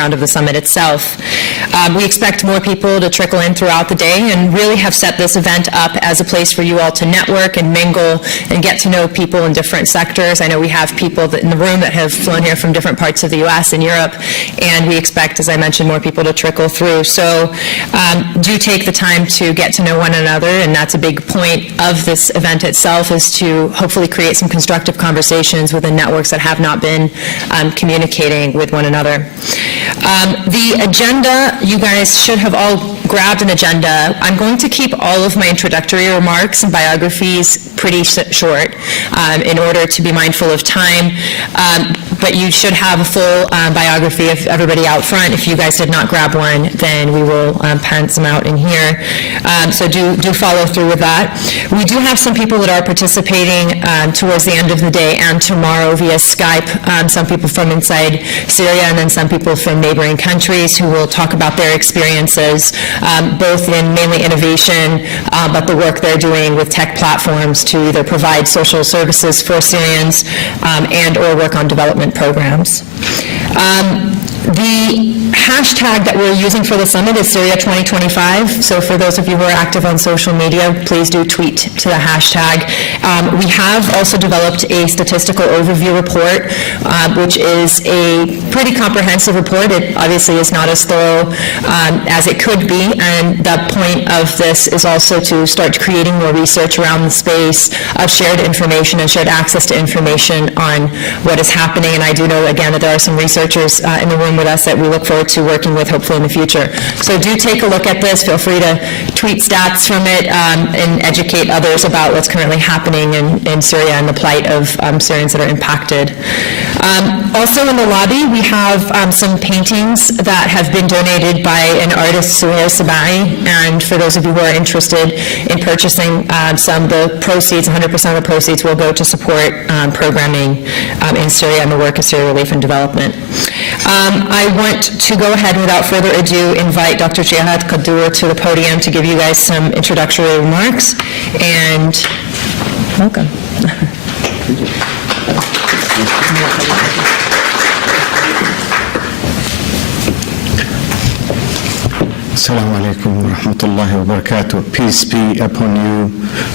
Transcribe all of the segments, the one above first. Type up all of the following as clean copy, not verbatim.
background of the summit itself. We expect more people to trickle in throughout the day and really have set this event up as a place for you all to network and mingle and get to know people in different sectors. I know we have people in the room that have flown here from different parts of the U.S. and Europe, and we expect, as I mentioned, more people to trickle through. So do take the time to get to know one another, and that's a big point of this event itself, is to hopefully create some constructive conversations within networks that have not been communicating with one another. The agenda, you guys should have all grabbed an agenda. I'm going to keep all of my introductory remarks and biographies pretty short in order to be mindful of time, but you should have a full biography of everybody out front. If you guys did not grab one, then we will pants them out in here. So do follow through with that. We do have some people that are participating towards the end of the day and tomorrow via Skype, some people from inside Syria and then some people from neighboring countries who will talk about their experiences, both in mainly innovation, but the work they're doing with tech platforms to either provide social services for Syrians and or work on development programs. The hashtag that we're using for the summit is Syria 2025. So for those of you who are active on social media, please do tweet to the hashtag. We have also developed a statistical overview report, which is a pretty comprehensive report. It obviously is not as thorough as it could be, and the point of this is also to start creating more research around the space of shared information and shared access to information on what is happening. And I do know, again, that there are some researchers in the room with us that we look forward to working with hopefully in the future. So do take a look at this. Feel free to tweet stats from it and educate others about what's currently happening in Syria and the plight of Syrians that are impacted. Also in the lobby, we have some paintings that have been donated by an artist, Suhair Sabai, and for those of you who are interested in purchasing some, the proceeds, 100% of the proceeds will go to support programming in Syria and the work of Syria Relief and Development. I want to go ahead without further ado invite Dr. Jihad Kadur to the podium to give you guys some introductory remarks, and welcome. Assalamu alaikum wa rahmatullahi wa barakatuh. Peace be upon you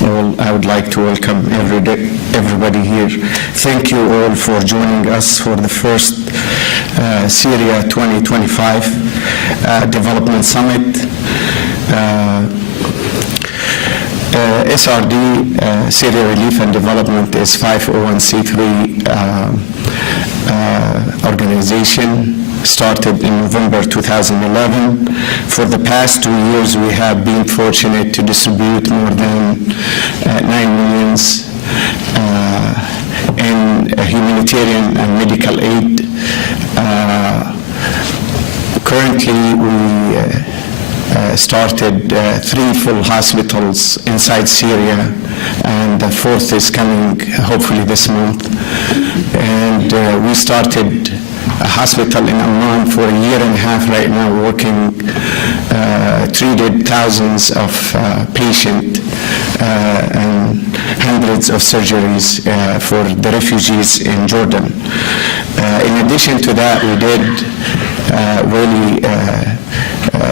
all. I would like to welcome everybody here. Thank you all for joining us for the first Syria 2025 Development Summit. SRD, Syria Relief and Development, is 501c3 organization, started in November 2011. For the past 2 years, we have been fortunate to distribute more than 9 million in humanitarian and medical aid. Currently, we started 3 full hospitals inside Syria, and the 4th is coming hopefully this month. And we started a hospital in Amman for 1.5 years right now, working, treated thousands of patients and hundreds of surgeries for the refugees in Jordan. In addition to that, we did really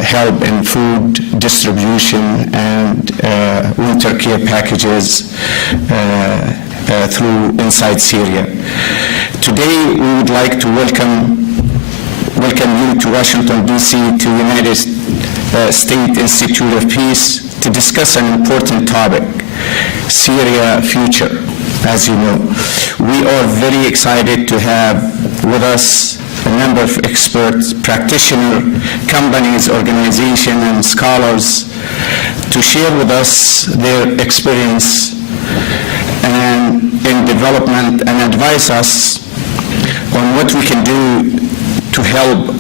help in food distribution and winter care packages through inside Syria. Today, we would like to welcome you to Washington, D.C., to United States Institute of Peace to discuss an important topic, Syria future. As you know, we are very excited to have with us a number of experts, practitioners, companies, organizations, and scholars to share with us their experience and in development and advise us on what we can do to help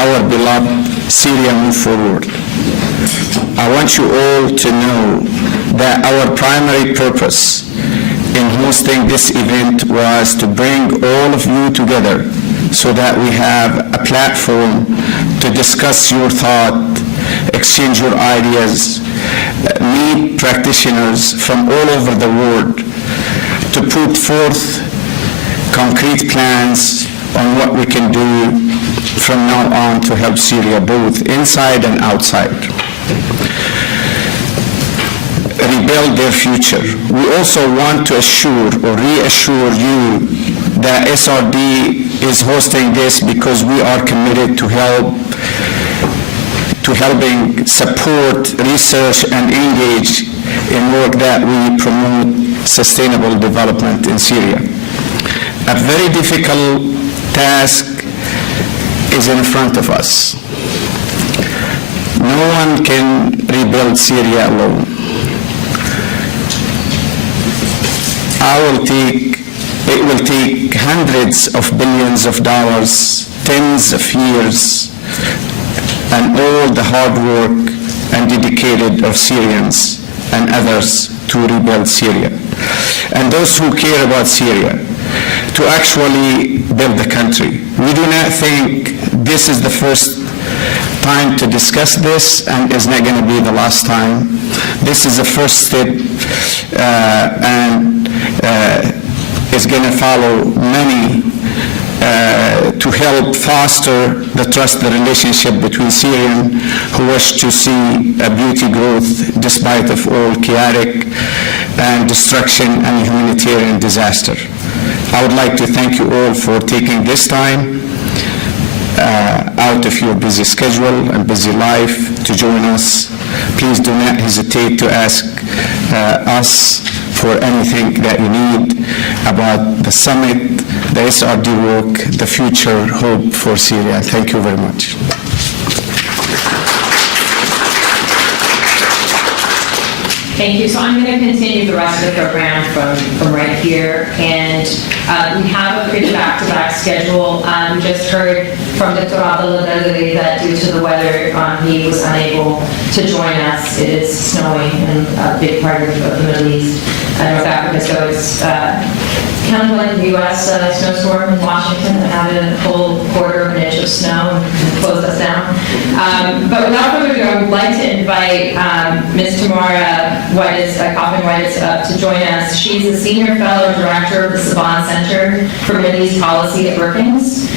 our beloved Syria move forward. I want you all to know that our primary purpose in hosting this event was to bring all of you together so that we have a platform to discuss your thought, exchange your ideas, meet practitioners from all over the world to put forth concrete plans on what we can do from now on to help Syria both inside and outside. Rebuild their future. We also want to assure or reassure you that SRD is hosting this because we are committed to helping support, research, and engage in work that we promote sustainable development in Syria. A very difficult task is in front of us. No one can rebuild Syria alone. It will take hundreds of billions of dollars, tens of years, and all the hard work and dedicated of Syrians and others to rebuild Syria. And those who care about Syria, to actually build the country. We do not think this is the first time to discuss this, and is not going to be the last time. This is the first step, and is going to follow many to help foster the trusted relationship between Syrians who wish to see a beauty growth despite of all chaotic and destruction and humanitarian disaster. I would like to thank you all for taking this time out of your busy schedule and busy life to join us. Please do not hesitate to ask us for anything that you need about the summit, the SRD work, the future hope for Syria. Thank you very much. Thank you. So I'm going to continue the rest of the program from right here. And we have a pretty back-to-back schedule. We just heard from Dr. Abdullah that due to the weather, he was unable to join us. It is snowing in a big part of the Middle East, North Africa. So it's kind of like the U.S. snowstorm in Washington that had a whole quarter of an inch of snow and closed us down. But without further ado, I would like to invite Ms. Tamara Coffin-Whitis to join us. She's a Senior Fellow Director of the Saban Center for Middle East Policy at Brookings.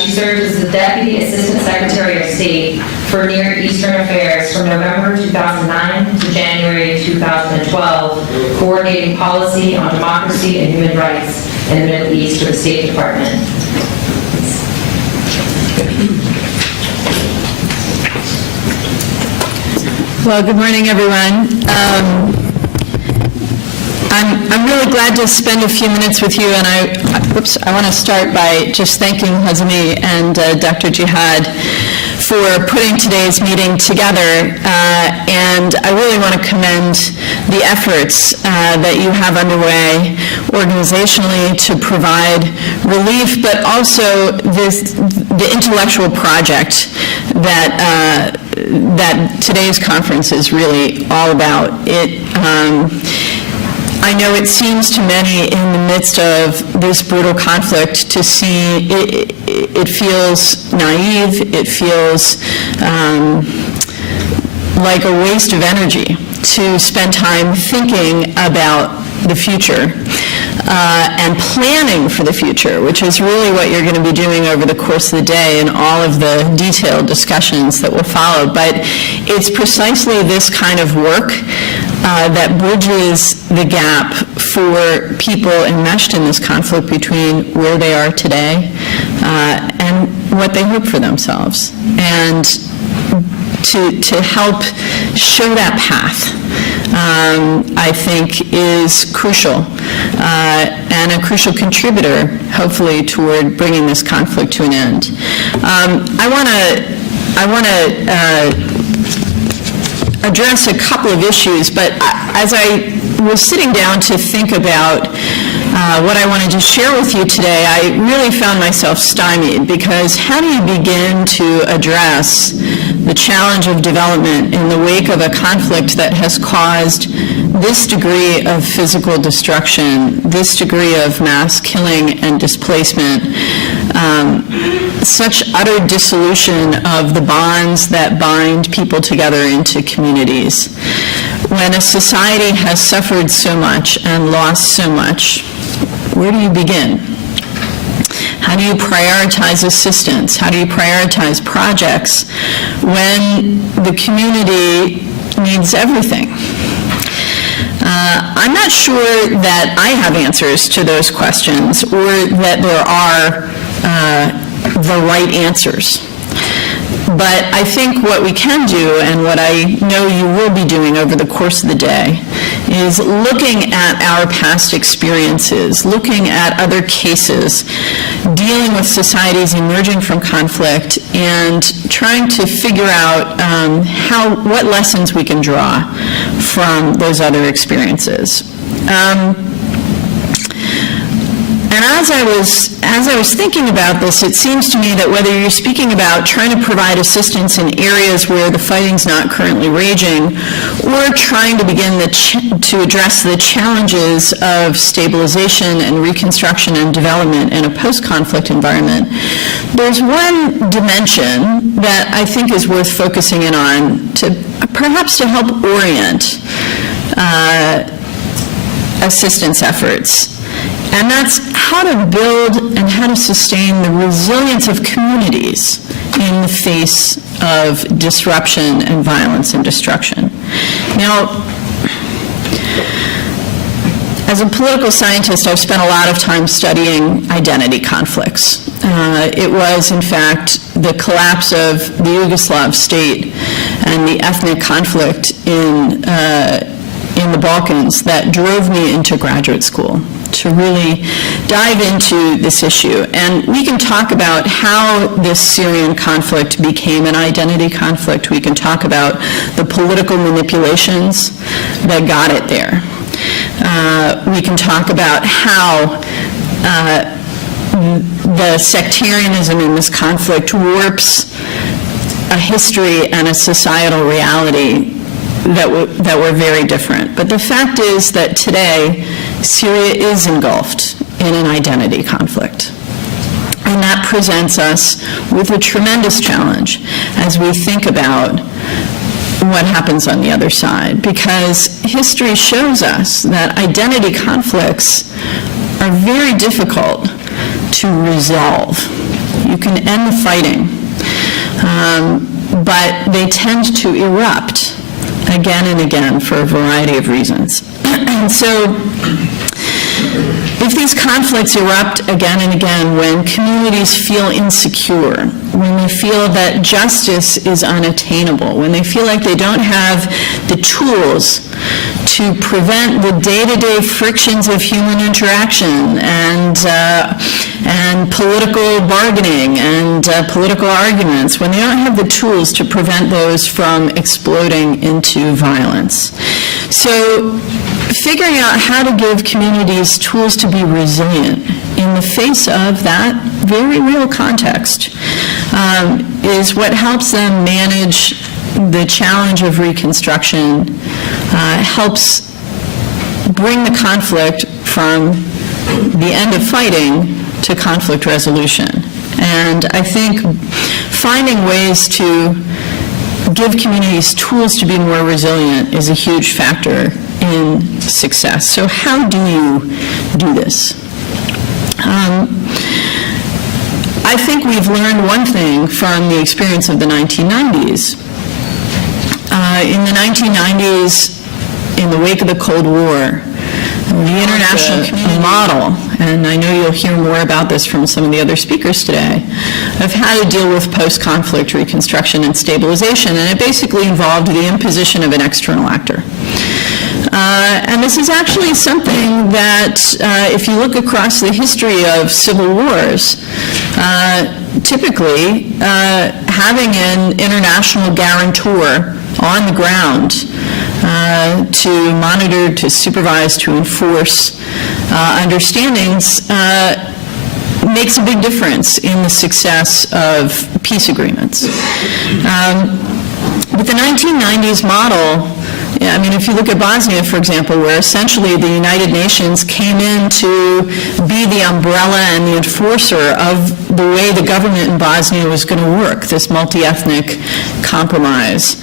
She served as the Deputy Assistant Secretary of State for Near Eastern Affairs from November 2009 to January 2012, coordinating policy on democracy and human rights in the Middle East for the State Department. Well, good morning, everyone. I'm really glad to spend a few minutes with you, and I want to start by just thanking Hazmi and Dr. Jihad for putting today's meeting together, and I really want to commend the efforts that you have underway organizationally to provide relief, but also the intellectual project that today's conference is really all about. I know it seems to many in the midst of this brutal conflict to see it feels naive, it feels like a waste of energy to spend time thinking about the future and planning for the future, which is really what you're going to be doing over the course of the day and all of the detailed discussions that will follow. But it's precisely this kind of work that bridges the gap for people enmeshed in this conflict between where they are today and what they hope for themselves. And to help show that path, I think is crucial and a crucial contributor, hopefully, toward bringing this conflict to an end. I want to address a couple of issues, but as I was sitting down to think about what I wanted to share with you today, I really found myself stymied, because how do you begin to address the challenge of development in the wake of a conflict that has caused this degree of physical destruction, this degree of mass killing and displacement, such utter dissolution of the bonds that bind people together into communities? When a society has suffered so much and lost so much, where do you begin? How do you prioritize assistance? How do you prioritize projects when the community needs everything? I'm not sure that I have answers to those questions or that there are the right answers. But I think what we can do, and what I know you will be doing over the course of the day, is looking at our past experiences, looking at other cases, dealing with societies emerging from conflict, and trying to figure out what lessons we can draw from those other experiences. And as I was thinking about this, it seems to me that whether you're speaking about trying to provide assistance in areas where the fighting's not currently raging, or trying to begin to address the challenges of stabilization and reconstruction and development in a post-conflict environment, there's one dimension that I think is worth focusing in on, perhaps to help orient assistance efforts. And that's how to build and how to sustain the resilience of communities in the face of disruption and violence and destruction. Now, as a political scientist, I've spent a lot of time studying identity conflicts. It was, in fact, the collapse of the Yugoslav state and the ethnic conflict in the Balkans that drove me into graduate school to really dive into this issue. And we can talk about how this Syrian conflict became an identity conflict. We can talk about the political manipulations that got it there. We can talk about how the sectarianism in this conflict warps a history and a societal reality that were very different. But the fact is that today, Syria is engulfed in an identity conflict. And that presents us with a tremendous challenge as we think about what happens on the other side, because history shows us that identity conflicts are very difficult to resolve. You can end the fighting, but they tend to erupt again and again for a variety of reasons. And so, if these conflicts erupt again and again when communities feel insecure, when they feel that justice is unattainable, when they feel like they don't have the tools to prevent the day-to-day frictions of human interaction and political bargaining and political arguments, when they don't have the tools to prevent those from exploding into violence. So, figuring out how to give communities tools to be resilient in the face of that very real context is what helps them manage the challenge of reconstruction, helps bring the conflict from the end of fighting to conflict resolution. And I think finding ways to give communities tools to be more resilient is a huge factor in success. So how do you do this? I think we've learned one thing from the experience of the 1990s. In the 1990s, in the wake of the Cold War, the international community model, and I know you'll hear more about this from some of the other speakers today, of how to deal with post-conflict reconstruction and stabilization, and it basically involved the imposition of an external actor. And this is actually something that, if you look across the history of civil wars, typically having an international guarantor on the ground to monitor, to supervise, to enforce understandings makes a big difference in the success of peace agreements. With the 1990s model, I mean, if you look at Bosnia, for example, where essentially the United Nations came in to be the umbrella and the enforcer of the way the government in Bosnia was going to work, this multi-ethnic compromise,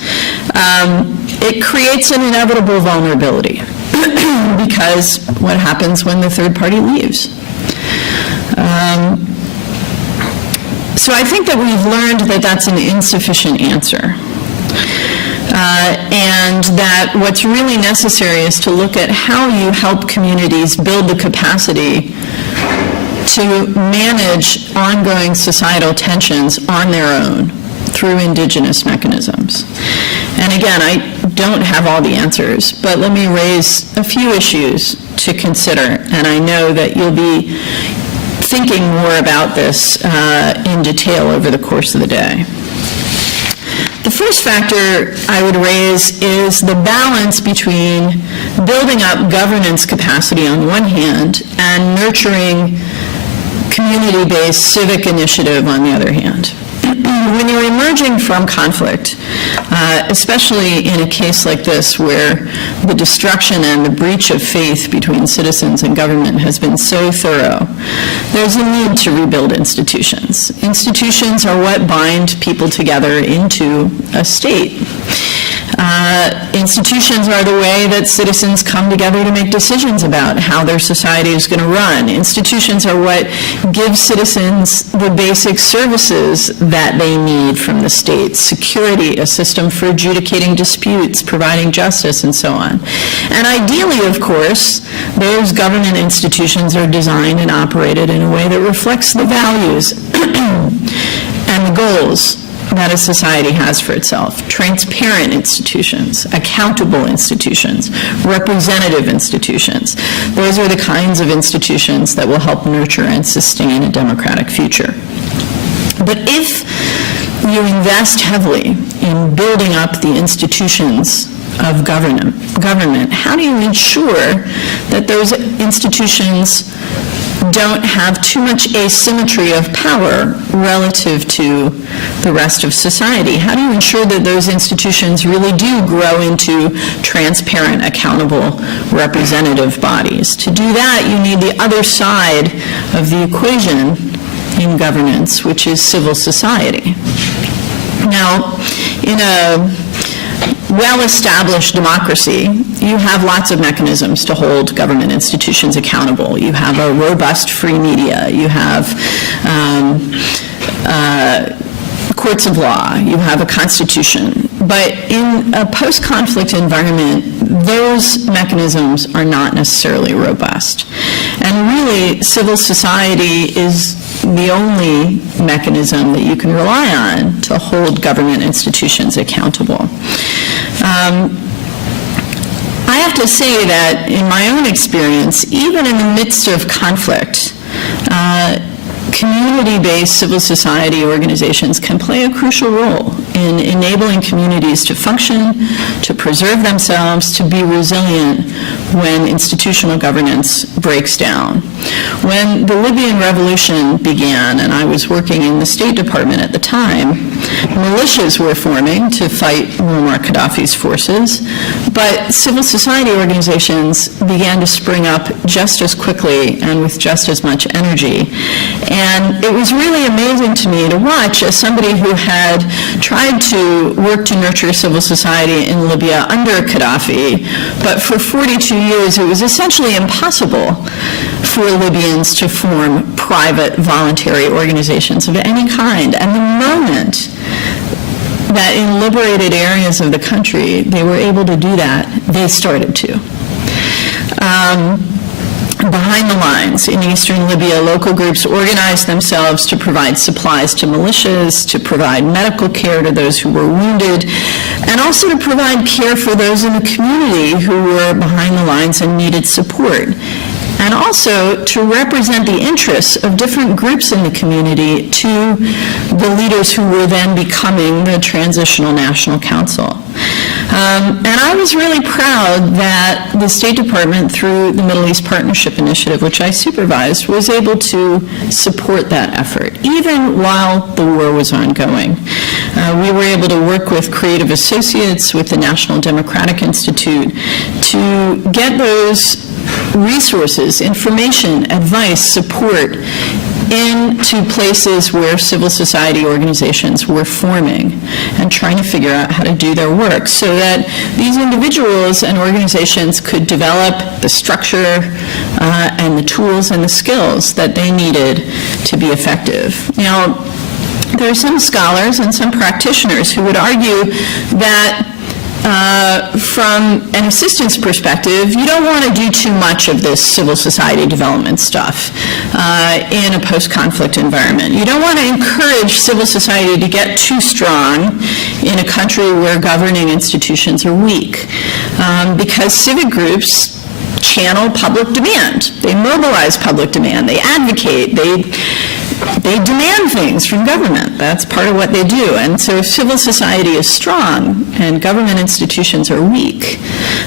it creates an inevitable vulnerability because what happens when the third party leaves? So I think that we've learned that that's an insufficient answer. And that what's really necessary is to look at how you help communities build the capacity to manage ongoing societal tensions on their own through indigenous mechanisms. And again, I don't have all the answers, but let me raise a few issues to consider, and I know that you'll be thinking more about this in detail over the course of the day. The first factor I would raise is the balance between building up governance capacity on the one hand and nurturing community-based civic initiative on the other hand. When you're emerging from conflict, especially in a case like this where the destruction and the breach of faith between citizens and government has been so thorough, there's a need to rebuild institutions. Institutions are what bind people together into a state. Institutions are the way that citizens come together to make decisions about how their society is going to run. Institutions are what give citizens the basic services that they need from the state: security, a system for adjudicating disputes, providing justice, and so on. And ideally, of course, those government institutions are designed and operated in a way that reflects the values and the goals that a society has for itself. Transparent institutions, accountable institutions, representative institutions. Those are the kinds of institutions that will help nurture and sustain a democratic future. But if you invest heavily in building up the institutions of government, how do you ensure that those institutions don't have too much asymmetry of power relative to the rest of society? How do you ensure that those institutions really do grow into transparent, accountable, representative bodies? To do that, you need the other side of the equation in governance, which is civil society. Now, in a well-established democracy, you have lots of mechanisms to hold government institutions accountable. You have a robust free media. You have courts of law. You have a constitution. But in a post-conflict environment, those mechanisms are not necessarily robust. And really, civil society is the only mechanism that you can rely on to hold government institutions accountable. I have to say that in my own experience, even in the midst of conflict, community-based civil society organizations can play a crucial role in enabling communities to function, to preserve themselves, to be resilient when institutional governance breaks down. When the Libyan revolution began, and I was working in the State Department at the time, militias were forming to fight Muammar Gaddafi's forces, but civil society organizations began to spring up just as quickly and with just as much energy. And it was really amazing to me to watch, as somebody who had tried to work to nurture civil society in Libya under Gaddafi, but for 42 years it was essentially impossible for Libyans to form private voluntary organizations of any kind. And the moment that in liberated areas of the country they were able to do that, they started to. Behind the lines in eastern Libya, local groups organized themselves to provide supplies to militias, to provide medical care to those who were wounded, and also to provide care for those in the community who were behind the lines and needed support, and also to represent the interests of different groups in the community to the leaders who were then becoming the Transitional National Council. And I was really proud that the State Department, through the Middle East Partnership Initiative, which I supervised, was able to support that effort, even while the war was ongoing. We were able to work with Creative Associates, with the National Democratic Institute, to get those resources, information, advice, support into places where civil society organizations were forming and trying to figure out how to do their work so that these individuals and organizations could develop the structure and the tools and the skills that they needed to be effective. Now, there are some scholars and some practitioners who would argue that from an assistance perspective, you don't want to do too much of this civil society development stuff in a post-conflict environment. You don't want to encourage civil society to get too strong in a country where governing institutions are weak, because civic groups channel public demand. They mobilize public demand. They advocate. They demand things from government. That's part of what they do. And so if civil society is strong and government institutions are weak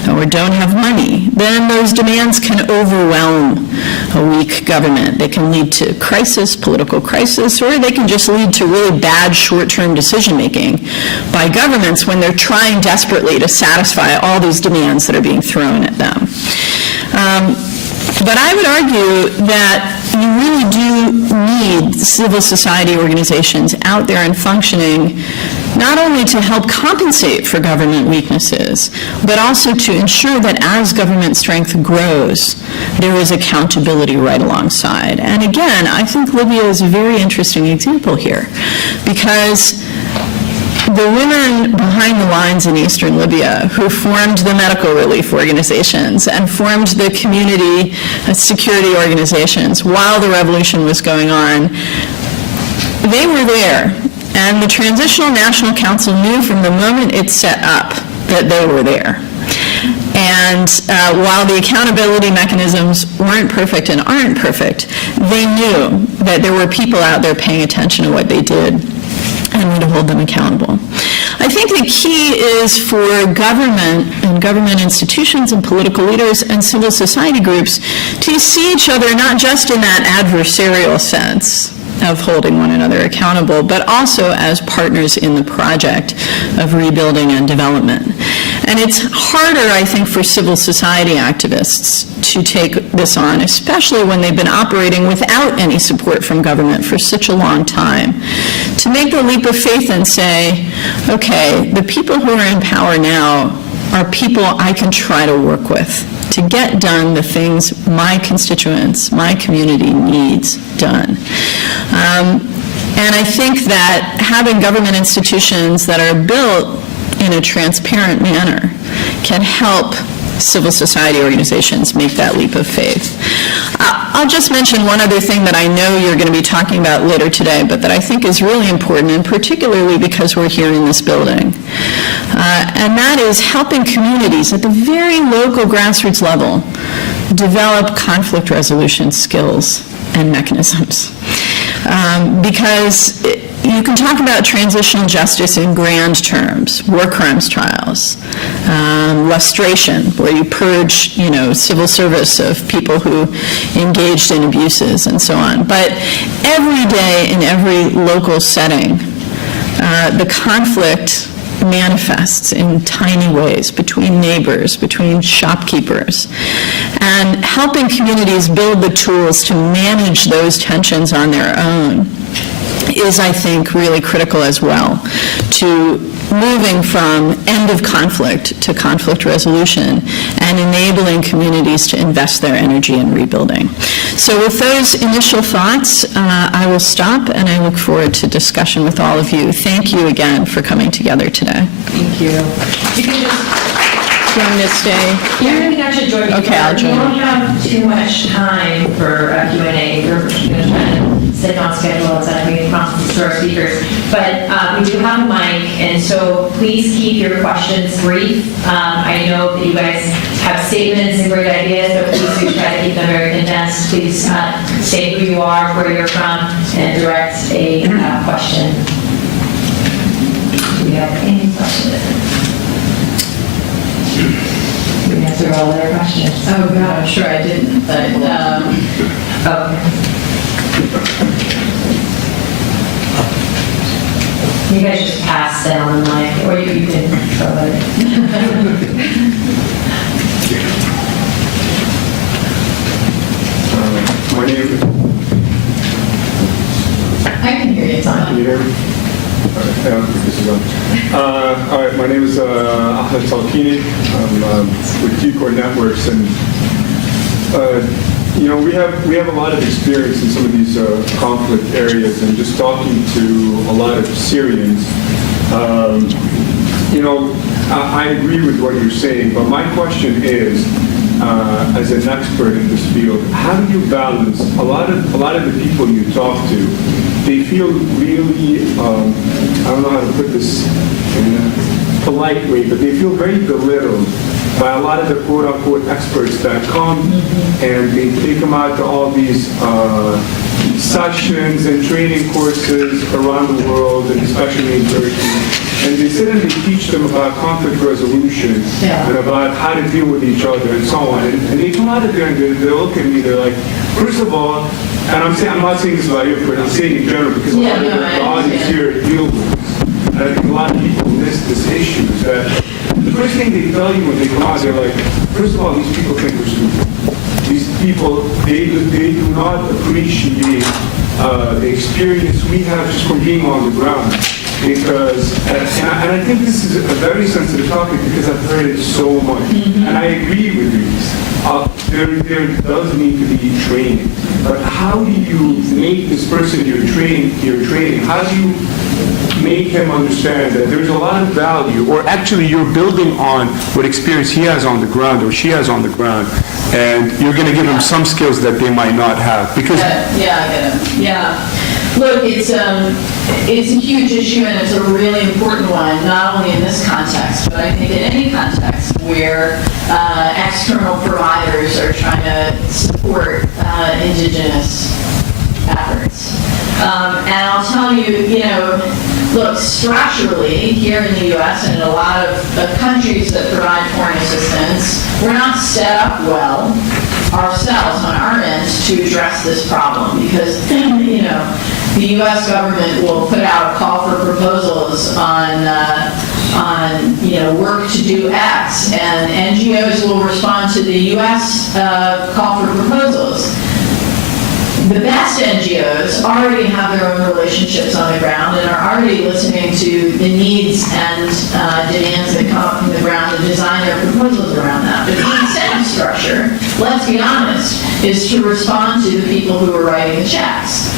or don't have money, then those demands can overwhelm a weak government. They can lead to crisis, political crisis, or they can just lead to really bad short-term decision-making by governments when they're trying desperately to satisfy all these demands that are being thrown at them. But I would argue that you really do need civil society organizations out there and functioning not only to help compensate for government weaknesses, but also to ensure that as government strength grows, there is accountability right alongside. And again, I think Libya is a very interesting example here, because the women behind the lines in eastern Libya who formed the medical relief organizations and formed the community security organizations while the revolution was going on, they were there. And the Transitional National Council knew from the moment it set up that they were there. And while the accountability mechanisms weren't perfect and aren't perfect, they knew that there were people out there paying attention to what they did and would hold them accountable. I think the key is for government and government institutions and political leaders and civil society groups to see each other not just in that adversarial sense of holding one another accountable, but also as partners in the project of rebuilding and development. And it's harder, I think, for civil society activists to take this on, especially when they've been operating without any support from government for such a long time, to make the leap of faith and say, okay, the people who are in power now are people I can try to work with to get done the things my constituents, my community needs done. And I think that having government institutions that are built in a transparent manner can help civil society organizations make that leap of faith. I'll just mention one other thing that I know you're going to be talking about later today, but that I think is really important, and particularly because we're here in this building. And that is helping communities at the very local grassroots level develop conflict resolution skills and mechanisms. Because you can talk about transitional justice in grand terms, war crimes trials, lustration, where you purge, civil service of people who engaged in abuses and so on. But every day in every local setting, the conflict manifests in tiny ways between neighbors, between shopkeepers, and helping communities build the tools to manage those tensions on their own is, I think, really critical as well to moving from end of conflict to conflict resolution and enabling communities to invest their energy in rebuilding. So with those initial thoughts, I will stop, and I look forward to discussion with all of you. Thank you again for coming together today. Thank you. You can just, Do you want me to stay? yeah, you can actually join me. Okay, I'll join We you. don't have too much time for Q&A. We're going to try to sit on schedule instead of making promises to our speakers. But we do have a mic, and so please keep your questions brief. I know that you guys have statements and great ideas, but please do try to keep them very condensed. Please state who you are, where you're from, and direct a question. Do we have any questions? We answered all their questions. Oh, God, I'm sure I didn't, but, Okay. You guys just pass down the mic, or you can throw it. you hear me? This is on. All right, my name is Ahmed Talkini. I'm with Q-Core Networks, and you know, we have a lot of experience in some of these conflict areas, and just talking to a lot of Syrians, you know, I agree with what you're saying, but my question is, as an expert in this field, how do you balance a lot of the people you talk to? They feel really, I don't know how to put this in a polite way, but they feel very belittled by a lot of the quote-unquote experts that come and they take them out to all these sessions and training courses around the world, and especially in Turkey. And they sit and they teach them about conflict resolution and about how to deal with each other and so on. And they come out of there and they look at me, they're like, first of all, and I'm not saying this about you, but I'm saying in general, because a lot of the audience here deal with this. And I think a lot of people miss this issue, is that the first thing they tell you when they come out, they're like, first of all, these people think we're stupid. These people, they do not appreciate the experience we have just from being on the ground. Because, and I think this is a very sensitive topic because I've heard it so much. And I agree with these. There does need to be training. But how do you make this person you're training, how do you make him understand that there's a lot of value, or actually you're building on what experience he has on the ground or she has on the ground, and you're going to give him some skills that they might not have? Because Yeah, I get it. Yeah. Look, it's a huge issue, and it's a really important one, not only in this context, but I think in any context where external providers are trying to support indigenous efforts. And I'll tell you, you know, look, structurally, here in the U.S. and in a lot of countries that provide foreign assistance, we're not set up well ourselves on our end to address this problem, because, you know, the U.S. government will put out a call for proposals on you know, work to do X, and NGOs will respond to the U.S. Call for proposals. The best NGOs already have their own relationships on the ground and are already listening to the needs and demands that come up from the ground and design their proposals around that. But the incentive structure, let's be honest, is to respond to the people who are writing the checks.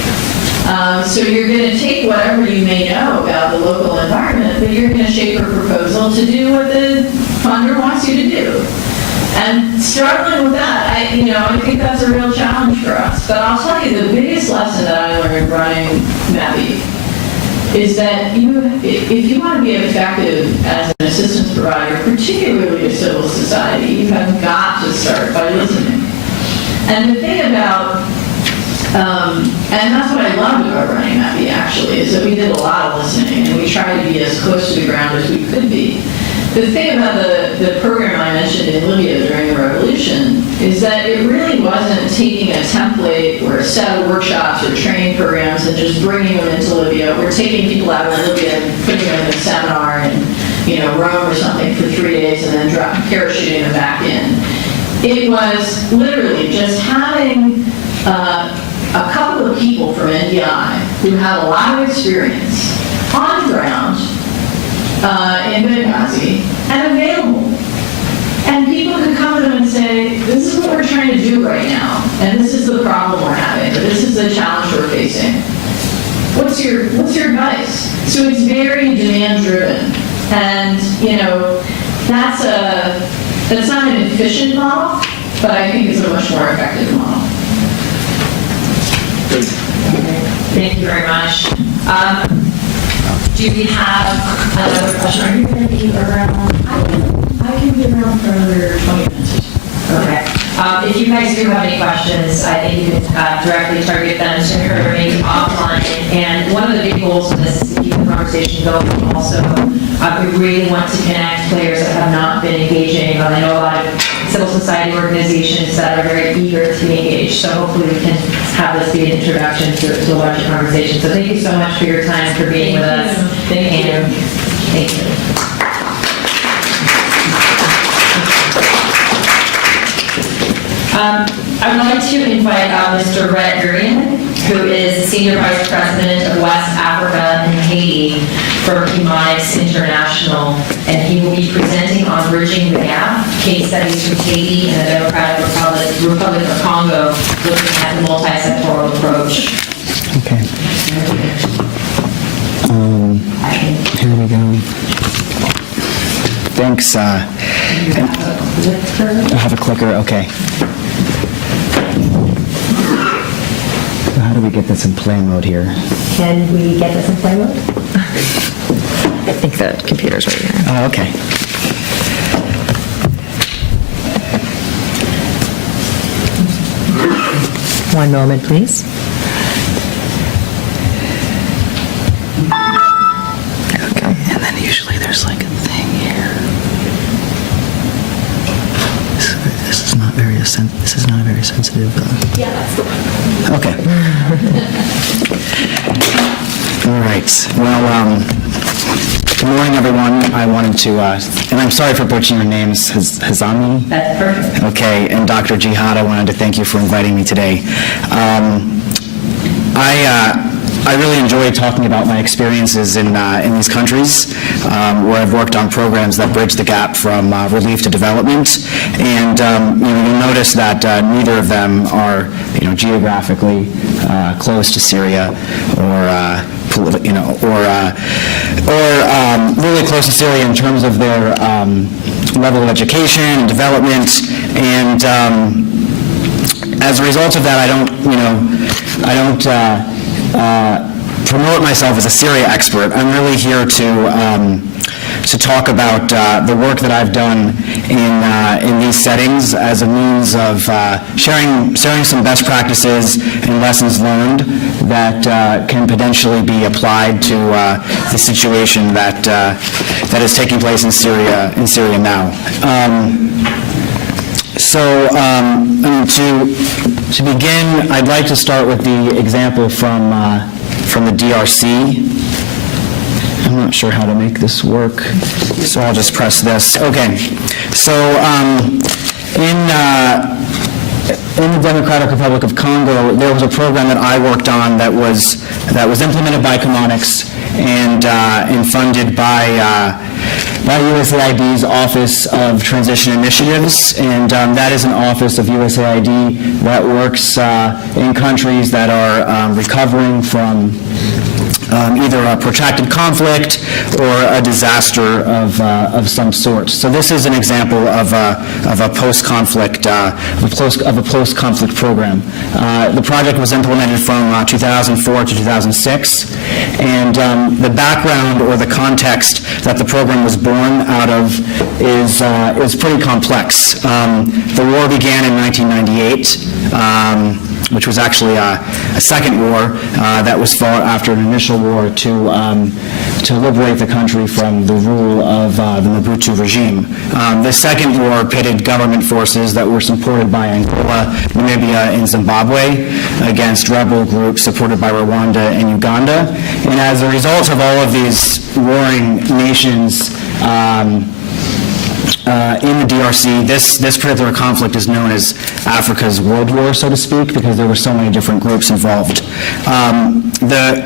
So you're going to take whatever you may know about the local environment, but you're going to shape a proposal to do what the funder wants you to do. And struggling with that, I think that's a real challenge for us. But I'll tell you, the biggest lesson that I learned running MEPI is that if you want to be effective as an assistance provider, particularly to civil society, you have got to start by listening. And the thing about and that's what I loved about running MEPI, actually, is that we did a lot of listening, and we tried to be as close to the ground as we could be. The thing about the program I mentioned in Libya during the revolution is that it really wasn't taking a template or a set of workshops or training programs and just bringing them into Libya. We're taking people out of Libya and putting them in a seminar in Rome or something for 3 days and then parachuting them back in. It was literally just having a couple of people from NDI who had a lot of experience on the ground in Benghazi and available. And people could come to them and say, this is what we're trying to do right now, and this is the problem we're having, or this is the challenge we're facing. What's your advice? So it's very demand driven. And that's not an efficient model, but I think it's a much more effective model. Thank you very much. Do we have another question? Are you going to be around? I can be around for another 20 minutes. Okay. If you guys do have any questions, I think you can directly target them to her maybe offline. And one of the big goals of this is to keep the conversation going. Also, we really want to connect players that have not been engaging. I know a lot of civil society organizations that are very eager to be engaged. So hopefully we can have this be an introduction to a larger conversation. So thank you so much for your time, for being with us. Thank you. Thank you. I would like to invite Mr. Rhett Urian, who is Senior Vice President of West Africa Katie from Humanics International, and he will be presenting on Bridging the Gap, case studies from Haiti and the Democratic Republic of Congo, looking at the multi-sectoral approach. Okay. Here we go. Thanks. I have a clicker. Okay. So how do we get this in play mode here? Can we get this in play mode? I think the computer's right here. Oh, okay. One moment, please. There we go. And then usually there's like a thing here. This is not very sensitive. Yeah, that's the one. Okay. All right. Well, good morning, everyone. I wanted to, and I'm sorry for butchering your names, Hazami. That's perfect. Okay, and Dr. Jihad, I wanted to thank you for inviting me today. I really enjoy talking about my experiences in these countries where I've worked on programs that bridge the gap from relief to development. And you'll notice that neither of them are geographically close to Syria or really close to Syria in terms of their level of education and development. And as a result of that, I don't promote myself as a Syria expert. I'm really here to talk about the work that I've done in these settings as a means of sharing some best practices and lessons learned that can potentially be applied to the situation that is taking place in Syria now. To begin, I'd like to start with the example from the DRC. I'm not sure how to make this work, so I'll just press this. Okay, so in the Democratic Republic of Congo, there was a program that I worked on that was implemented by Chemonics and funded by USAID's Office of Transition Initiatives, and that is an office of USAID that works in countries that are recovering from either a protracted conflict or a disaster of some sort. So this is an example of a post-conflict program. The project was implemented from 2004 to 2006, and the background or the context that the program was born out of is pretty complex. The war began in 1998. Which was actually a second war that was fought after an initial war to liberate the country from the rule of the Mobutu regime. The second war pitted government forces that were supported by Angola, Namibia, and Zimbabwe against rebel groups supported by Rwanda and Uganda. And as a result of all of these warring nations in the DRC, this particular conflict is known as Africa's World War, so to speak, because there were so many different groups involved. The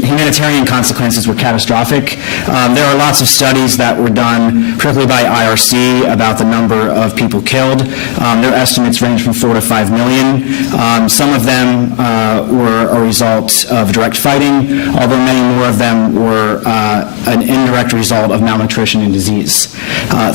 humanitarian consequences were catastrophic. There are lots of studies that were done, particularly by IRC, about the number of people killed. Their estimates range from 4 to 5 million. Some of them were a result of direct fighting, although many more of them were an indirect result of malnutrition and disease.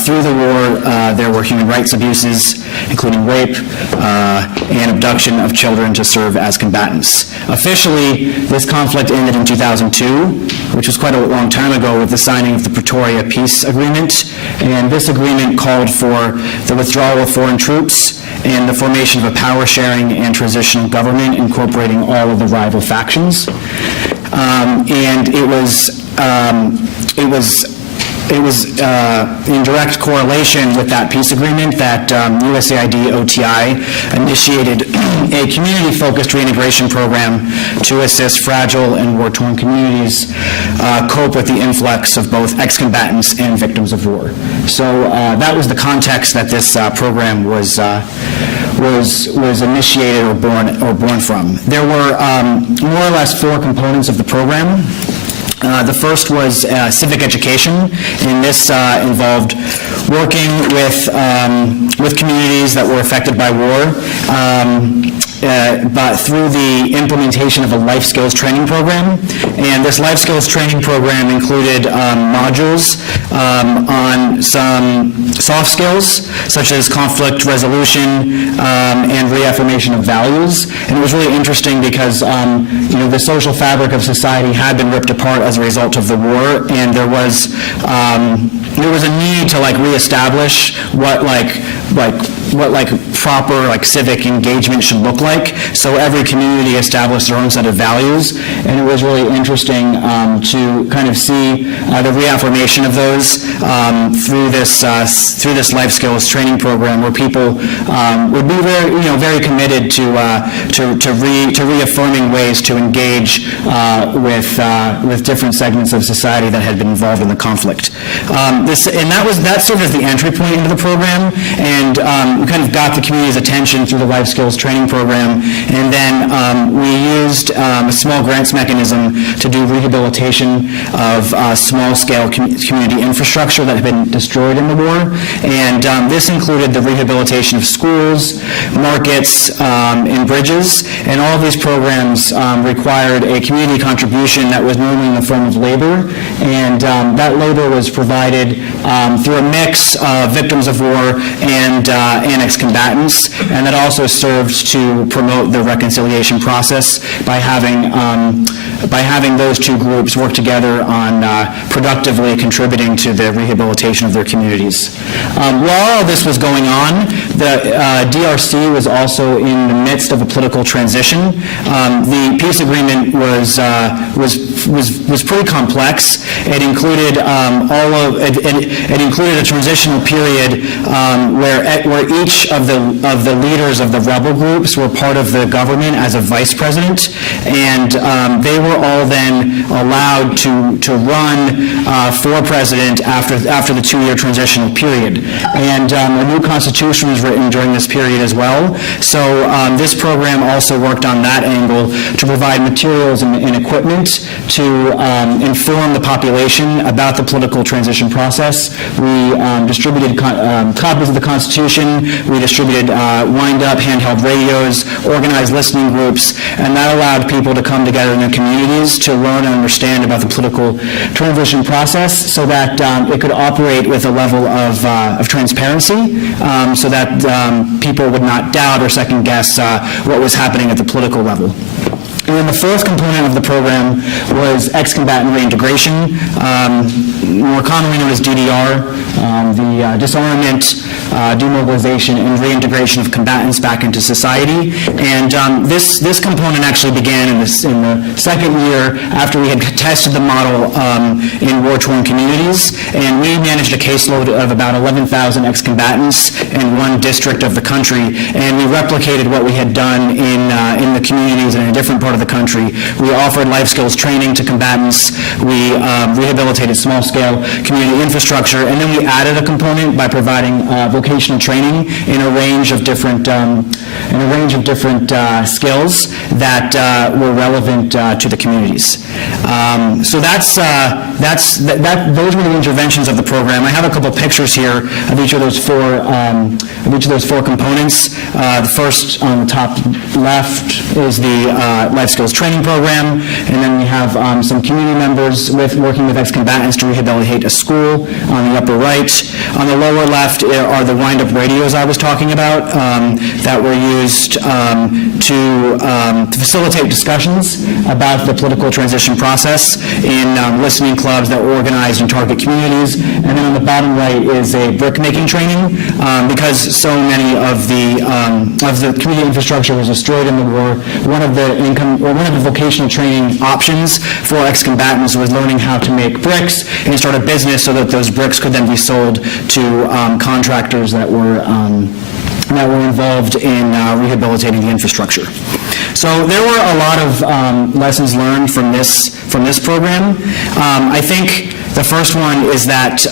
Through the war, there were human rights abuses, including rape and abduction of children to serve as combatants. Officially, this conflict ended in 2002, which was quite a long time ago, with the signing of the Pretoria Peace Agreement. And this agreement called for the withdrawal of foreign troops and the formation of a power-sharing and transitional government incorporating all of the rival factions. And it was it was in direct correlation with that peace agreement that USAID OTI initiated a community-focused reintegration program to assist fragile and war-torn communities cope with the influx of both ex-combatants and victims of war. So that was the context that this program was initiated or born from. There were more or less 4 components of the program. The first was civic education, and this involved working with communities that were affected by war, but through the implementation of a life skills training program. And this life skills training program included modules on some soft skills, such as conflict resolution and reaffirmation of values. And it was really interesting because the social fabric of society had been ripped apart as a result of the war, and there was a need to reestablish what proper civic engagement should look like. So every community established their own set of values, and it was really interesting to kind of see the reaffirmation of those through this life skills training program, where people would be very committed to reaffirming ways to engage with different segments of society that had been involved in the conflict. That served as the entry point into the program, and we kind of got the community's attention through the life skills training program, and then we used a small grants mechanism to do rehabilitation of small-scale community infrastructure that had been destroyed in the war, and this included the rehabilitation of schools, markets, and bridges, and all of these programs required a community contribution that was normally in the form of labor, and that labor was provided through a mix of victims of war and ex-combatants, and that also served to promote the reconciliation process by having those two groups work together on productively contributing to the rehabilitation of their communities. While all this was going on, the DRC was also in the midst of a political transition. The peace agreement was pretty complex. It included it included a transitional period where each of the leaders of the rebel groups were part of the government as a vice president, and they were all then allowed to run for president after the 2-year transitional period. And a new constitution was written during this period as well. So this program also worked on that angle to provide materials and equipment to inform the population about the political transition process. We distributed copies of the Constitution. We distributed wind-up handheld radios, organized listening groups, and that allowed people to come together in their communities to learn and understand about the political transition process, so that it could operate with a level of transparency, so that people would not doubt or second-guess what was happening at the political level. And then the fourth component of the program was ex-combatant reintegration, more commonly known as DDR, the disarmament, demobilization, and reintegration of combatants back into society. And this component actually began in the second year after we had tested the model in war-torn communities, and we managed a caseload of about 11,000 ex-combatants in one district of the country, and we replicated what we had done in the communities in a different part of the country. We offered life skills training to combatants. We rehabilitated small-scale community infrastructure, and then we added a component by providing vocational training in a range of different skills that were relevant to the communities. So those were the interventions of the program. I have a couple pictures here of each of those four components. The first on the top left is the life skills training program, and then we have some community members working with ex-combatants to rehabilitate a school on the upper right. On the lower left are the wind-up radios I was talking about that were used to facilitate discussions about the political transition process in listening clubs that were organized in target communities. And then on the bottom right is a brick-making training, because so many of the community infrastructure was destroyed in the war. One of the vocational training options for ex-combatants was learning how to make bricks and restart a business so that those bricks could then be sold to contractors that were involved in rehabilitating the infrastructure. So there were a lot of lessons learned from this program. I think the first one is that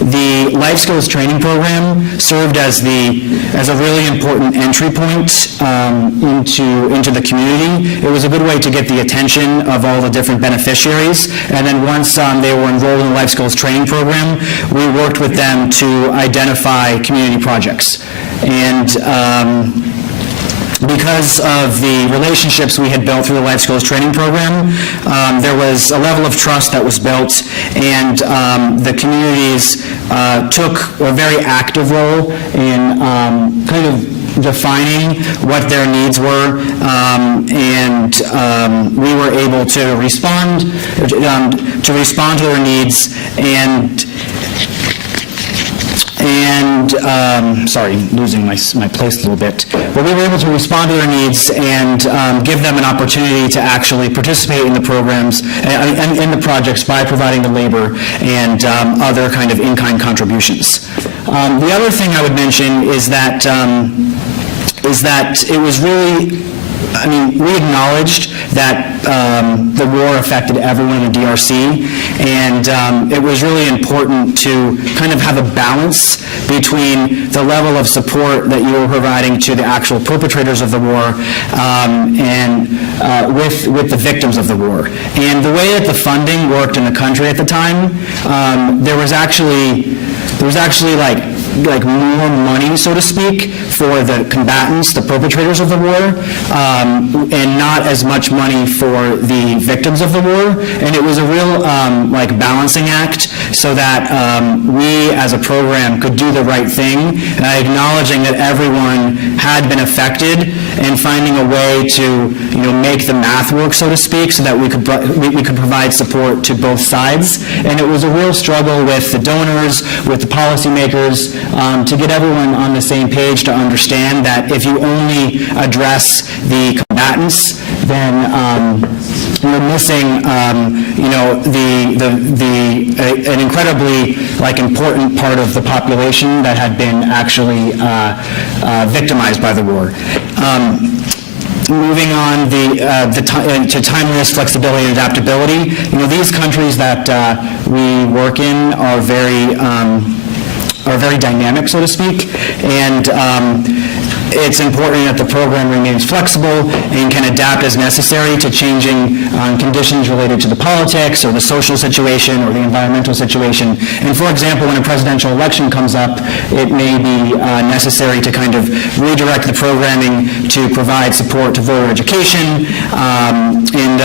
the life skills training program served as a really important entry point into the community. It was a good way to get the attention of all the different beneficiaries, and then once they were enrolled in the life skills training program, we worked with them to identify community projects. And because of the relationships we had built through the Life Skills Training Program, there was a level of trust that was built, and the communities took a very active role in kind of defining what their needs were, and we were able to respond to their needs sorry, losing my place a little bit. But we were able to respond to their needs and give them an opportunity to actually participate in the programs and in the projects by providing the labor and other kind of in-kind contributions. The other thing I would mention is that it was really, I mean, we acknowledged that the war affected everyone in the DRC, and it was really important to kind of have a balance between the level of support that you were providing to the actual perpetrators of the war and with the victims of the war. And the way that the funding worked in the country at the time, there was actually like more money, so to speak, for the combatants, the perpetrators of the war, and not as much money for the victims of the war. And it was a real like balancing act so that we as a program could do the right thing, acknowledging that everyone had been affected and finding a way to make the math work, so to speak, so that we could provide support to both sides. And it was a real struggle with the donors, with the policymakers, to get everyone on the same page to understand that if you only address the combatants, then you're missing, an incredibly important part of the population that had been actually victimized by the war. Moving on to timeliness, flexibility, and adaptability. These countries that we work in are very dynamic, so to speak, and it's important that the program remains flexible and can adapt as necessary to changing conditions related to the politics or the social situation or the environmental situation. And for example, when a presidential election comes up, it may be necessary to kind of redirect the programming to provide support to voter education and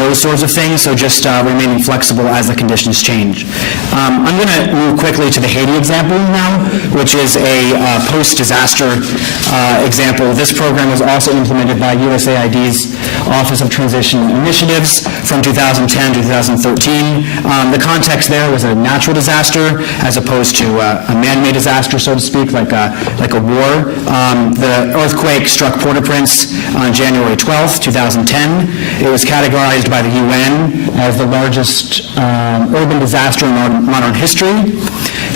those sorts of things, so just remaining flexible as the conditions change. I'm going to move quickly to the Haiti example now, which is a post-disaster example. This program was also implemented by USAID's Office of Transition Initiatives from 2010 to 2013. The context there was a natural disaster as opposed to a man-made disaster, so to speak, like a war. The earthquake struck Port-au-Prince on January 12th, 2010. It was categorized by the UN as the largest urban disaster in modern history.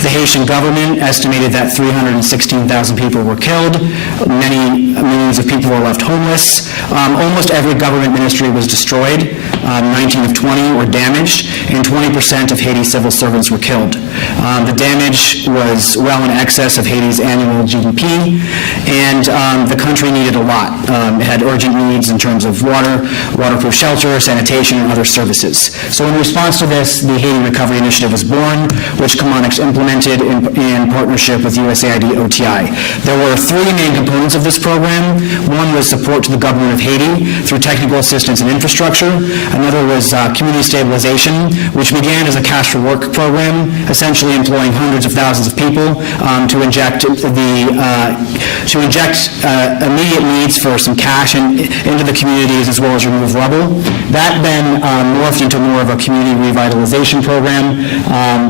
The Haitian government estimated that 316,000 people were killed. Many millions of people were left homeless. Almost every government ministry was destroyed. 19 of 20 were damaged, and 20% of Haiti's civil servants were killed. The damage was well in excess of Haiti's annual GDP, and the country needed a lot. It had urgent needs in terms of water, waterproof shelter, sanitation, and other services. So in response to this, the Haiti Recovery Initiative was born, which Comonix implemented in partnership with USAID OTI. There were three main components of this program. One was support to the government of Haiti through technical assistance and infrastructure. Another was community stabilization, which began as a cash for work program, essentially employing hundreds of thousands of people to inject immediate needs for some cash into the communities as well as remove rubble. That then morphed into more of a community revitalization program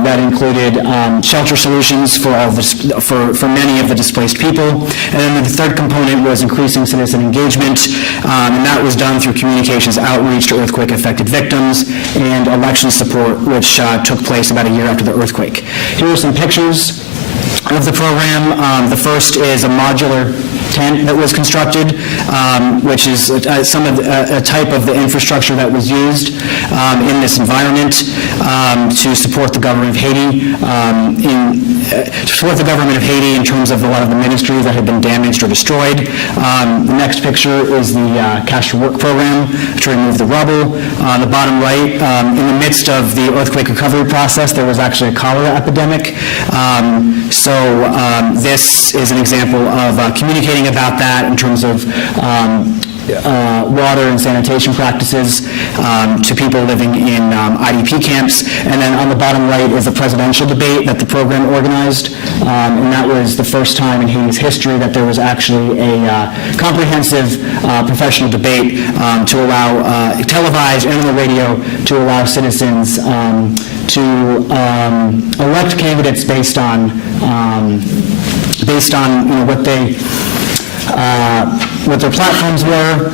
that included shelter solutions for many of the displaced people. And then the third component was increasing citizen and engagement, and that was done through communications outreach to earthquake-affected victims and election support, which took place about a year after the earthquake. Here are some pictures of the program. The first is a modular tent that was constructed, which is a type of the infrastructure that was used in this environment to support the government of Haiti, in terms of a lot of the ministries that had been damaged or destroyed. The next picture is the Cash to Work program to remove the rubble. On the bottom right, in the midst of the earthquake recovery process, there was actually a cholera epidemic. So this is an example of communicating about that in terms of water and sanitation practices to people living in IDP camps. And then on the bottom right is a presidential debate that the program organized, and that was the first time in Haiti's history that there was actually a comprehensive professional debate to allow, televised and on the radio, to allow citizens to elect candidates based on what their platforms were,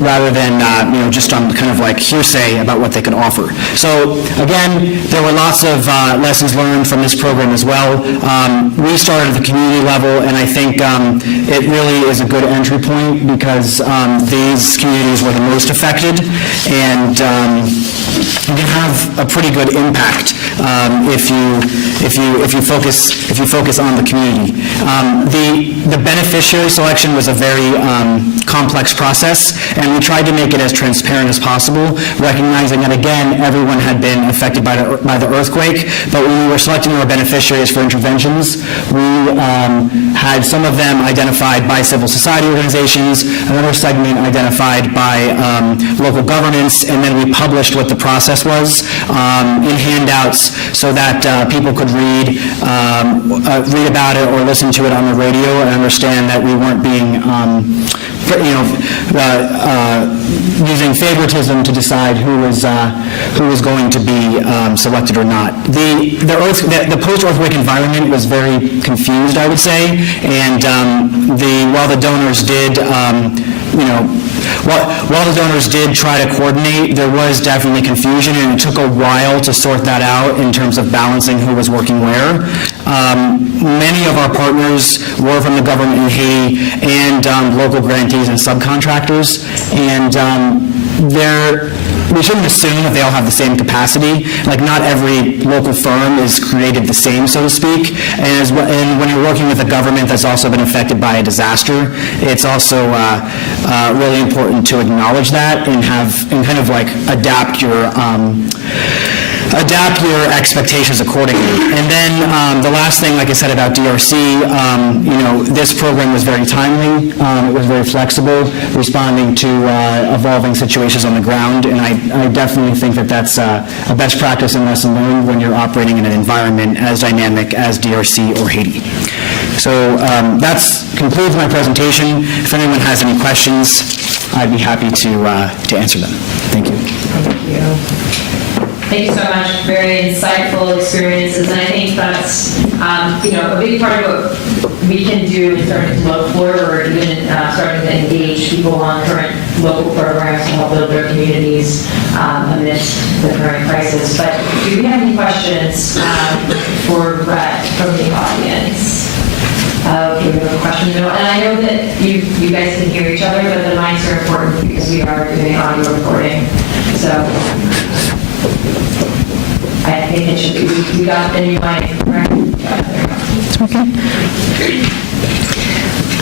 rather than just on kind of like hearsay about what they could offer. So again, there were lots of lessons learned from this program as well. We started at the community level, and I think it really is a good entry point because these communities were the most affected, and you can have a pretty good impact if you focus on the community. The beneficiary selection was a very complex process, and we tried to make it as transparent as possible, recognizing that again everyone had been affected by the earthquake. But when we were selecting our beneficiaries for interventions, we had some of them identified by civil society organizations, another segment identified by local governments, and then we published what the process was in handouts so that people could read about it or listen to it on the radio and understand that we weren't being using favoritism to decide who was going to be selected or not. The post-earthquake environment was very confused, I would say, and while the donors did while the donors did try to coordinate, there was definitely confusion, and it took a while to sort that out in terms of balancing who was working where. Many of our partners were from the government in Haiti and local grantees and subcontractors, and we shouldn't assume that they all have the same capacity. Like, not every local firm is created the same, so to speak. And when you're working with a government that's also been affected by a disaster, it's also really important to acknowledge that and kind of like adapt your expectations accordingly. And then the last thing, like I said about DRC, this program was very timely. It was very flexible, responding to evolving situations on the ground, and I definitely think that that's a best practice and lesson learned when you're operating in an environment as dynamic as DRC or Haiti. So that concludes my presentation. If anyone has any questions, I'd be happy to answer them. Thank you. Thank you. Thank you so much. Very insightful experiences, and I think that's a big part of what we can do is starting to look forward, even starting to engage people on current local programs to help build their communities amidst the current crisis. But do we have any questions for Brett from the audience? Okay, we have a question. And I know that you guys can hear each other, but the mics are important because we are doing audio recording. So I think it should be, we got the new mic, right? Okay.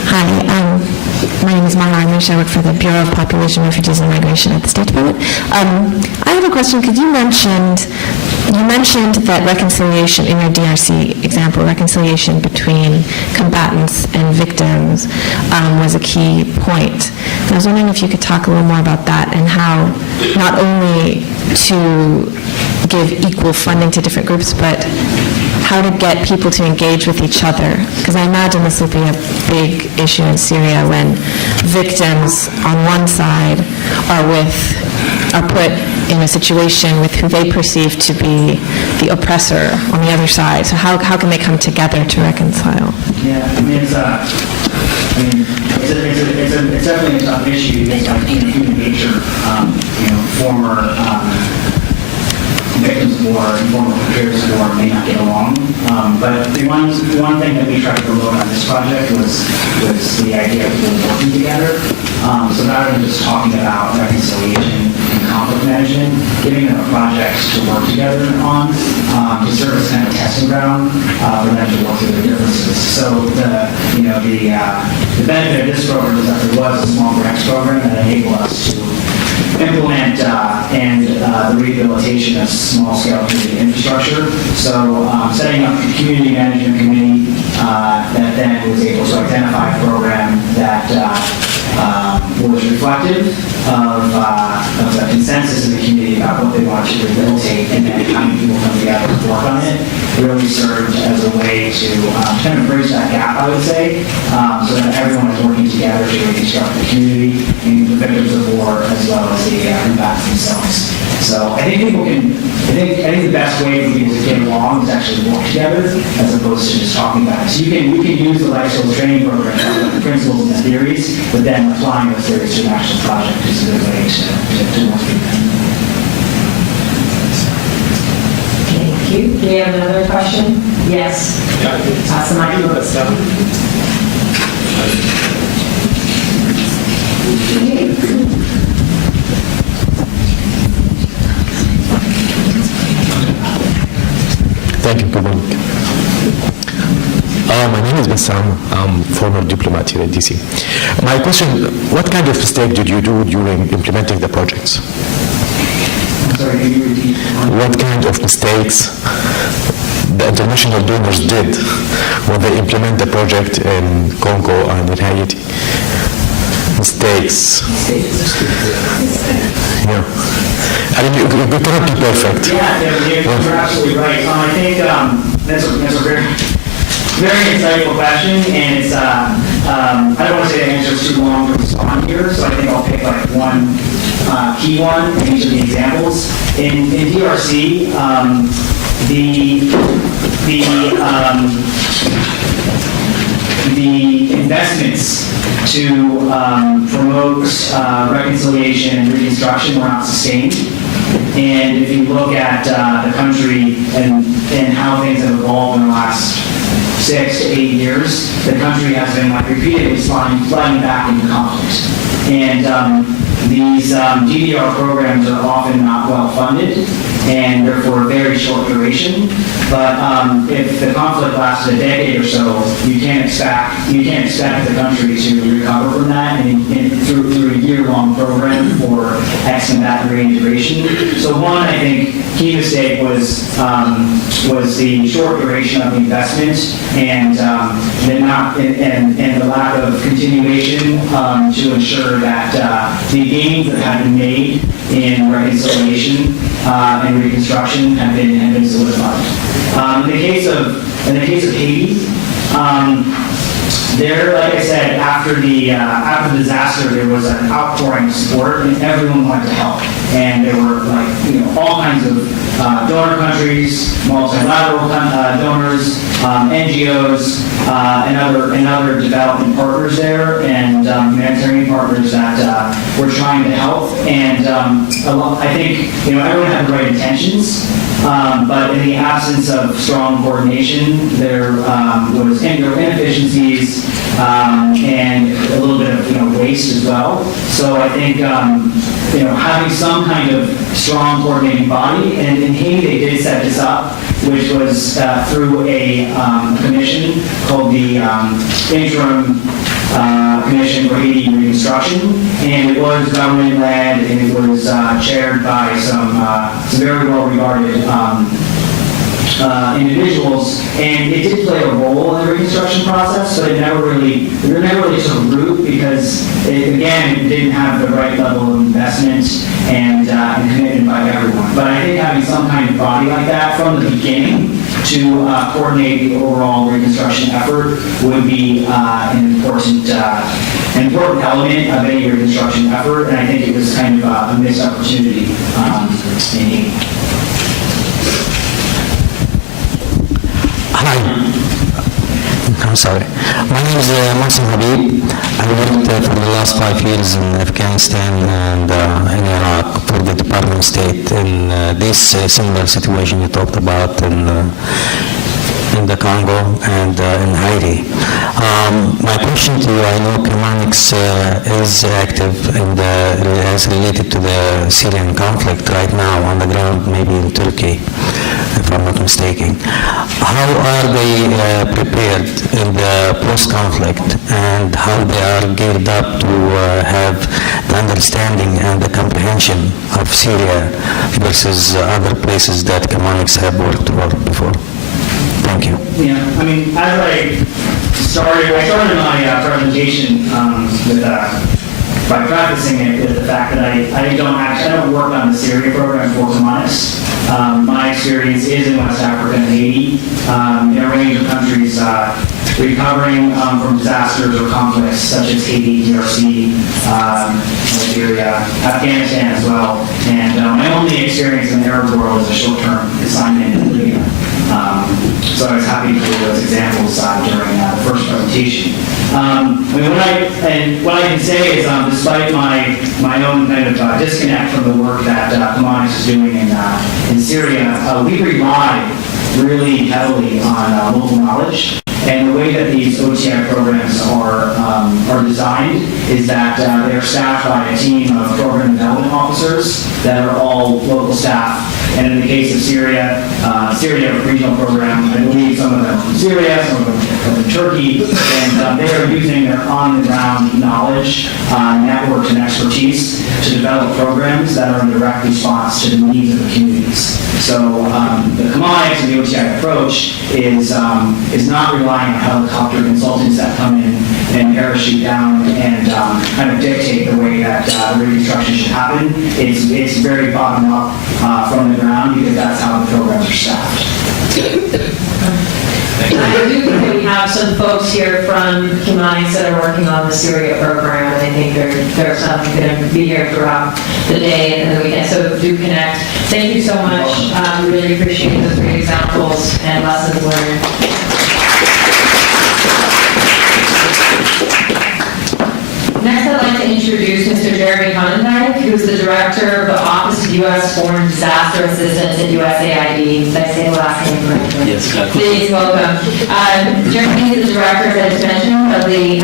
Hi, my name is Mara Amish. I work for the Bureau of Population, Refugees, and Migration at the State Department. I have a question because you mentioned that reconciliation, in your DRC example, reconciliation between combatants and victims was a key point. And I was wondering if you could talk a little more about that and how not only to give equal funding to different groups, but how to get people to engage with each other. Because I imagine this will be a big issue in Syria when victims on one side are put in a situation with who they perceive to be the oppressor on the other side. So how can they come together to reconcile? Yeah, it's it's definitely a tough issue. It's like human nature. Former victims of war and former peers of war may not get along. But the one thing that we tried to promote on this project was the idea of people working together. So rather than just talking about reconciliation and conflict management, giving them a project to work together on to serve as kind of a testing ground for them to work through their differences. So the benefit of this program is that there was a small grants program that enabled us to implement the rehabilitation of small-scale community infrastructure. So setting up the community management committee that then was able to identify a program that was reflective of the consensus in the community about what they wanted to rehabilitate, and then how many people come together to work on it, really served as a way to kind of bridge that gap, I would say, so that everyone is working together to reconstruct the community, and the victims of war, as well as the impacts themselves. So I think I think the best way for people to get along is actually work together, as opposed to just talking about it. So we can use the life skills training program, the principles and the theories, but then applying those theories to an actual project is a good way to work through them. Thank you. Do we have another question? Yes. Pass the Thank you, good morning. My name is Bassam. I'm former diplomat here at DC. My question, what kind of mistake did you do during implementing the projects? Sorry, can you repeat? What kind of mistakes the international donors did when they implement the project in Congo and in Haiti? Mistakes. Yeah. I mean, you cannot be perfect. Yeah, you're absolutely right. I think that's a very insightful question, and it's I don't want to say the answer is too long to respond here, so I think I'll pick like one key one in each of the examples. In DRC, the investments to promote reconciliation and reconstruction were not sustained. And if you look at the country and how things have evolved in the last 6 to 8 years, the country has been repeatedly sliding back into conflict. And these DDR programs are often not well funded and therefore very short duration. But if the conflict lasted a decade or so, you can't expect the country to recover from that through a year-long program for ex-combatant reintegration. So one, I think, key mistake was the short duration of the investment and the lack of continuation to ensure that the gains that have been made in reconciliation and reconstruction have been solidified. In the case of Haiti, there, like I said, after the disaster, there was an outpouring of support, and everyone wanted to help. And there were all kinds of donor countries, multilateral donors, NGOs, and other development partners there, and humanitarian partners that were trying to help. And I think everyone had the right intentions, but in the absence of strong coordination, there were inefficiencies and a little bit of waste as well. So I think having some kind of strong coordinating body, and in Haiti they did set this up, which was through a commission called the Interim Commission for Haiti Reconstruction, and it was government-led, and it was chaired by some very well-regarded individuals, and it did play a role in the reconstruction process, but it never really took root because it didn't have the right level of investment and commitment by everyone. But I think having some kind of body like that from the beginning to coordinate the overall reconstruction effort would be an important element of any reconstruction effort, and I think it was kind of a missed opportunity in Hi. I'm sorry. My name is Mohsen Habib. I worked for the last 5 years in Afghanistan and in Iraq for the Department of State in this similar situation you talked about in the Congo and in Haiti. My question to you, I know Chemonix is active as related to the Syrian conflict right now on the ground, maybe in Turkey, if I'm not mistaken. How are they prepared in the post-conflict, and how they are geared up to have the understanding and the comprehension of Syria versus other places that Chemonix have worked for before? Thank you. Yeah, I mean, as I started my presentation by prefacing it with the fact that I don't work on the Syria program for Chemonix. My experience is in West Africa and Haiti, in a range of countries recovering from disasters or conflicts such as Haiti, DRC, Nigeria, Afghanistan as well. And my only experience in the Arab world is a short-term assignment in Libya. So I was happy to give those examples during the first presentation. I mean, what I can say is, despite my own kind of disconnect from the work that Chemonix is doing in Syria, we rely really heavily on local knowledge. And the way that these OTI programs are designed is that they're staffed by a team of program development officers that are all local staff. And in the case of Syria regional program, I believe some of them from Syria, some of them from Turkey, and they are using their on-the-ground knowledge, networks, and expertise to develop programs that are in direct response to the needs of the communities. So the Chemonix and the OTI approach is not relying on helicopter consultants that come in and parachute down and kind of dictate the way that reconstruction should happen. It's very bottom up from the ground, because that's how the programs are staffed. I do think that we have some folks here from Chemonix that are working on the Syria program, and I think there are some going to be here throughout the day and the weekend, so do connect. Thank you so much. Really appreciate those great examples and lessons learned. Next, I'd like to introduce Mr. Jeremy Conendijk, who's the Director of the Office of U.S. Foreign Disaster Assistance at USAID. Did I say the last name correctly? Yes. Please welcome. Jeremy is the Director, as I just mentioned, of the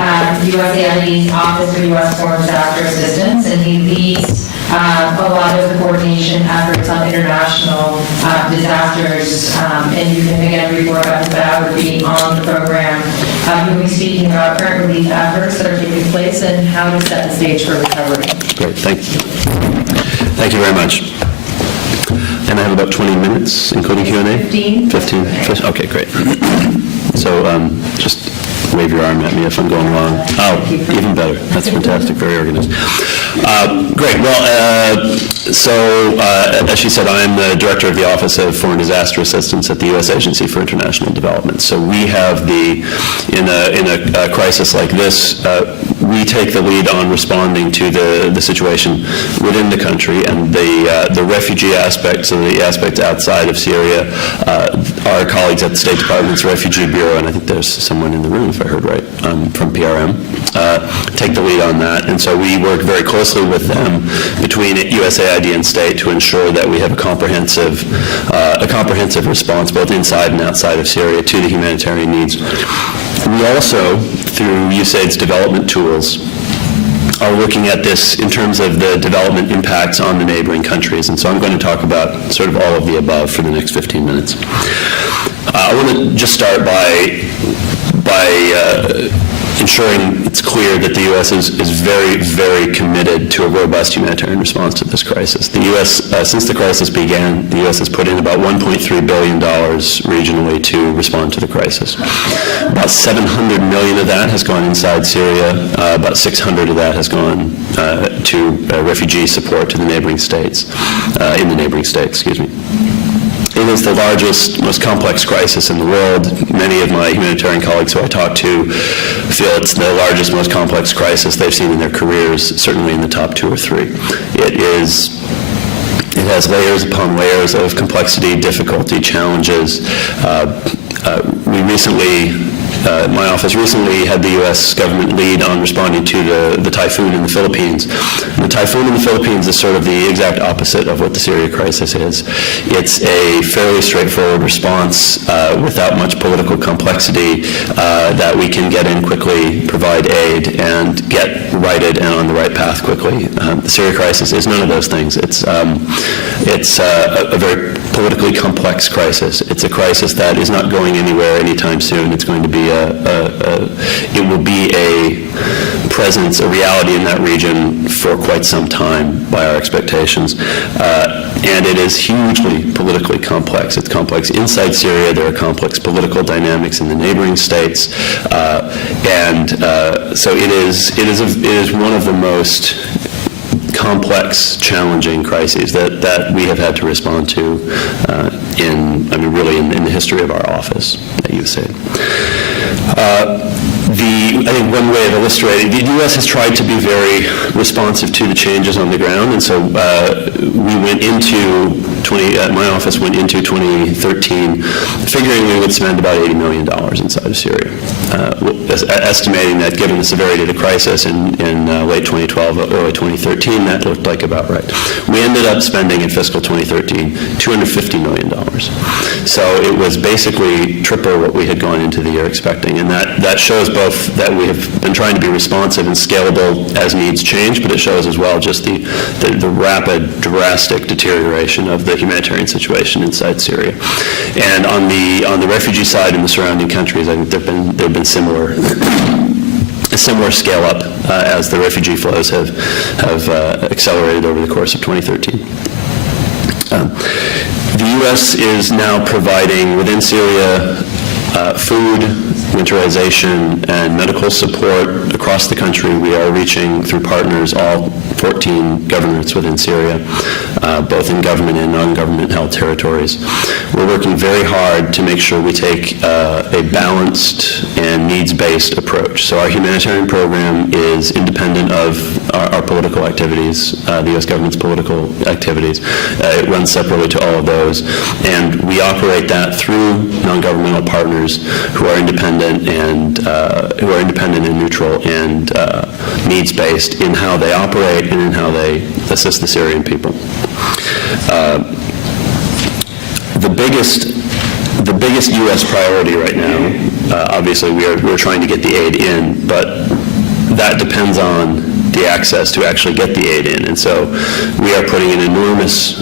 USAID's Office of U.S. Foreign Disaster Assistance, and he leads a lot of the coordination efforts on international disasters, and you can again read more about his biography on the program. He'll be speaking about current relief efforts that are taking place and how to set the stage for recovery. Great, thank you. Thank you very much. And I have about 20 minutes, including Q&A? 15. 15, okay, great. So just wave your arm at me if I'm going wrong. Oh, even better. That's fantastic, very organized. Great, well, as she said, I'm the Director of the Office of Foreign Disaster Assistance at the U.S. Agency for International Development. So we have in a crisis like this, we take the lead on responding to the situation within the country, and the refugee aspects, so the aspects outside of Syria, our colleagues at the State Department's Refugee Bureau, and I think there's someone in the room, if I heard right, from PRM, take the lead on that. And so we work very closely with them between USAID and state to ensure that we have a comprehensive response both inside and outside of Syria to the humanitarian needs. We also, through USAID's development tools, are looking at this in terms of the development impacts on the neighboring countries. And so I'm going to talk about sort of all of the above for the next 15 minutes. I want to just start by ensuring it's clear that the U.S. is very, very committed to a robust humanitarian response to this crisis. The U.S., since the crisis began, the U.S. has put in about $1.3 billion regionally to respond to the crisis. About $700 million of that has gone inside Syria. About $600 of that has gone to refugee support to the neighboring states, in the neighboring states, excuse me. It is the largest, most complex crisis in the world. Many of my humanitarian colleagues who I talk to feel it's the largest, most complex crisis they've seen in their careers, certainly in the top 2 or 3. It has layers upon layers of complexity, difficulty, challenges. We recently my office recently had the U.S. government lead on responding to the typhoon in the Philippines. And the typhoon in the Philippines is sort of the exact opposite of what the Syria crisis is. It's a fairly straightforward response without much political complexity that we can get in quickly, provide aid, and get righted and on the right path quickly. The Syria crisis is none of those things. It's a very politically complex crisis. It's a crisis that is not going anywhere anytime soon. It's going to be it will be a presence, a reality in that region for quite some time by our expectations. And it is hugely politically complex. It's complex inside Syria. There are complex political dynamics in the neighboring states. So it is one of the most complex, challenging crises that we have had to respond to in the history of our office at USAID. I think one way of illustrating, the U.S. has tried to be very responsive to the changes on the ground, and so my office went into 2013 figuring we would spend about $80 million inside of Syria, estimating that given the severity of the crisis in late 2012, early 2013, that looked like about right. We ended up spending in fiscal 2013 $250 million. So it was basically triple what we had gone into the year expecting, and that shows both that we have been trying to be responsive and scalable as needs change, but it shows as well just the rapid, drastic deterioration of the humanitarian situation inside Syria. And on the refugee side in the surrounding countries, I think there've been similar scale up as the refugee flows have accelerated over the course of 2013. The U.S. is now providing within Syria food, winterization, and medical support across the country. We are reaching through partners all 14 governorates within Syria, both in government and non-government held territories. We're working very hard to make sure we take a balanced and needs-based approach. So our humanitarian program is independent of our political activities, the U.S. government's political activities. It runs separately to all of those, and we operate that through non-governmental partners who are independent and neutral and needs-based in how they operate and in how they assist the Syrian people. The biggest U.S. priority right now, obviously we're trying to get the aid in, but that depends on the access to actually get the aid in. And so we are putting an enormous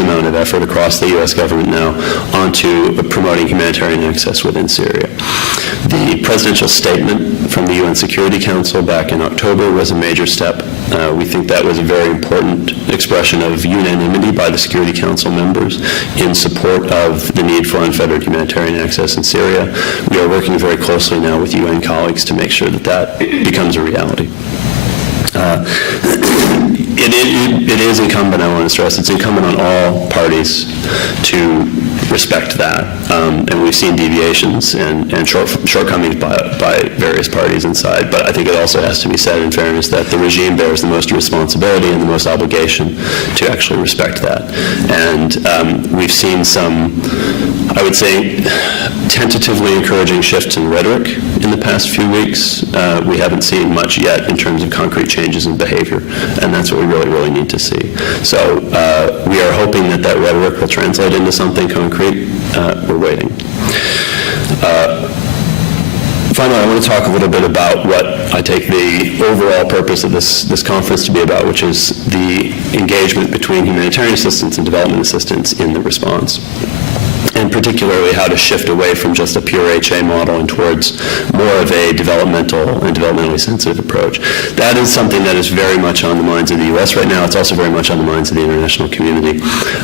amount of effort across the U.S. government now onto promoting humanitarian access within Syria. The presidential statement from the UN Security Council back in October was a major step. We think that was a very important expression of unanimity by the Security Council members in support of the need for unfettered humanitarian access in Syria. We are working very closely now with UN colleagues to make sure that becomes a reality. It is incumbent, I want to stress, it's incumbent on all parties to respect that. And we've seen deviations and shortcomings by various parties inside, but I think it also has to be said in fairness that the regime bears the most responsibility and the most obligation to actually respect that. And we've seen some, I would say, tentatively encouraging shifts in rhetoric in the past few weeks. We haven't seen much yet in terms of concrete changes in behavior, and that's what we really need to see. So we are hoping that rhetoric will translate into something concrete. We're waiting. Finally, I want to talk a little bit about what I take the overall purpose of this conference to be about, which is the engagement between humanitarian assistance and development assistance in the response, and particularly how to shift away from just a pure HA model and towards more of a developmental and developmentally sensitive approach. That is something that is very much on the minds of the U.S. right now. It's also very much on the minds of the international community.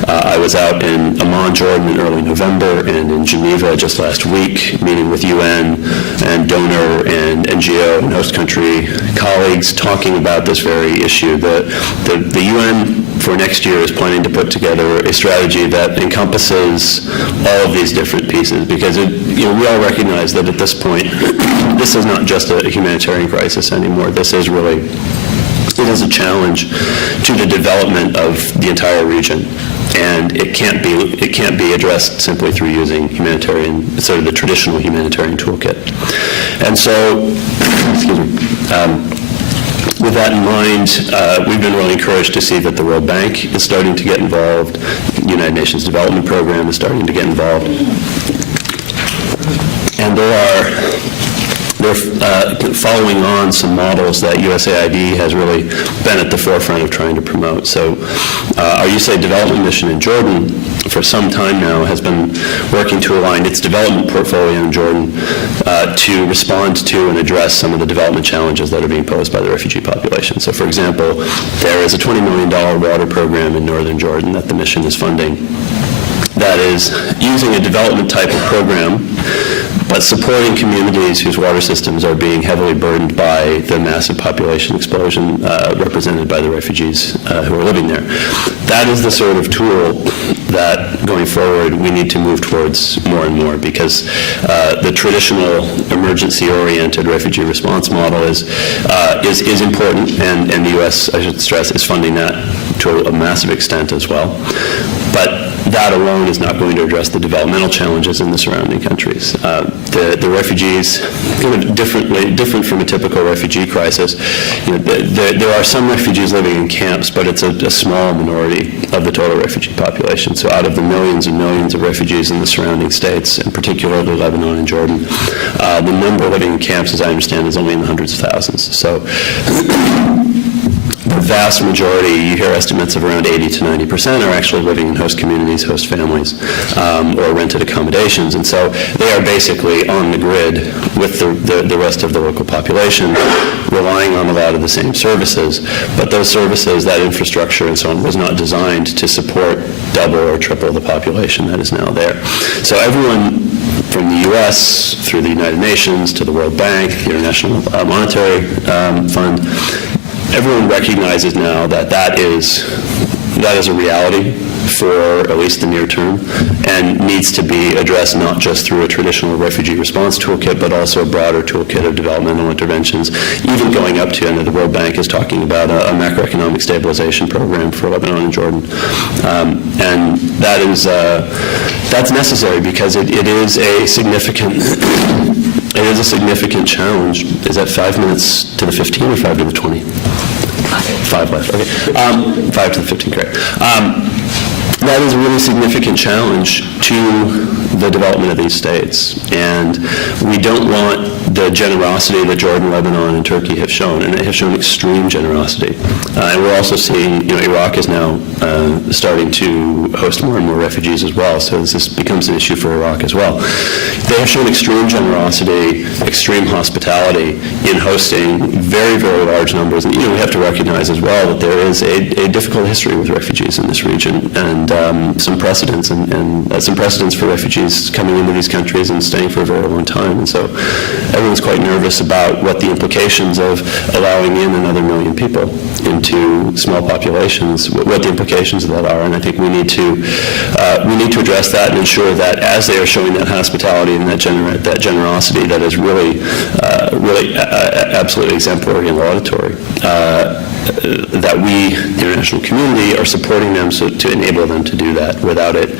I was out in Amman, Jordan in early November and in Geneva just last week, meeting with UN and donor and NGO and host country colleagues talking about this very issue. The UN for next year is planning to put together a strategy that encompasses all of these different pieces, because we all recognize that at this point, this is not just a humanitarian crisis anymore. This is really, it is a challenge to the development of the entire region. and it can't be addressed simply through using sort of the traditional humanitarian toolkit. And so, excuse me. With that in mind, we've been really encouraged to see that the World Bank is starting to get involved, the United Nations Development Program is starting to get involved, and they're following on some models that USAID has really been at the forefront of trying to promote. So our USAID Development Mission in Jordan for some time now has been working to align its development portfolio in Jordan to respond to and address some of the development challenges that are being posed by the refugee population. So for example, there is a $20 million water program in northern Jordan that the mission is funding that is using a development type of program, but supporting communities whose water systems are being heavily burdened by the massive population explosion represented by the refugees who are living there. That is the sort of tool that, going forward, we need to move towards more and more, because the traditional emergency-oriented refugee response model is important, and the U.S., I should stress, is funding that to a massive extent as well. But that alone is not going to address the developmental challenges in the surrounding countries. The refugees, kind of different from a typical refugee crisis. There are some refugees living in camps, but it's a small minority of the total refugee population. So out of the millions and millions of refugees in the surrounding states, and particularly Lebanon and Jordan, the number living in camps, as I understand, is only in the hundreds of thousands. So the vast majority, you hear estimates of around 80 to 90%, are actually living in host communities, host families, or rented accommodations. And so they are basically on the grid with the rest of the local population, relying on a lot of the same services. But those services, that infrastructure and so on, was not designed to support double or triple the population that is now there. So everyone from the U.S. through the United Nations to the World Bank, the International Monetary Fund, everyone recognizes now that is a reality for at least the near term, and needs to be addressed not just through a traditional refugee response toolkit, but also a broader toolkit of developmental interventions, even going up to, I know the World Bank is talking about a macroeconomic stabilization program for Lebanon and Jordan. And that's necessary, because it is a significant challenge. Is that 5 minutes to the 15 or 5 to the 20? 5 left, okay. 5 to the 15, great. That is a really significant challenge to the development of these states. And we don't want the generosity that Jordan, Lebanon, and Turkey have shown, and they have shown extreme generosity. And we're also seeing, Iraq is now starting to host more and more refugees as well, so this becomes an issue for Iraq as well. They have shown extreme generosity, extreme hospitality in hosting very, very large numbers. And, we have to recognize as well that there is a difficult history with refugees in this region, and some precedents for refugees coming into these countries and staying for a very long time. And so everyone's quite nervous about what the implications of allowing in another million people into small populations, what the implications of that are. And I think we need to address that and ensure that as they are showing that hospitality and that generosity that is really absolutely exemplary and laudatory, that we, the international community, are supporting them to enable them to do that without it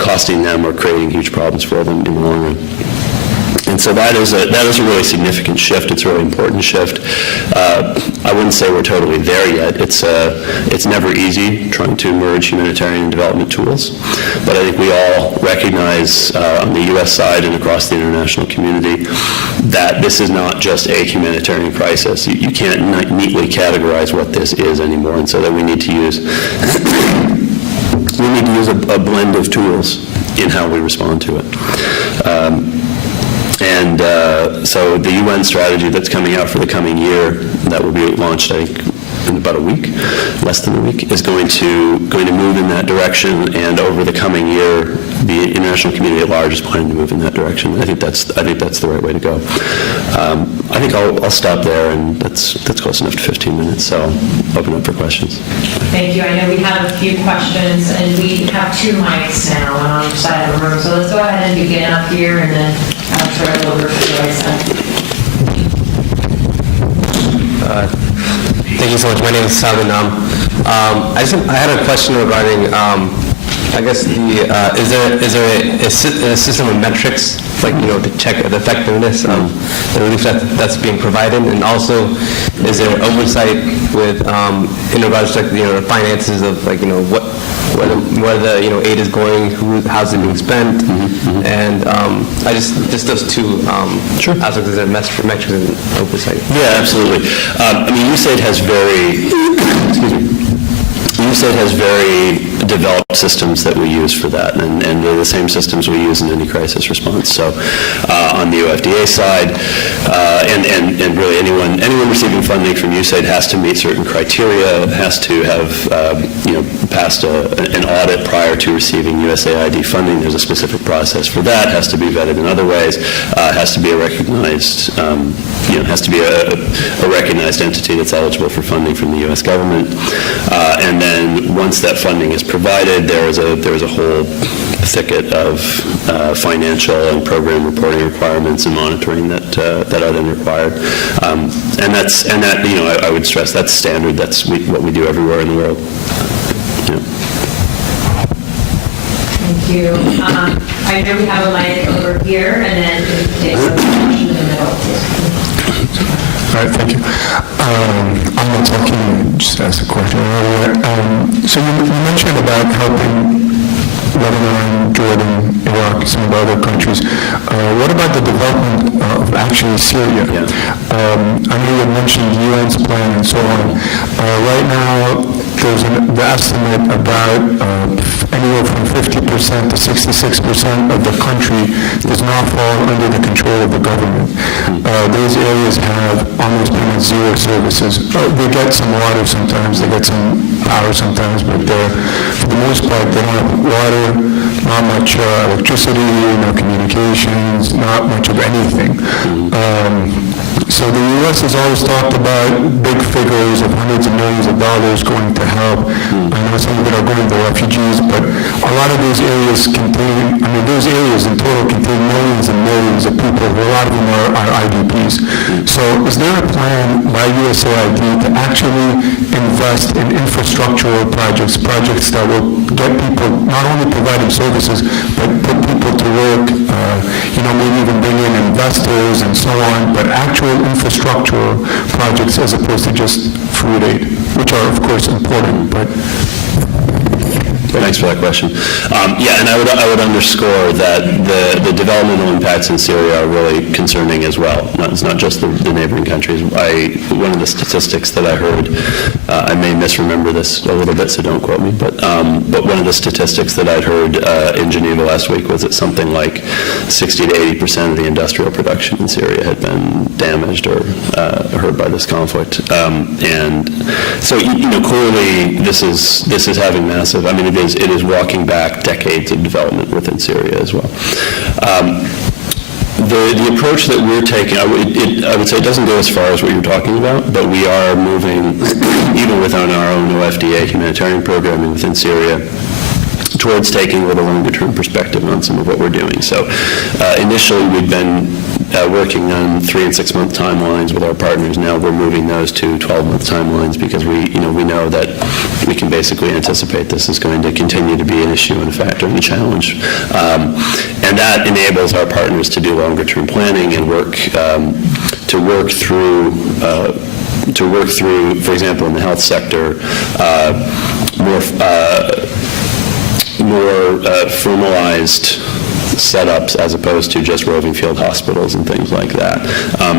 costing them or creating huge problems for them in the long run. And so that is a really significant shift. It's a really important shift. I wouldn't say we're totally there yet. It's never easy trying to merge humanitarian and development tools, but I think we all recognize on the U.S. side and across the international community that this is not just a humanitarian crisis. You can't neatly categorize what this is anymore, and so that we need to use a blend of tools in how we respond to it. So the UN strategy that's coming out for the coming year, that will be launched, I think, in about a week, less than a week, is going to move in that direction. And over the coming year, the international community at large is planning to move in that direction. I think that's the right way to go. I think I'll stop there, and that's close enough to 15 minutes. So I'll open up for questions. Thank you. I know we have a few questions, and we have 2 mics now on each side of the room. So let's go ahead and begin up here, and then I'll turn it over to Joyce. Thank you so much. My name is Salman. I had a question regarding I guess is there a system of metrics, like, to check the effectiveness of the relief that's being provided? And also, is there oversight with, in regards to, the finances of, like, where the, aid is going, how's it being spent? And I just those two aspects of metrics and oversight. Yeah, absolutely. USAID has very developed systems that we use for that, and they're the same systems we use in any crisis response. So on the UFDA side, and really anyone receiving funding from USAID has to meet certain criteria, has to have passed an audit prior to receiving USAID funding. There's a specific process for that. Has to be vetted in other ways. Has to be a recognized recognized entity that's eligible for funding from the U.S. government. And then once that funding is provided, there is a whole thicket of financial and program reporting requirements and monitoring that are then required. I would stress that's standard. That's what we do everywhere in the world. Yeah. Thank you. I know we have a mic over here, and then take a question in the middle. All right, thank you. I'm not talking, just asked a question earlier. So you mentioned about helping Lebanon, Jordan, Iraq, some of the other countries. What about the development of actually Syria? Yeah. I know you mentioned UN's plan and so on. Right now, there's the estimate about anywhere from 50% to 66% of the country does not fall under the control of the government. Those areas have almost pretty much zero services. They get some water sometimes, they get some power sometimes, but for the most part, they don't have water, not much electricity, no communications, not much of anything. So the U.S. has always talked about big figures of hundreds of millions of dollars going to help. I know some of it are going to refugees, but a lot of those areas those areas in total contain millions and millions of people, a lot of them are IDPs. So is there a plan by USAID to actually invest in infrastructural projects that will get people, not only provide them services, but put people to work, maybe even bring in investors and so on, but actual infrastructural projects as opposed to just food aid, which are of course important, but... Thanks for that question. And I would underscore that the developmental impacts in Syria are really concerning as well. It's not just the neighboring countries. One of the statistics that I heard, I may misremember this a little bit, so don't quote me, but one of the statistics that I'd heard in Geneva last week was that something like 60 to 80% of the industrial production in Syria had been damaged or hurt by this conflict. And so, clearly this is having massive, it is walking back decades of development within Syria as well. The approach that we're taking, I would say it doesn't go as far as what you're talking about, but we are moving, even within our own OFDA humanitarian programming within Syria, towards taking a little longer-term perspective on some of what we're doing. So initially we'd been working on 3- and 6-month timelines with our partners. Now we're moving those to 12-month timelines because we know that we can basically anticipate this is going to continue to be an issue and a factor and a challenge. And that enables our partners to do longer-term planning and work through, for example, in the health sector, more formalized setups as opposed to just roving field hospitals and things like that.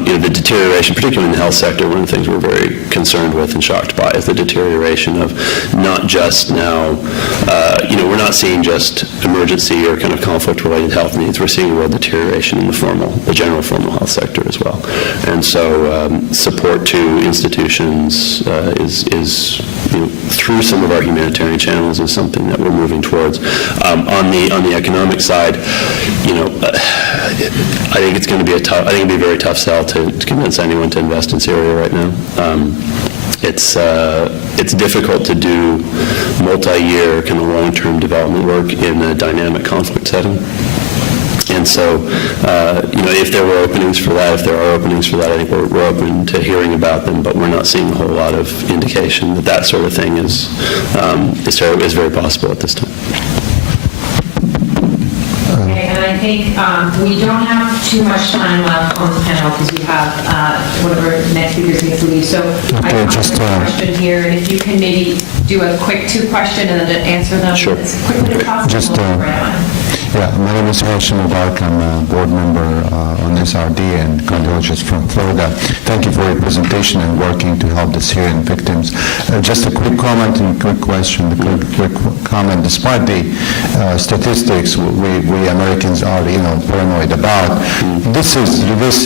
The deterioration, particularly in the health sector, one of the things we're very concerned with and shocked by is the deterioration of not just now, we're not seeing just emergency or kind of conflict-related health needs. We're seeing a real deterioration in the general formal health sector as well. And so support to institutions is through some of our humanitarian channels is something that we're moving towards. On the economic side, I think it's going to be it'd be a very tough sell to convince anyone to invest in Syria right now. It's difficult to do multi-year kind of long-term development work in a dynamic conflict setting. And so, if there were openings for that, I think we're open to hearing about them, but we're not seeing a whole lot of indication that sort of thing is very possible at this time. think we don't have too much time left on the panel because we have one of our next speakers needs to leave. So I have a question here, and if you can maybe do a quick two-question and then answer them as quickly as possible. Just, yeah, my name is Hashim Mubarak. I'm a board member on SRD and cardiologist from Florida. Thank you for your presentation and working to help the Syrian victims. Just a quick comment and quick question. The quick comment, despite the statistics we Americans are, paranoid about, this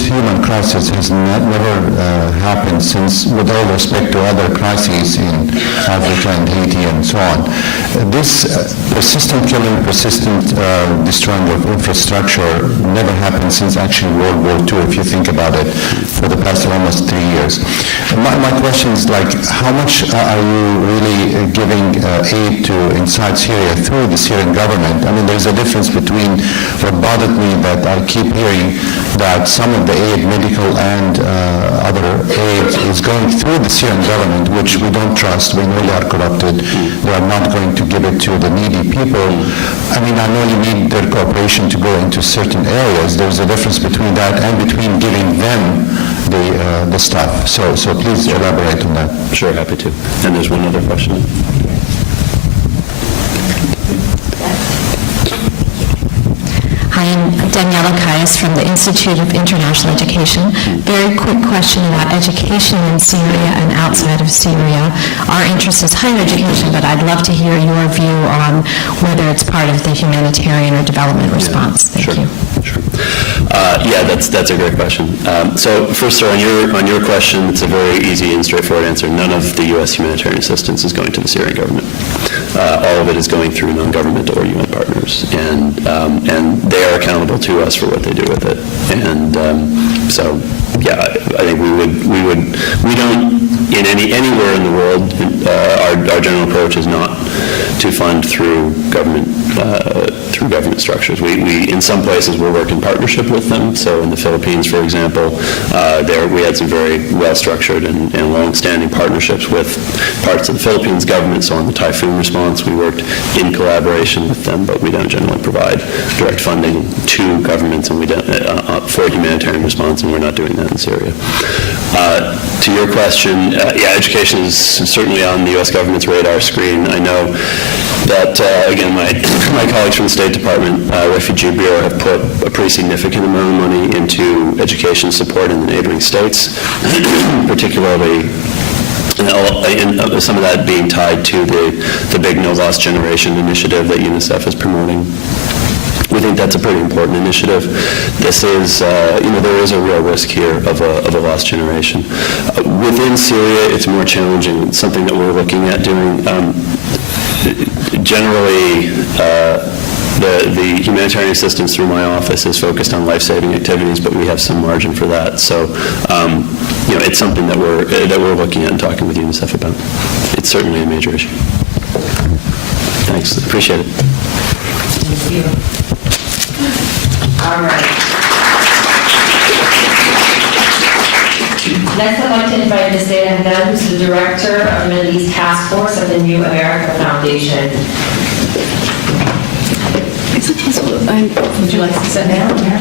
human crisis has never happened since, with all respect to other crises in Africa and Haiti and so on. This persistent killing, persistent destroying of infrastructure never happened since actually World War II, if you think about it, for the past almost 3 years. My question is, how much are you really giving aid to inside Syria through the Syrian government? I mean, there's a difference between what bothered me that I keep hearing that some of the aid, medical and other aid, is going through the Syrian government, which we don't trust. We know they are corrupted. They are not going to give it to the needy people. I mean, I know you need their cooperation to go into certain areas. There's a difference between that and between giving them the stuff. So please elaborate on that. Sure, happy to. And there's one other question. Hi, I'm Daniela Kayas from the Institute of International Education. Very quick question about education in Syria and outside of Syria. Our interest is higher education, but I'd love to hear your view on whether it's part of the humanitarian or development response. Thank you. Sure. Yeah, that's a great question. So first, sir, on your question, it's a very easy and straightforward answer. None of the U.S. humanitarian assistance is going to the Syrian government. All of it is going through non-governmental or UN partners, and they are accountable to us for what they do with it. And so, yeah, I think we don't anywhere in the world. Our general approach is not to fund through government structures. We in some places we'll work in partnership with them. So in the Philippines, for example, there we had some very well-structured and long-standing partnerships with parts of the Philippines government. So on the typhoon response, we worked in collaboration with them, but we don't generally provide direct funding to governments, and we don't for humanitarian response, and we're not doing that in Syria. To your question, yeah, education is certainly on the U.S. government's radar screen. I know that, again, my colleagues from the State Department Refugee Bureau have put a pretty significant amount of money into education support in the neighboring states, particularly some of that being tied to the big No Lost Generation initiative that UNICEF is promoting. We think that's a pretty important initiative. This is, there is a real risk here of a lost generation. Within Syria, it's more challenging. It's something that we're looking at doing. Generally, the humanitarian assistance through my office is focused on life-saving activities, but we have some margin for that. So, it's something that we're looking at and talking with UNICEF about. It's certainly a major issue. Thanks. Appreciate it. Thank you. All right. Next, I'd like to invite Ms. Zeta Haddad, who's the Director of Middle East Task Force of the New America Foundation. Is it possible? Would you like to sit down? Yeah.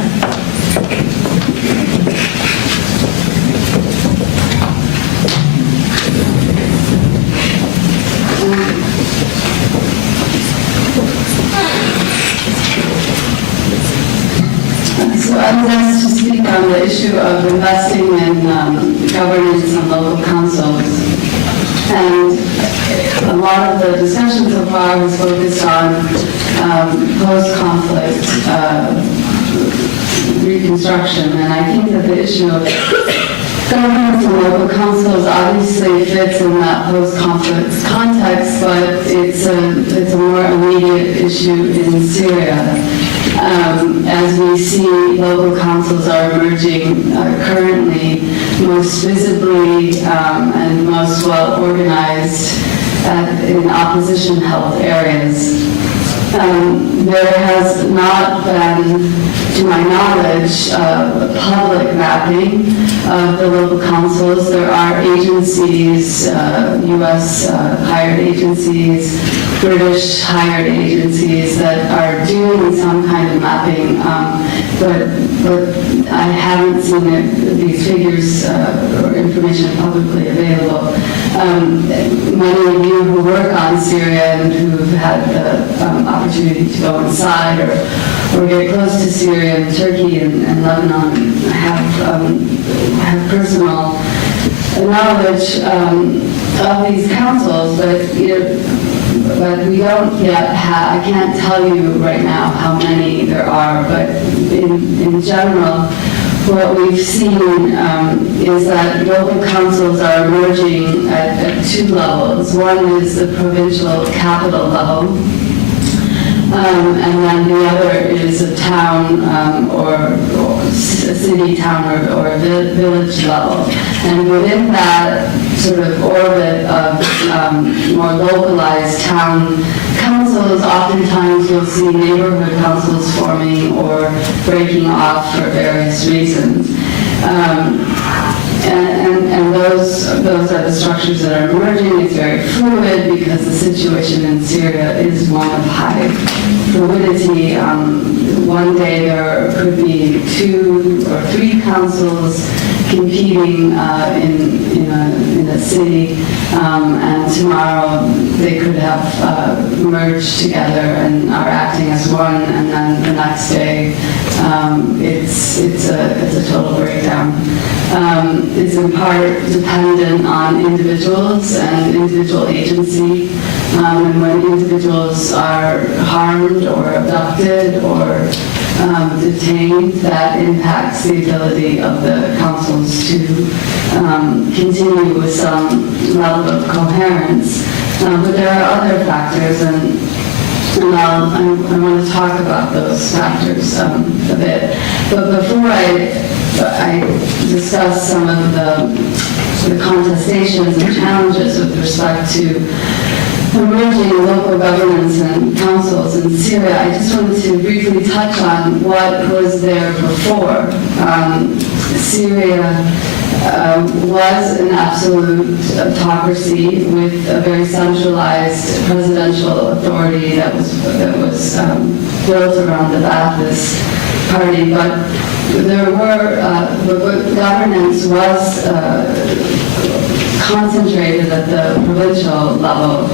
So I was asked to speak on the issue of investing in governance and local councils. And a lot of the discussion so far was focused on post-conflict reconstruction. And I think that the issue of governance and local councils obviously fits in that post-conflict context, but it's a more immediate issue in Syria. As we see, local councils are emerging currently most visibly and most well organized in opposition-held areas. There has not been, to my knowledge, public mapping of the local councils. There are agencies, U.S. hired agencies, British hired agencies that are doing some kind of mapping, but I haven't seen these figures or information publicly available. Many of you who work on Syria and who've had the opportunity to go inside or get close to Syria and Turkey and Lebanon have personal knowledge of these councils, but we don't yet have, I can't tell you right now how many there are, but in general, what we've seen is that local councils are emerging at two levels. One is the provincial capital level, and then the other is a town or a city, town, or a village level. And within that sort of orbit of more localized town councils, oftentimes you'll see neighborhood councils forming or breaking off for various reasons. And those are the structures that are emerging. It's very fluid because the situation in Syria is one of high fluidity. One day there could be 2 or 3 councils competing in a city, and tomorrow they could have merged together and are acting as one, and then the next day it's a total breakdown. It's in part dependent on individuals and individual agency, and when individuals are harmed or abducted or detained, that impacts the ability of the councils to continue with some level of coherence. But there are other factors, and I want to talk about those factors a bit. But before I discuss some of the contestations and challenges with respect to emerging local governments and councils in Syria, I just wanted to briefly touch on what was there before. Syria was an absolute autocracy with a very centralized presidential authority that was built around the Ba'athist Party, but there were governance was concentrated at the provincial level.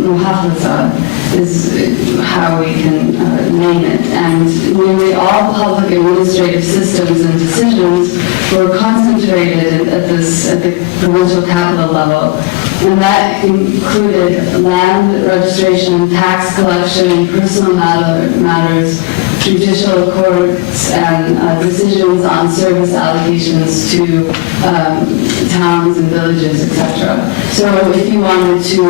Muhafaza is how we can name it, and nearly all public administrative systems and decisions were concentrated at the provincial capital level, and that included land registration, tax collection, personal matters, judicial courts, and decisions on service allocations to towns and villages, etc. So if you wanted to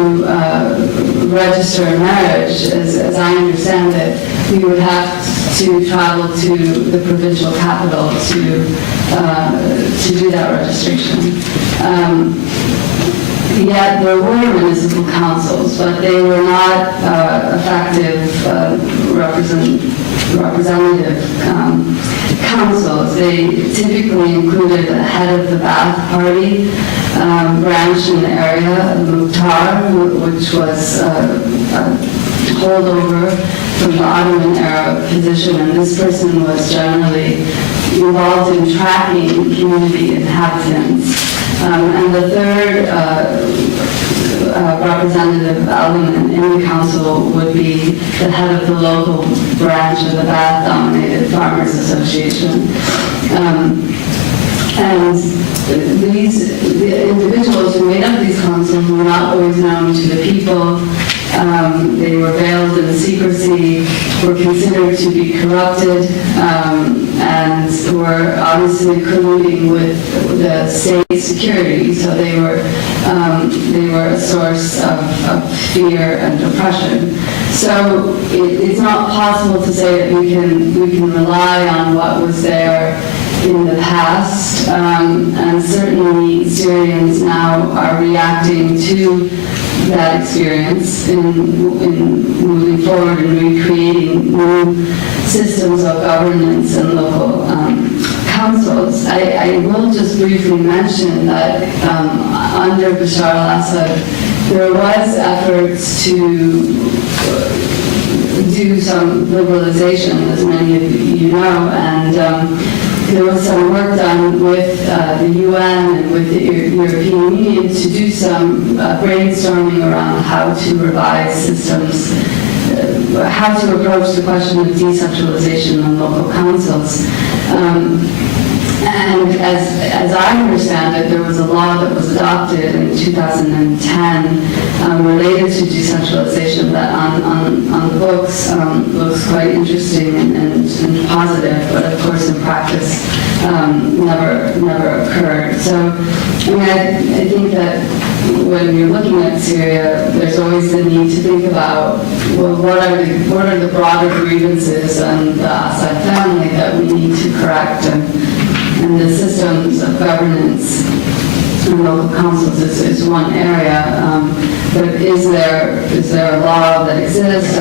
register a marriage, as I understand it, you would have to travel to the provincial capital to do that registration. Yet there were municipal councils, but they were not effective representative councils. They typically included a head of the Ba'ath Party branch in the area, Mukhtar, which was a holdover from the Ottoman era position, and this person was generally involved in tracking community inhabitants. And the third representative element in the council would be the head of the local branch of the Ba'ath-dominated Farmers Association. And the individuals who made up these councils were not always known to the people. They were veiled in secrecy, were considered to be corrupted, and were obviously colluding with the state security. So they were a source of fear and oppression. So it's not possible to say that we can rely on what was there in the past, and certainly Syrians now are reacting to that experience in moving forward and recreating new systems of governance and local councils. I will just briefly mention that under Bashar al-Assad, there was efforts to do some liberalization, as many of you know, and there was some work done with the UN and with the European Union to do some brainstorming around how to revise systems, how to approach the question of decentralization on local councils. And as I understand it, there was a law that was adopted in 2010 related to decentralization that on the books looks quite interesting and positive, but of course in practice never occurred. So I mean, I think that when you're looking at Syria, there's always the need to think about, well, what are the broader grievances and the Assad family that we need to correct, and the systems of governance and local councils is one area. But is there a law that exists?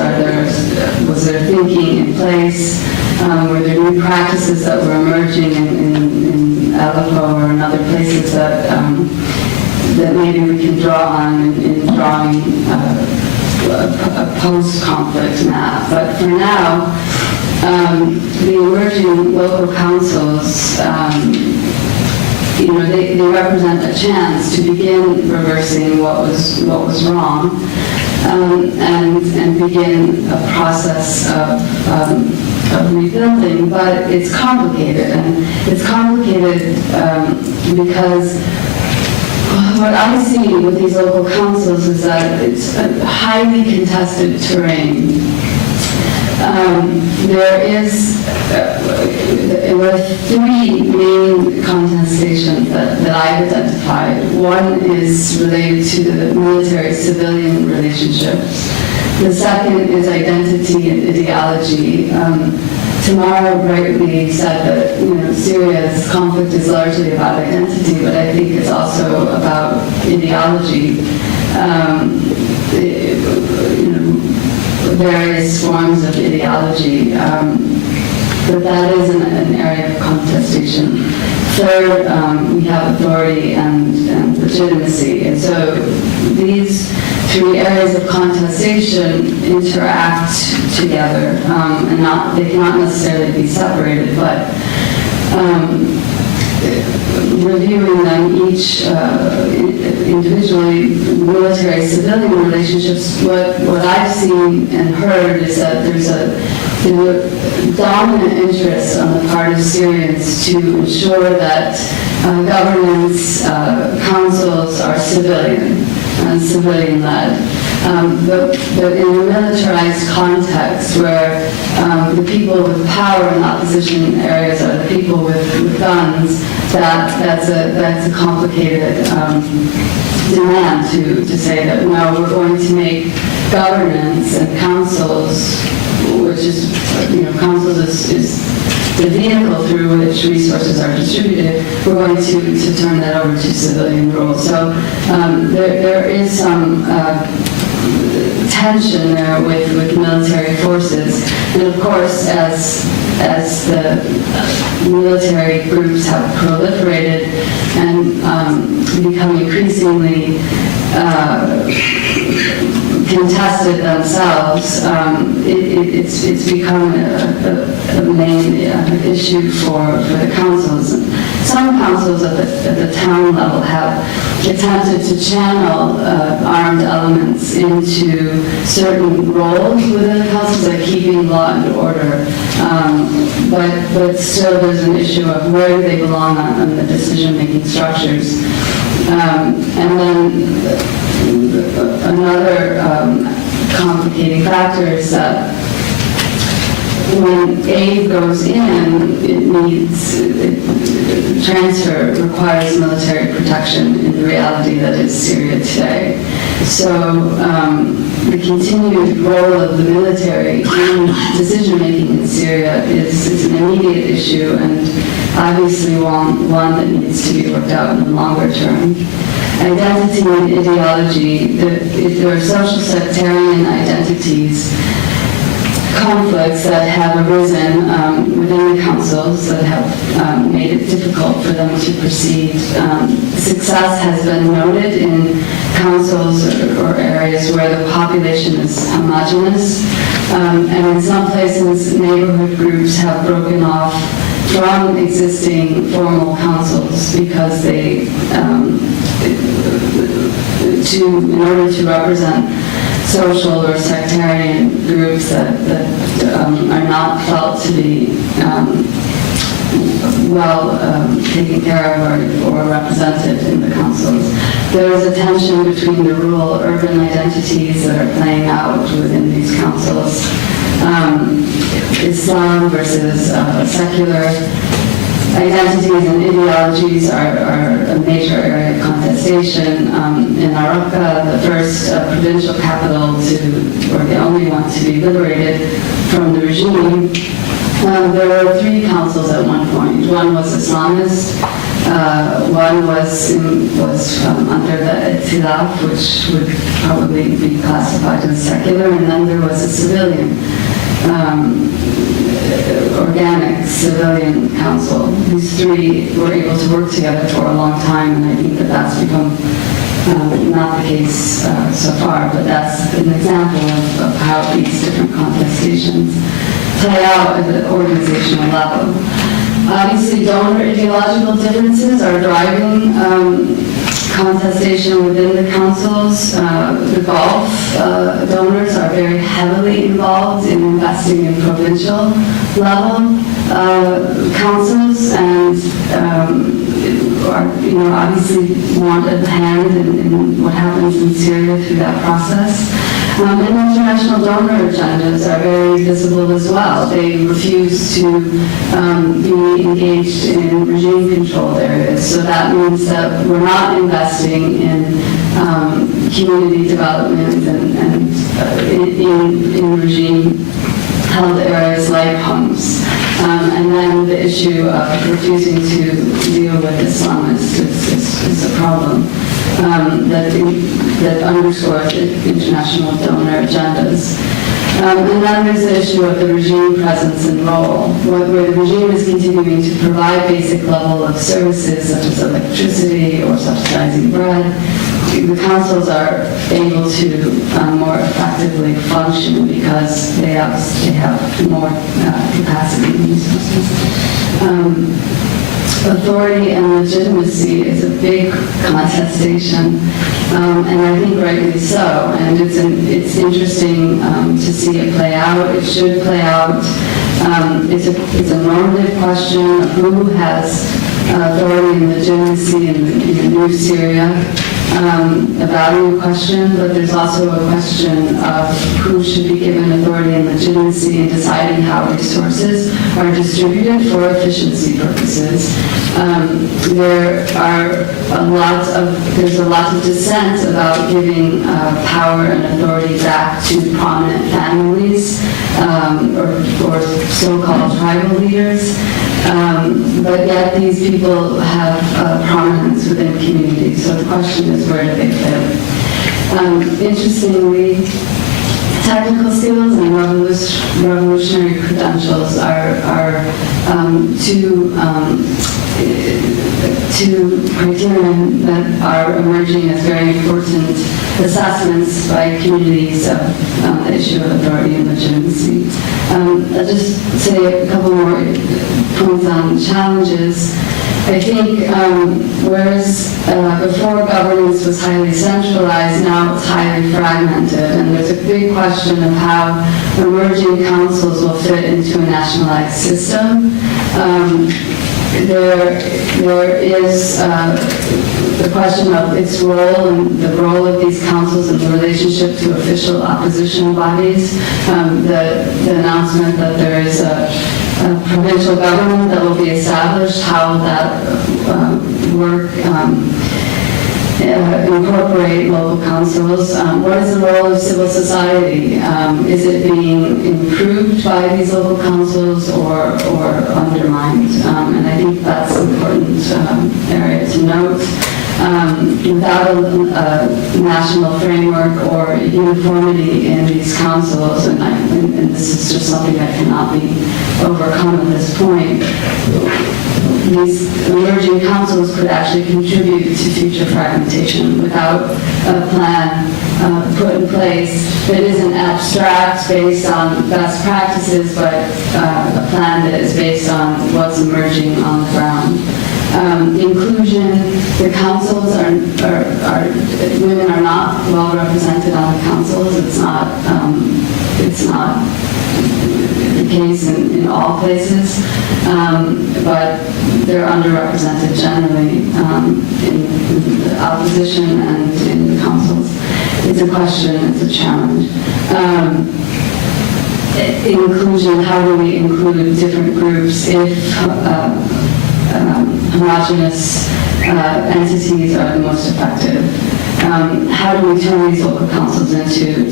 Was there thinking in place? Were there new practices that were emerging in Aleppo or in other places that maybe we can draw on in drawing a post-conflict map? But for now, the emerging local councils, they represent a chance to begin reversing what was wrong, and begin a process of rebuilding. But it's complicated, and it's complicated because what I see with these local councils is that it's a highly contested terrain. There were three main contestations that I've identified. One is related to the military-civilian relationships. The second is identity and ideology. Tamara rightly said that Syria's conflict is largely about identity, but I think it's also about ideology. Various forms of ideology, but that is an area of contestation. Third, we have authority and legitimacy, and so these three areas of contestation interact together, and they cannot necessarily be separated, but reviewing them each individually, military-civilian relationships, what I've seen and heard is that there's a dominant interest on the part of Syrians to ensure that governance councils are civilian and civilian-led. But in a militarized context where the people with power in opposition areas are the people with guns, that's a complicated demand to say that no, we're going to make governance and councils, which is, councils is the vehicle through which resources are distributed, we're going to turn that over to civilian rule. So there is some tension there with military forces, and of course, as the military groups have proliferated and become increasingly contested themselves, it's become a main issue for the councils. Some councils at the town level have attempted to channel armed elements into certain roles within the councils, like keeping law and order. But still there's an issue of where do they belong on the decision-making structures. And then another complicating factor is that when aid goes in, transfer requires military protection in the reality that is Syria today. So the continued role of the military in decision-making in Syria is an immediate issue, and obviously one that needs to be worked out in the longer term. identity and ideology. There are social sectarian identities, conflicts that have arisen within the councils that have made it difficult for them to proceed. Success has been noted in councils or areas where the population is homogeneous, and in some places neighborhood groups have broken off from existing formal councils because they, in order to represent social or sectarian groups that are not felt to be well taken care of or represented in the councils. There is a tension between the rural-urban identities that are playing out within these councils. Islam versus secular identities and ideologies are a major area of contestation. In Araka, the first provincial capital or the only one to be liberated from the regime, there were 3 councils at one point. One was Islamist, one was under the Itilaf, which would probably be classified as secular, and then there was a civilian, organic civilian council. These 3 were able to work together for a long time, and I think that that's become not the case so far, but that's an example of how these different contestations play out at the organizational level. Obviously, donor ideological differences are driving contestation within the councils. The Gulf donors are very heavily involved in investing in provincial level councils and obviously want a hand in what happens in Syria through that process. And international donor agendas are very visible as well. They refuse to be engaged in regime-controlled areas. So that means that we're not investing in community development and in regime-held areas like homes. And then the issue of refusing to deal with Islamists is a problem that underscores international donor agendas. And then there's the issue of the regime presence and role, where the regime is continuing to provide basic level of services such as electricity or subsidizing bread. The councils are able to more effectively function because they have more capacity and resources. Authority and legitimacy is a big contestation, and I think rightly so. And it's interesting to see it play out. It should play out. It's a normative question of who has authority and legitimacy in the new Syria, a value question, but there's also a question of who should be given authority and legitimacy in deciding how resources are distributed for efficiency purposes. There's a lot of dissent about giving power and authority back to prominent families or so-called tribal leaders. But yet these people have prominence within communities. So the question is, where do they fit? Interestingly, technical skills and revolutionary credentials are two criterion that are emerging as very important assessments by communities of the issue of authority and legitimacy. I'll just say a couple more points on challenges. I think whereas before governance was highly centralized, now it's highly fragmented, and there's a big question of how emerging councils will fit into a nationalized system. There is the question of its role and the role of these councils in relationship to official opposition bodies. The announcement that there is a provincial government that will be established, how that work incorporate local councils. What is the role of civil society? Is it being improved by these local councils or undermined? And I think that's an important area to note. without a national framework or uniformity in these councils, and this is just something that cannot be overcome at this point, these emerging councils could actually contribute to future fragmentation without a plan put in place that isn't abstract based on best practices, but a plan that is based on what's emerging on the ground. Inclusion, the councils women are not well represented on the councils. It's not the case in all places, but they're underrepresented generally in the opposition and in the councils. It's a question, it's a challenge. Inclusion, how do we include different groups if homogenous entities are the most effective? How do we turn these local councils into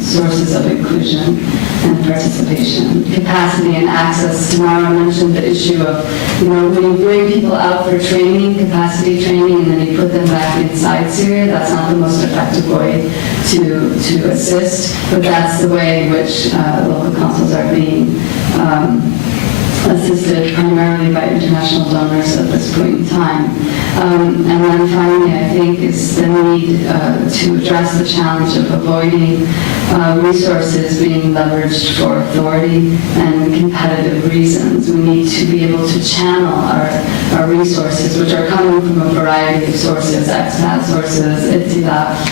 sources of inclusion and participation? Capacity and access. Tamara mentioned the issue of, when you bring people out for training, capacity training, and then you put them back inside Syria, that's not the most effective way to assist, but that's the way in which local councils are being assisted primarily by international donors at this point in time. And then finally, I think, is the need to address the challenge of avoiding resources being leveraged for authority and competitive reasons. We need to be able to channel our resources, which are coming from a variety of sources, expat sources, ITILAF,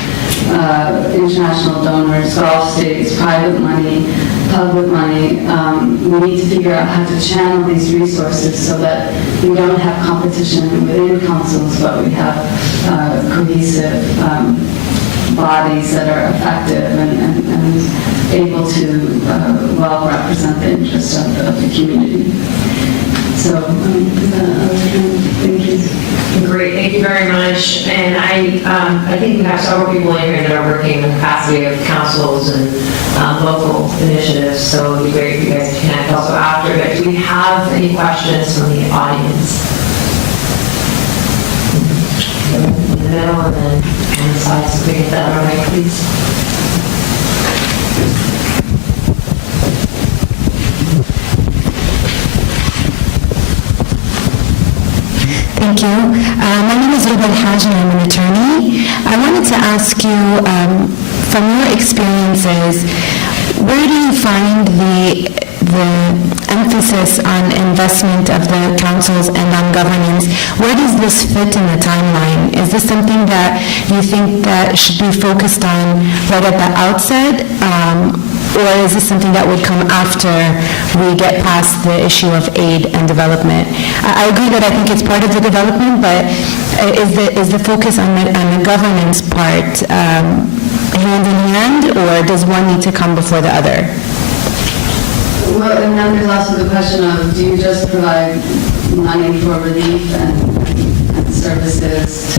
international donors, Gulf states, private money, public money. We need to figure out how to channel these resources so that we don't have competition within councils, but we have cohesive bodies that are effective and able to well represent the interests of the community. So, thank you. Great, thank you very much. And I think we have several people in here that are working in the capacity of councils and local initiatives, so it'd be great if you guys can connect also after. But do we have any questions from the audience? In the middle and then on the side, so we get that all right, please. Thank you. My name is Ruben Haji, I'm an attorney. I wanted to ask you, from your experiences, where do you find the emphasis on investment of the councils and on governance? Where does this fit in the timeline? Is this something that you think that should be focused on right at the outset? Or is this something that would come after we get past the issue of aid and development? I agree that I think it's part of the development, but is the focus on the governance part hand in hand, or does one need to come before the other? Well, and then there's also the question of, do you just provide money for relief and services,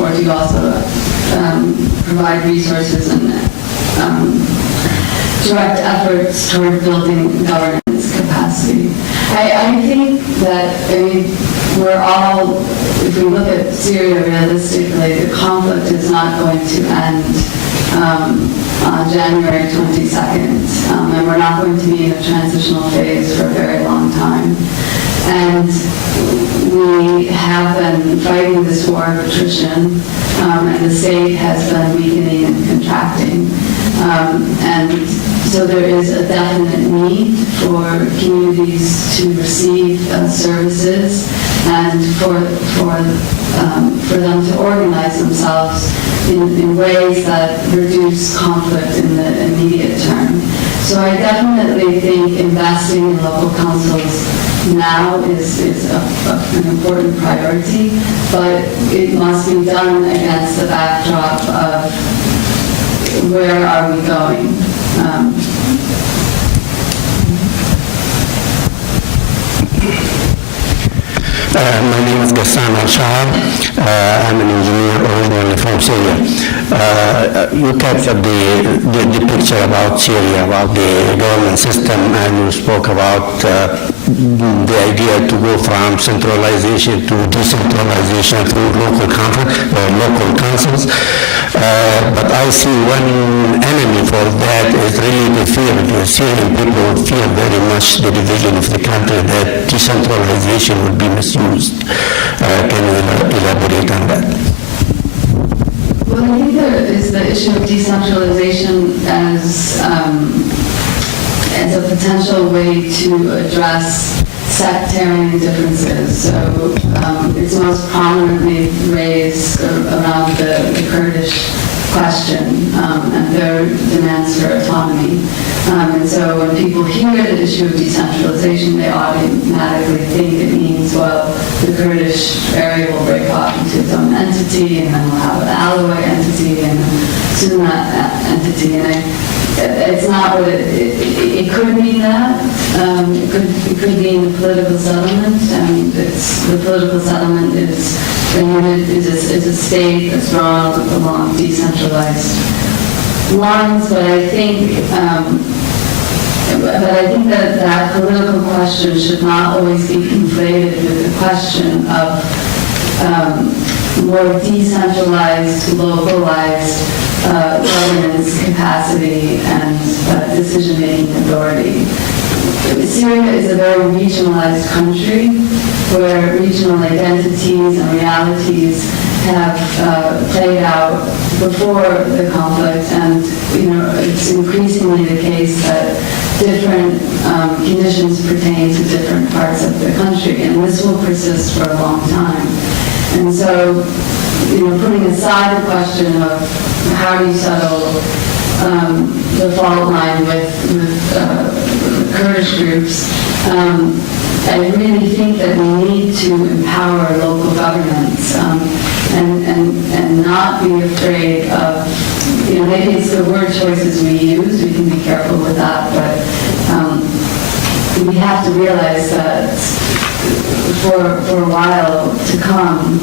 or do you also provide resources and direct efforts toward building governance capacity? I think that, we're all, if we look at Syria realistically, the conflict is not going to end on January 22nd, and we're not going to be in a transitional phase for a very long time. And we have been fighting this war of attrition, and the state has been weakening and contracting. And so there is a definite need for communities to receive services and for them to organize themselves in ways that reduce conflict in the immediate term. So I definitely think investing in local councils now is an important priority, but it must be done against the backdrop of where are we going? My name is Ghassan Al-Shah. I'm an engineer originally from Syria. You captured the picture about Syria, about the government system, and you spoke about the idea to go from centralization to decentralization through local councils. But I see one enemy for that is really the fear. The Syrian people fear very much the division of the country, that decentralization will be misused. Can you elaborate on that? Well, I think there is the issue of decentralization as a potential way to address sectarian differences. So it's most prominently raised around the Kurdish question and their demands for autonomy. And so when people hear the issue of decentralization, they automatically think it means, well, the Kurdish area will break off into its own entity, and then we'll have an Alawite entity and a Sunni entity. And it's not what it could mean that. It could mean a political settlement, and the political settlement is a unit, is a state that's drawn along decentralized lines. But I think that political question should not always be conflated with the question of more decentralized, localized governance capacity and decision-making authority. Syria is a very regionalized country where regional identities and realities have played out before the conflict, and it's increasingly the case that different conditions pertain to different parts of the country, and this will persist for a long time. And so, putting aside the question of how do you settle the fault line with Kurdish groups, I really think that we need to empower local governments and not be afraid of, maybe it's the word choices we use, we can be careful with that, but we have to realize that for a while to come,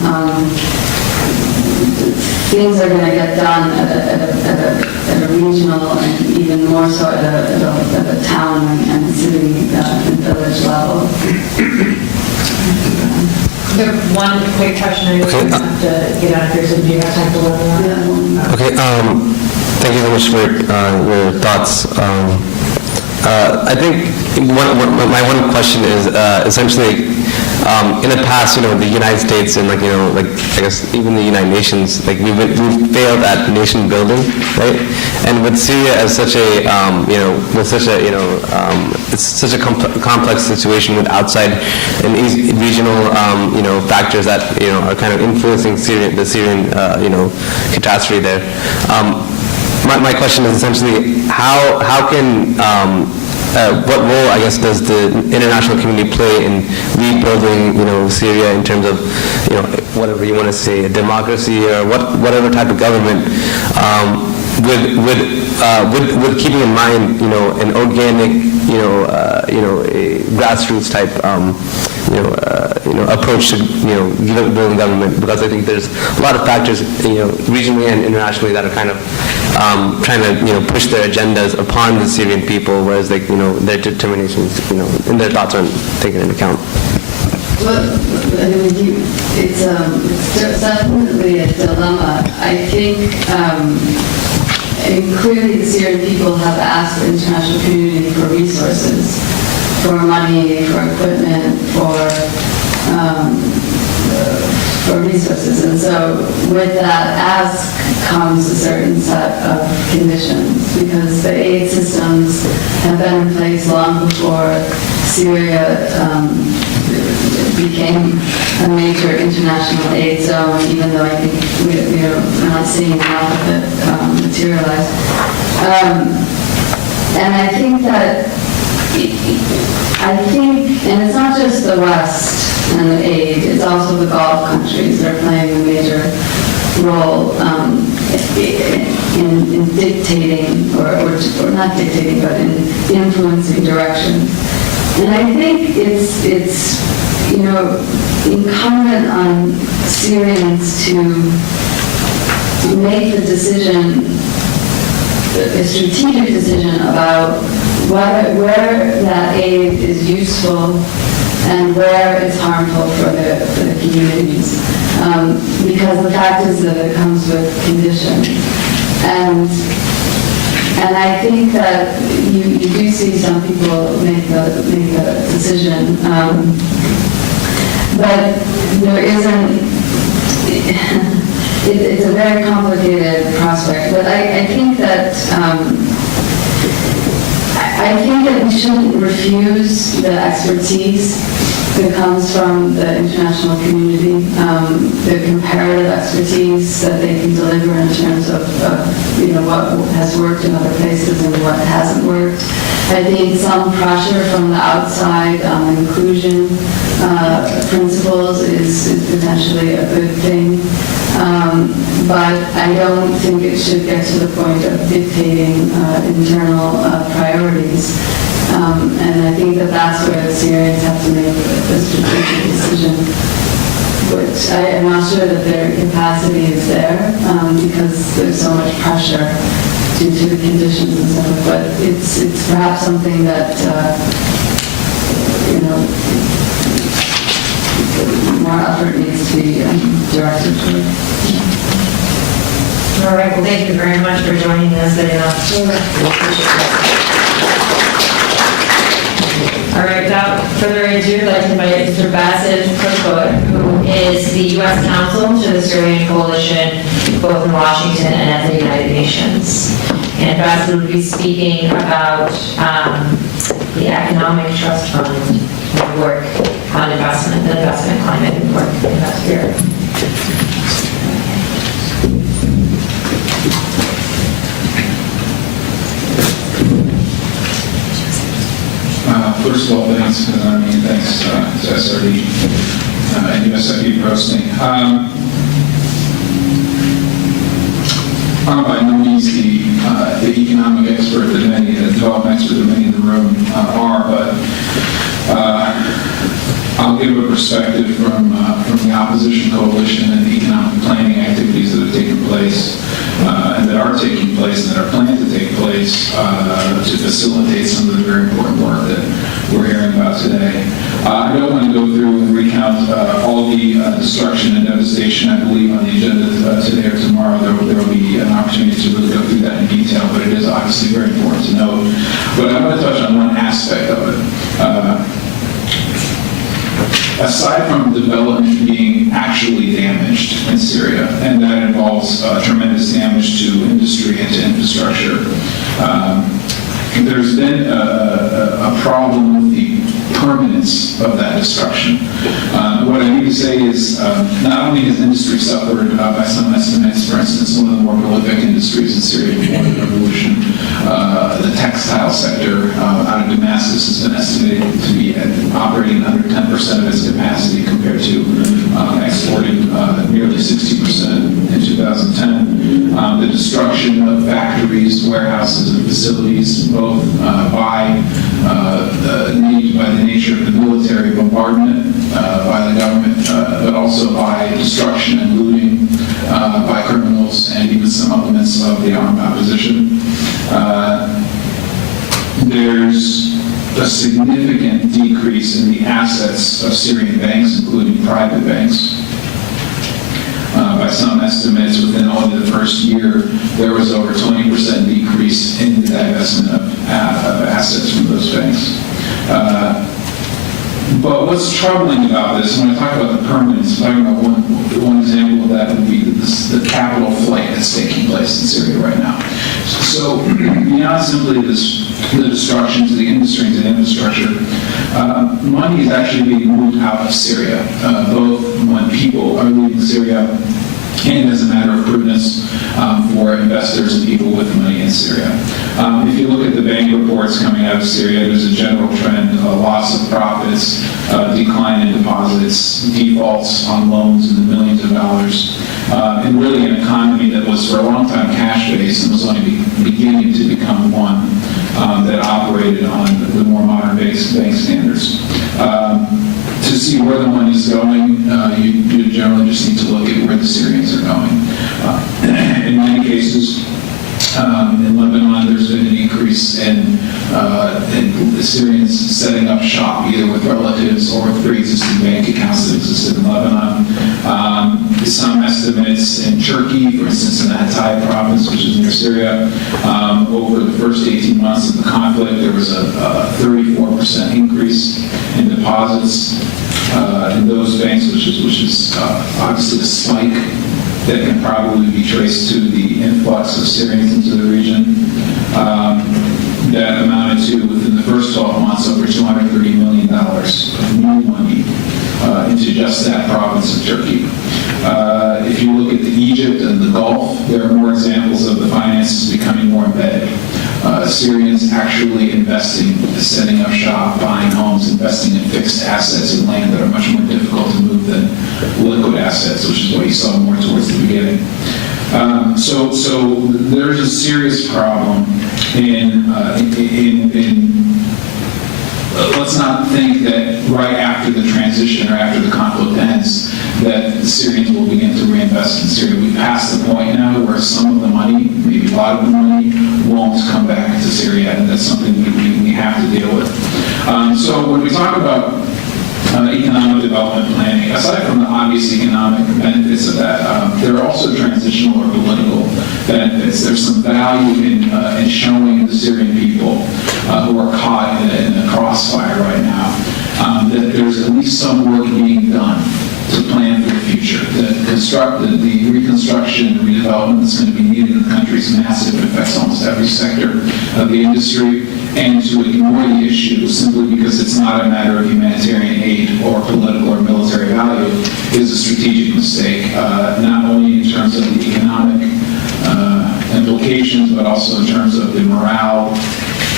things are going to get done at a regional and even more so at a town and city and village level. One quick question. I know you have to get out of here, so do you have time for one more? Okay, thank you so much for your thoughts. I think my one question is essentially, in the past, the United States and I guess even the United Nations, we've failed at nation building, right? And with Syria as such a, with such a, it's such a complex situation with outside and regional, factors that are kind of influencing the Syrian, catastrophe there. My question is essentially how can what role, I guess, does the international community play in rebuilding, Syria in terms of, whatever you want to say, a democracy or whatever type of government, with keeping in mind, an organic, a grassroots type, approach to, building government, because I think there's a lot of factors, regionally and internationally that are kind of trying to, push their agendas upon the Syrian people, whereas their determinations, and their thoughts aren't taken into account. Well, it's definitely a dilemma. I think, clearly the Syrian people have asked the international community for resources, for money, for equipment, for resources. And so with that ask comes a certain set of conditions, because the aid systems have been in place long before Syria became a major international aid zone, even though I think we're not seeing enough of it materialize. And I think that, and it's not just the West and the aid, it's also the Gulf countries that are playing a major role in dictating, or not dictating, but in influencing direction. And I think it's incumbent on Syrians to make the decision, a strategic decision about where that aid is useful and where it's harmful for the communities. Because the fact is that it comes with conditions. And I think that you do see some people make the decision, but there isn't, it's a very complicated prospect. But I think that we shouldn't refuse the expertise that comes from the international community, the comparative expertise that they can deliver in terms of what has worked in other places and what hasn't worked. I think some pressure from the outside on inclusion principles is potentially a good thing, but I don't think it should get to the point of dictating internal priorities. And I think that that's where the Syrians have to make a strategic decision, which I am not sure that their capacity is there because there's so much pressure due to the conditions and so forth. But it's perhaps something that more effort needs to be directed toward. All right, well, thank you very much for joining us. All right, without further ado, I'd like to invite Mr. Bassett Kirkwood, who is the U.S. Counsel to the Syrian Coalition, both in Washington and at the United Nations. And Bassett will be speaking about the Economic Trust Fund and work on investment, the investment climate and work in that sphere. First of all, thanks to the Army and thanks to SRD and USIP for hosting. I'm by no means the economic expert that many, the development expert that many in the room are, but I'll give a perspective from the opposition coalition and the economic planning activities that have taken place and that are taking place and that are planned to take place to facilitate some of the very important work that we're hearing about today. I don't want to go through and recount all the destruction and devastation. I believe on the agenda today or tomorrow there will be an opportunity to really go through that in detail, but it is obviously very important to note. But I want to touch on one aspect of it. Aside from development being actually damaged in Syria, and that involves tremendous damage to industry and to infrastructure, there's been a problem with the permanence of that destruction. What I need to say is not only has industry suffered by some estimates, for instance, one of the more prolific industries in Syria before the revolution, the textile sector out of Damascus has been estimated to be operating under 10% of its capacity compared to exporting nearly 60% in 2010. The destruction of factories, warehouses, and facilities, both by the nature of the military bombardment by the government, but also by destruction and looting by criminals and even some elements of the armed opposition. There's a significant decrease in the assets of Syrian banks, including private banks. By some estimates, within only the first year, there was over 20% decrease in the divestment of assets from those banks. But what's troubling about this, when I talk about the permanence, I'm talking about one example of that would be the capital flight that's taking place in Syria right now. So beyond simply the destruction to the industry and to the infrastructure, money is actually being moved out of Syria, both when people are leaving Syria and as a matter of prudence for investors and people with money in Syria. If you look at the bank reports coming out of Syria, there's a general trend, a loss of profits, decline in deposits, defaults on loans in the millions of dollars, and really an economy that was for a long time cash-based and was only beginning to become one that operated on the more modern bank standards. To see where the money is going, you generally just need to look at where the Syrians are going. In many cases, In Lebanon, there's been an increase in the Syrians setting up shop either with relatives or with pre-existing bank accounts that existed in Lebanon. Some estimates in Turkey, for instance, in the Hatay province, which is near Syria, over the first 18 months of the conflict, there was a 34% increase in deposits in those banks, which is obviously a spike that can probably be traced to the influx of Syrians into the region. That amounted to, within the first 12 months, over $230 million of new money into just that province of Turkey. If you look at Egypt and the Gulf, there are more examples of the finances becoming more embedded. Syrians actually investing, setting up shop, buying homes, investing in fixed assets and land that are much more difficult to move than liquid assets, which is what you saw more towards the beginning. So there's a serious problem in let's not think that right after the transition or after the conflict ends that the Syrians will begin to reinvest in Syria. We've passed the point now where some of the money, maybe a lot of the money, won't come back to Syria, and that's something we have to deal with. So when we talk about economic development planning, aside from the obvious economic benefits of that, there are also transitional or political benefits. There's some value in showing the Syrian people who are caught in a crossfire right now that there's at least some work being done to plan for the future. The reconstruction and redevelopment that's going to be needed in the country is massive. It affects almost every sector of the industry. And to ignore the issue simply because it's not a matter of humanitarian aid or political or military value is a strategic mistake, not only in terms of the economic implications, but also in terms of the morale,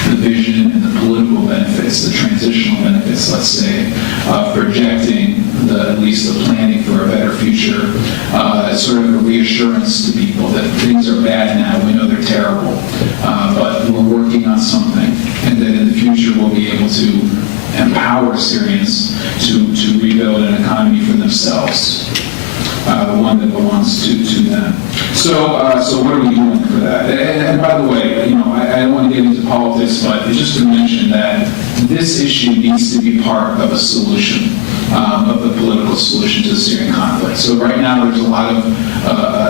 the vision, and the political benefits, the transitional benefits, let's say, of projecting at least the planning for a better future, sort of a reassurance to people that things are bad now, we know they're terrible, but we're working on something, and that in the future we'll be able to empower Syrians to rebuild an economy for themselves, one that belongs to them. So what are we doing for that? And by the way, I don't want to get into politics, but just to mention that this issue needs to be part of a solution, of the political solution to the Syrian conflict. So right now there's a lot of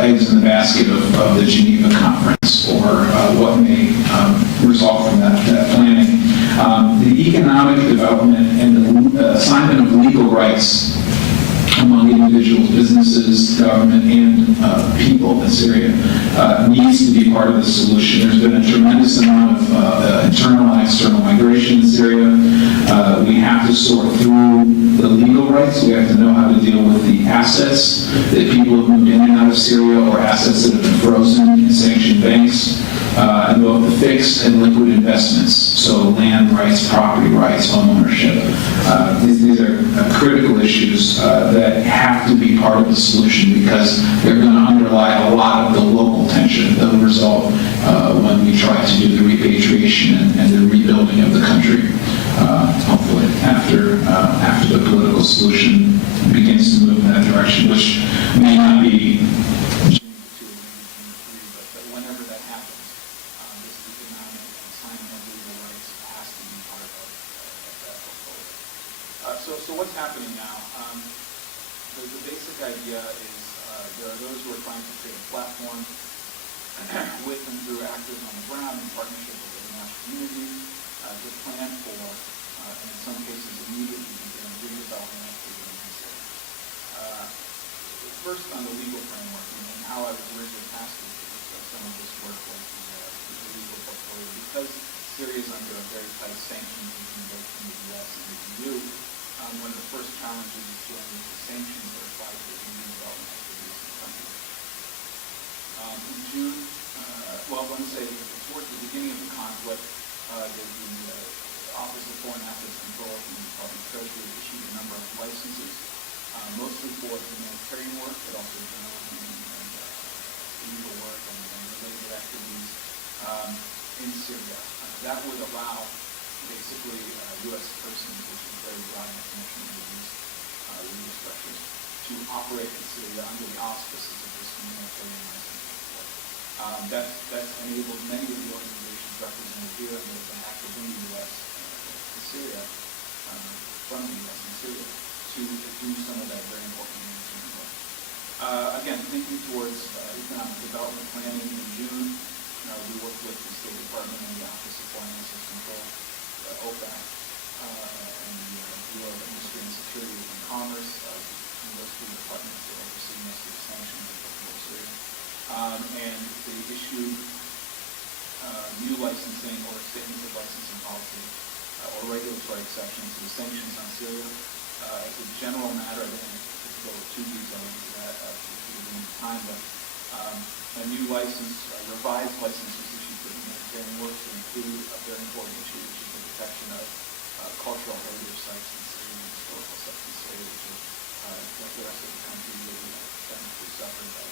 eggs in the basket of the Geneva conference, or what may result from that planning. The economic development and the assignment of legal rights among individuals, businesses, government, and people in Syria needs to be part of the solution. There's been a tremendous amount of internal and external migration in Syria. We have to sort through the legal rights. We have to know how to deal with the assets that people have moved in and out of Syria, or assets that have been frozen in sanctioned banks, and both the fixed and liquid investments, so land rights, property rights, home ownership. These are critical issues that have to be part of the solution, because they're going to underlie a lot of the local tension that will result when we try to do the repatriation and the rebuilding of the country, hopefully after the political solution begins to move in that direction, which may not be whenever that happens, this economic assignment of legal rights has to be part of that portfolio. So what's happening now? The basic idea is there are those who are trying to create a platform with and through actors on the ground in partnership with the international community to plan for, and in some cases immediately begin redevelopment activity in Syria. First on the legal framework and how I was originally tasked with some of this work was the legal portfolio. Because Syria is under a very tight sanctions regime both from the U.S. and the EU, one of the first challenges is dealing with the sanctions that apply to the redevelopment activities in the country. In June, let me say, towards the beginning of the conflict, the Office of Foreign Assets Control in the Department of Treasury issued a number of licenses, mostly for humanitarian work, but also journalism and legal work and related activities in Syria. That would allow basically U.S. persons, which is very broad definition of these legal structures, to operate in Syria under the auspices of this humanitarian license. That's enabled many of the organizations represented here that have been active in the U.S. and Syria, from the U.S. and Syria, to do some of that very important humanitarian work. Again, thinking towards economic development planning in June, we worked with the State Department and the Office of Foreign Assets Control, OFAC, and the Bureau of Industry and Security and Commerce, and those two departments that oversee most of the sanctions applicable to Syria. And they issued new licensing or statements of licensing policy or regulatory exceptions to the sanctions on Syria. As a general matter, I don't go too detailed into that given the time, but a new license, a revised license was issued for humanitarian work to include a very important issue, which is the protection of cultural heritage sites in Syria and historical sites in Syria, which is like the rest of the country really tragically suffered by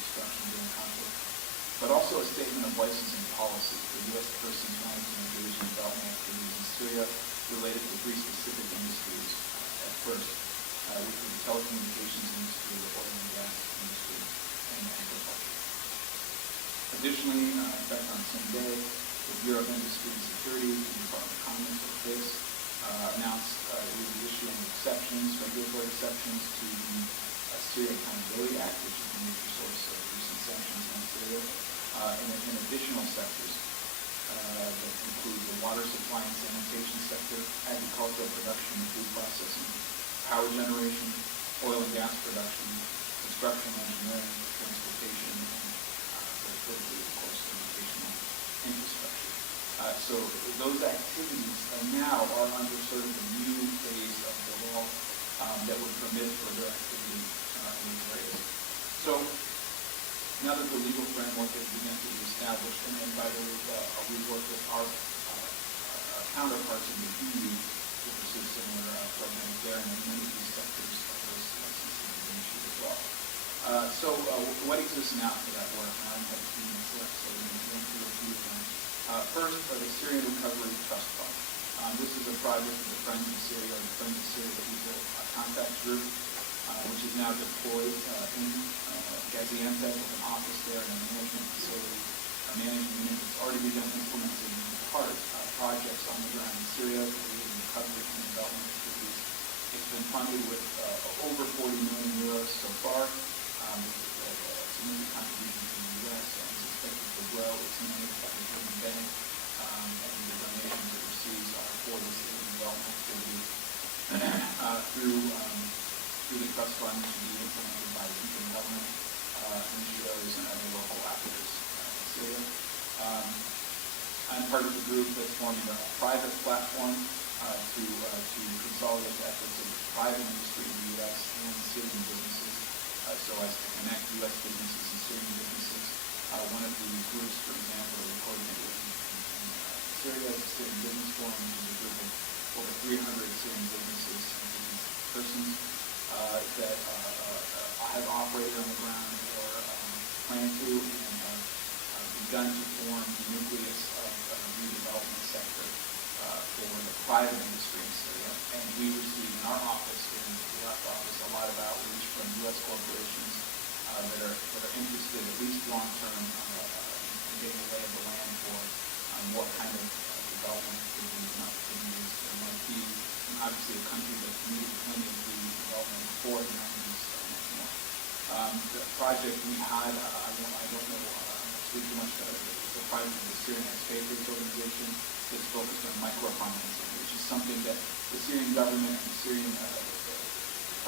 destruction during conflict. But also a statement of licensing policy for U.S. persons wanting to engage in development activities in Syria related to 3 specific industries. At first, which were the telecommunications industry, the oil and gas industry, and agriculture. Additionally, in fact, on the same day, the Bureau of Industry and Security, the Department of Commerce, or BIS, announced it would be issuing exceptions, regulatory exceptions to the Syria Accountability Act, which is the major source of recent sanctions on Syria, in additional sectors that include the water supply and sanitation sector, agricultural production and food processing, power generation, oil and gas production, construction, engineering, transportation, and very critically, of course, educational infrastructure. So those activities now are under sort of the new phase of the law that would permit further activity in these areas. So now that the legal framework has begun to be established, and by the way, we've worked with our counterparts in the EU to pursue similar programs there, and in many of these sectors, those licenses have been issued as well. So what exists now for that work? Now I have 2 minutes left, so we're going to run through a few of them. First, the Syrian Recovery Trust Fund. This is a project of the Friends of Syria, or the Friends of Syria that we built a contact group, which is now deployed in Gaziantep with an office there and a management facility, a management unit that's already begun implementing in part projects on the ground in Syria related to recovery and development activities. It's been funded with over 40 million euros so far, significant contribution from the U.S. and is expected to grow. It's managed by the German bank, and the donations it receives are for this development activity through the trust fund to be implemented by the government, NGOs, and other local actors in Syria. I'm part of the group that's forming a private platform to consolidate the efforts of the private industry in the U.S. and Syrian businesses, so as to connect U.S. businesses and Syrian businesses. One of the groups, for example, that we're coordinating in Syria is the Syrian Business Forum, which is a group of over 300 Syrian businesses and business persons that have operated on the ground or plan to and have begun to form the nucleus of the redevelopment sector for the private industry in Syria. And we receive in our office, here in the left office, a lot of outreach from U.S. corporations that are interested, at least long-term, in getting a lay of the land for what kind of development activities and opportunities there might be. And obviously a country that's needed plenty of development before and now needs much more. The project we had, I don't know, speak too much about it, the project of the Syrian Expatriates Organization that's focused on microfinancing, which is something that the Syrian government and the Syrian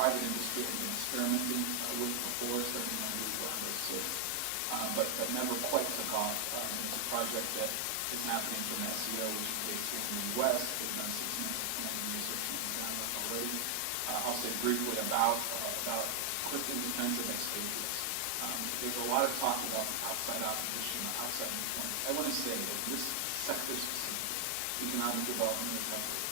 private industry have been experimenting with before, starting on the ground of Syria, but never quite took off. It's a project that is happening from SEO, which is based here in the U.S. They've done 6 months of planning research on the ground already. I'll say briefly about quick and defensive expatriates. There's a lot of talk about outside opposition or outside influence. I want to say that this sector specific, economic development and recovery,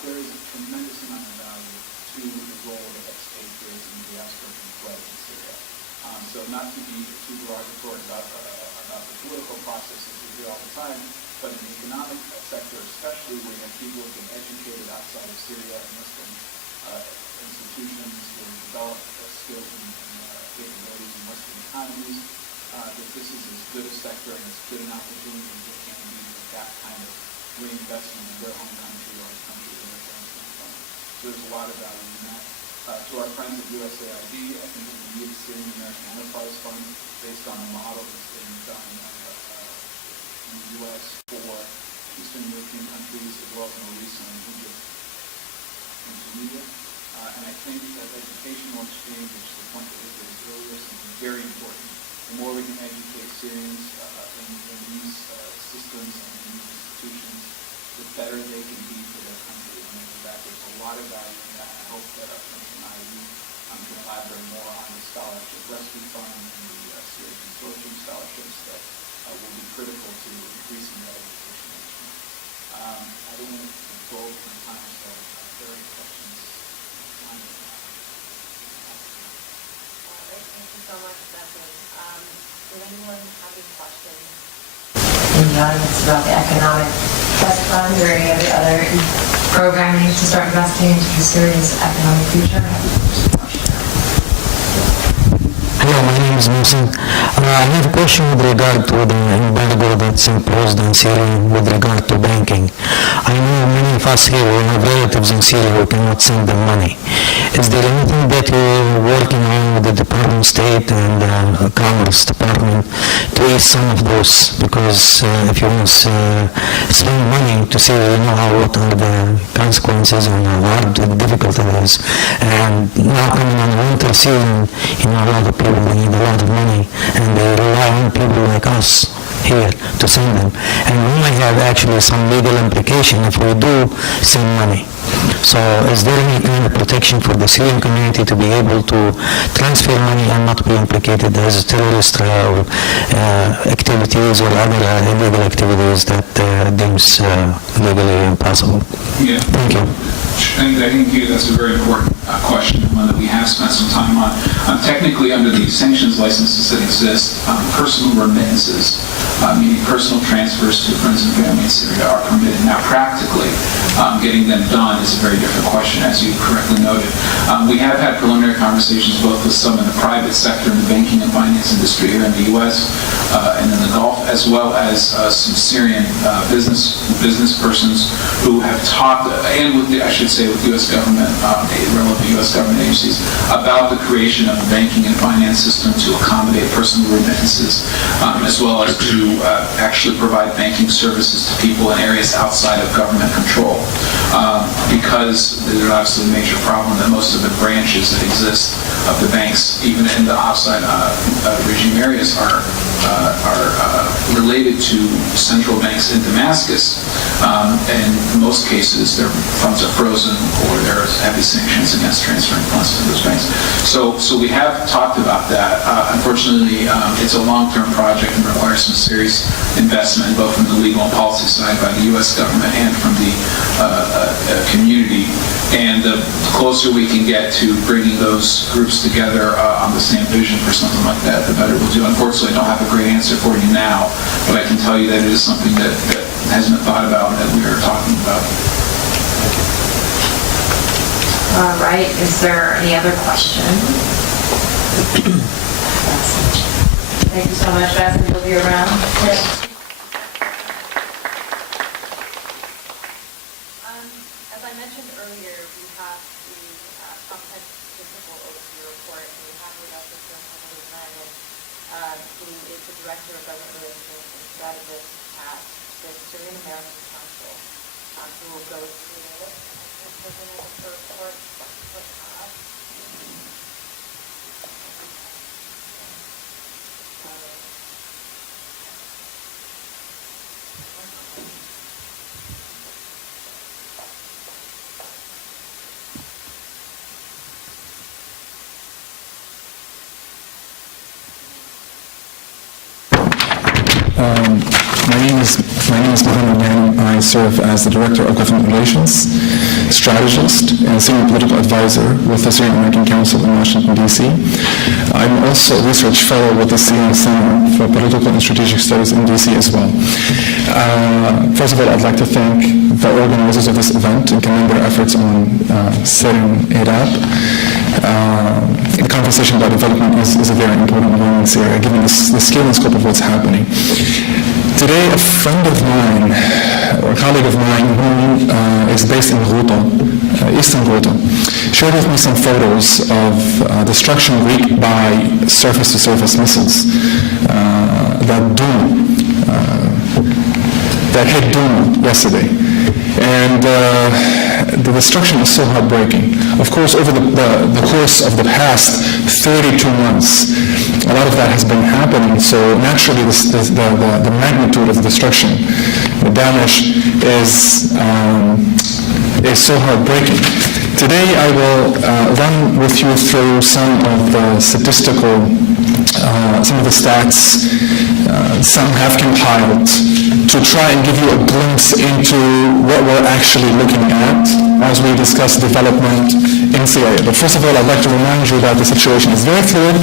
there is a tremendous amount of value to the role that expatriates and diaspora can play in Syria. So not to be too derogatory about the political processes we hear all the time, but in the economic sector especially, where you have people who have been educated outside of Syria and Muslim institutions who have developed skills and capabilities in Western economies, that this is as good a sector and as good an opportunity as it can be for that kind of reinvestment in their home country or the country that they're going from. So there's a lot of value in that. To our friends at USAID, I think we need a Syrian American Enterprise Fund based on a model that's been done in the U.S. for Eastern European countries as well as more recently Egypt and Tunisia. And I think that educational exchange, which is the point that was raised earlier, is something very important. The more we can educate Syrians in these systems and in these institutions, the better they can be for their country. And for that, there's a lot of value in that. I hope that our friends from IU can elaborate more on the scholarship rescue fund and the Syria Consortium scholarships that will be critical to increasing that education exchange. I don't want to go over the time, so if there are any questions, Thank you so much, Desmond. Does anyone have any questions in the audience about the economic trust fund or any of the other programming to start investing into Syria's economic future? Hello, my name is Musa. I have a question with regard to the embargo that's imposed on Syria with regard to banking. I know many of us here will have relatives in Syria who cannot send them money. Is there anything that you're working on with the Department of State and the Commerce Department to ease some of those? Because if you want to spend money to Syria, you know what are the consequences and how hard and difficult it is. And now coming on the winter season, you know, a lot of people need a lot of money, and they rely on people like us here to send them. And we might have actually some legal implication if we do send money. So is there any kind of protection for the Syrian community to be able to transfer money and not be implicated as terrorist or activities or other illegal activities that deems legally impossible? Yeah. Thank you. And I think that's a very important question, and one that we have spent some time on. Technically, under the sanctions licenses that exist, personal remittances, meaning personal transfers to friends and family in Syria, are permitted. Now, practically, getting them done is a very different question, as you correctly noted. We have had preliminary conversations both with some in the private sector in the banking and finance industry here in the U.S. And in the Gulf, as well as some Syrian business persons who have talked, and with the, I should say, with U.S. government, relevant U.S. government agencies, about the creation of a banking and finance system to accommodate personal remittances, as well as to actually provide banking services to people in areas outside of government control. Because there's obviously a major problem that most of the branches that exist of the banks, even in the outside regime areas, are related to central banks in Damascus. And in most cases, their funds are frozen or there are heavy sanctions against transferring funds to those banks. So we have talked about that. Unfortunately, it's a long-term project and requires some serious investment, both from the legal and policy side by the U.S. government and from the community. And the closer we can get to bringing those groups together on the same vision for something like that, the better we'll do. Unfortunately, I don't have a great answer for you now, but I can tell you that it is something that has been thought about and that we are talking about. All right, is there any other question? Thank you so much, Beth, and you'll be around. As I mentioned earlier, we have the comprehensive statistical overview report, and we have with us Mr. Mohammed Ismail, who is the Director of Government Relations and Strategist at the Syrian American Council, who will go through it and present the report. My name is Mohammed Nani. I serve as the Director of Government Relations, Strategist, and Senior Political Advisor with the Syrian American Council in Washington, D.C. I'm also a Research Fellow with the Syrian Center for Political and Strategic Studies in D.C. as well. First of all, I'd like to thank the organizers of this event and commend their efforts on setting it up. the conversation about development is a very important one in Syria, given the scale and scope of what's happening. Today, a friend of mine, or a colleague of mine, who is based in Ghouta, eastern Ghouta, shared with me some photos of destruction wreaked by surface-to-surface missiles that hit Douma yesterday. And the destruction is so heartbreaking. Of course, over the course of the past 32 months, a lot of that has been happening, so naturally the magnitude of the destruction, the damage is so heartbreaking. Today I will run with you through some of the statistical, some of the stats some have compiled to try and give you a glimpse into what we're actually looking at as we discuss development in Syria. But first of all, I'd like to remind you that the situation is very fluid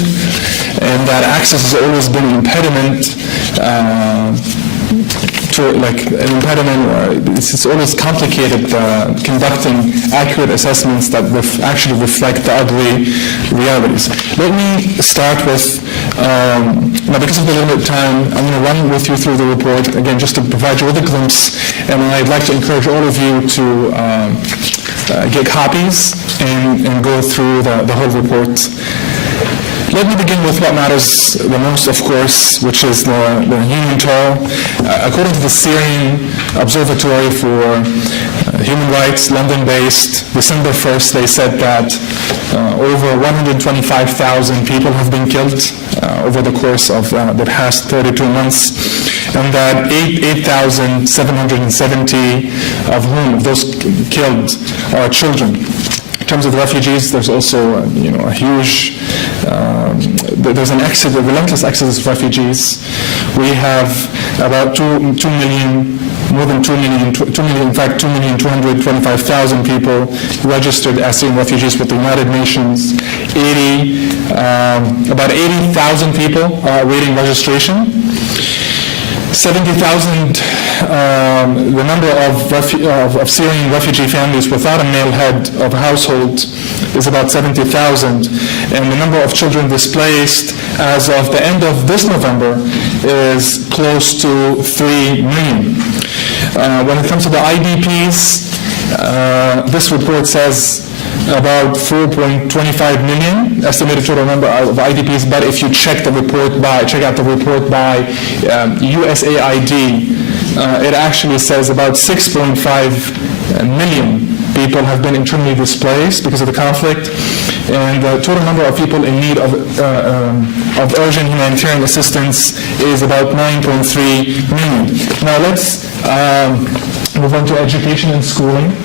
and that access has always been an impediment it's always complicated conducting accurate assessments that actually reflect the ugly realities. Let me start with, now because of the limited time, I'm going to run with you through the report, again, just to provide you with a glimpse, and I'd like to encourage all of you to get copies and go through the whole report. Let me begin with what matters the most, of course, which is the human toll. According to the Syrian Observatory for Human Rights, London-based, December 1st, they said that over 125,000 people have been killed over the course of the past 32 months, and that 8,770 of whom, those killed, are children. In terms of the refugees, there's also a huge, there's a relentless exodus of refugees. We have about 2 million, more than 2 million, in fact 2,225,000 people registered as Syrian refugees with the United Nations. About 80,000 people are awaiting registration. 70,000, the number of Syrian refugee families without a male head of household is about 70,000, and the number of children displaced as of the end of this November is close to 3 million. When it comes to the IDPs, this report says about 4.25 million estimated total number of IDPs, but if you check out the report by USAID, it actually says about 6.5 million people have been internally displaced because of the conflict, and the total number of people in need of urgent humanitarian assistance is about 9.3 million. Now let's move on to education and schooling.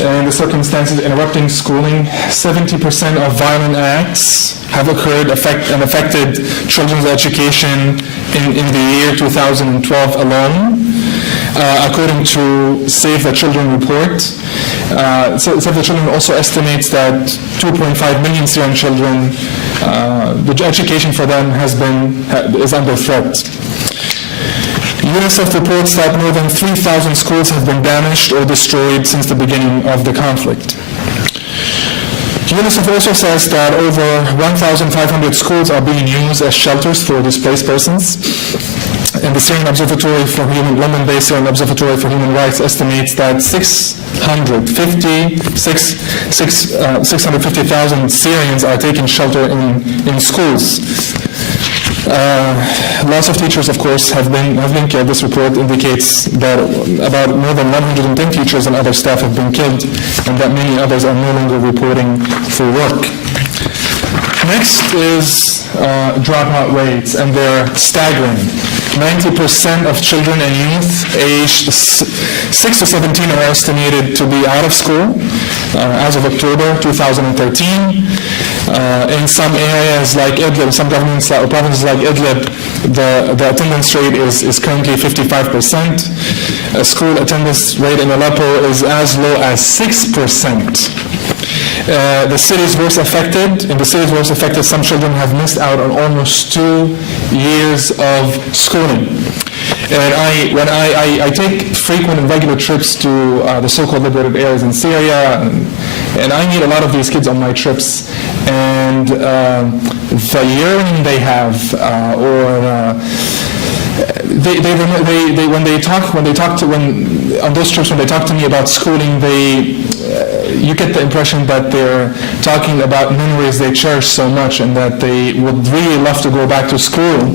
In the circumstances interrupting schooling, 70% of violent acts have occurred and affected children's education in the year 2012 alone. According to Save the Children report, Save the Children also estimates that 2.5 million Syrian children, the education for them is under threat. UNICEF reports that more than 3,000 schools have been damaged or destroyed since the beginning of the conflict. UNICEF also says that over 1,500 schools are being used as shelters for displaced persons. And the Syrian Observatory for London-based Syrian Observatory for Human Rights estimates that 650,000 Syrians are taking shelter in schools. Lots of teachers, of course, have been killed. This report indicates that about more than 110 teachers and other staff have been killed, and that many others are no longer reporting for work. Next is dropout rates, and they're staggering. 90% of children and youth aged 6 to 17 are estimated to be out of school as of October 2013. In some areas like Idlib, some provinces like Idlib, the attendance rate is currently 55%. School attendance rate in Aleppo is as low as 6%. In the cities worst affected, some children have missed out on almost 2 years of schooling. And when I take frequent and regular trips to the so-called liberated areas in Syria, and I meet a lot of these kids on my trips, and the yearning they have, when they talk to me about schooling, you get the impression that they're talking about memories they cherish so much and that they would really love to go back to school,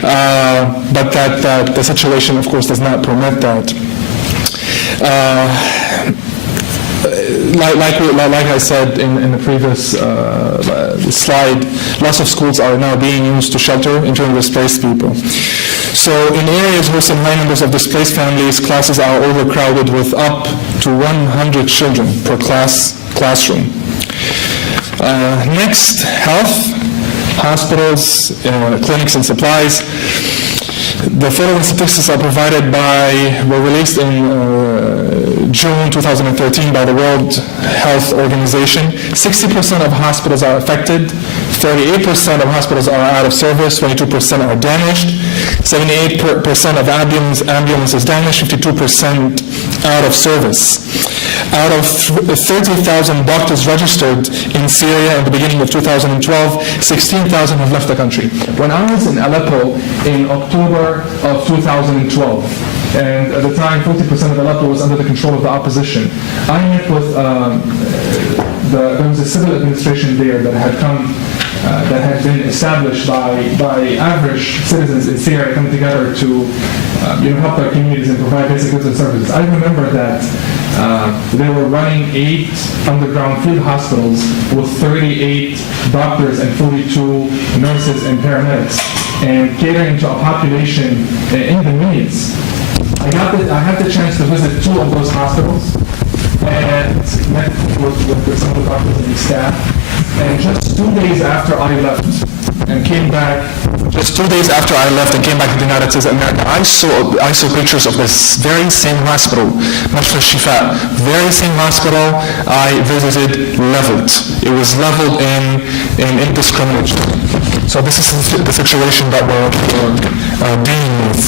but that the situation, of course, does not permit that. Like I said in the previous slide, lots of schools are now being used to shelter internally displaced people. So in areas with some high numbers of displaced families, classes are overcrowded with up to 100 children per classroom. Next, health, hospitals, clinics and supplies. The following statistics are were released in June 2013 by the World Health Organization. 60% of hospitals are affected, 38% of hospitals are out of service, 22% are damaged, 78% of ambulances damaged, 52% out of service. Out of 30,000 doctors registered in Syria at the beginning of 2012, 16,000 have left the country. When I was in Aleppo in October of 2012, and at the time 40% of Aleppo was under the control of the opposition, I met with, there was a civil administration there that had come, that had been established by average citizens in Syria coming together to help their communities and provide basic goods and services. I remember that they were running 8 underground field hospitals with 38 doctors and 42 nurses and paramedics, and catering to a population in the millions. I had the chance to visit 2 of those hospitals and met with some of the doctors and the staff. And just 2 days after I left and came back, to the United States of America, I saw pictures of this very same hospital, Mashfa Shifa, very same hospital I visited, leveled. It was leveled in indiscrimination. So this is the situation that we're dealing with.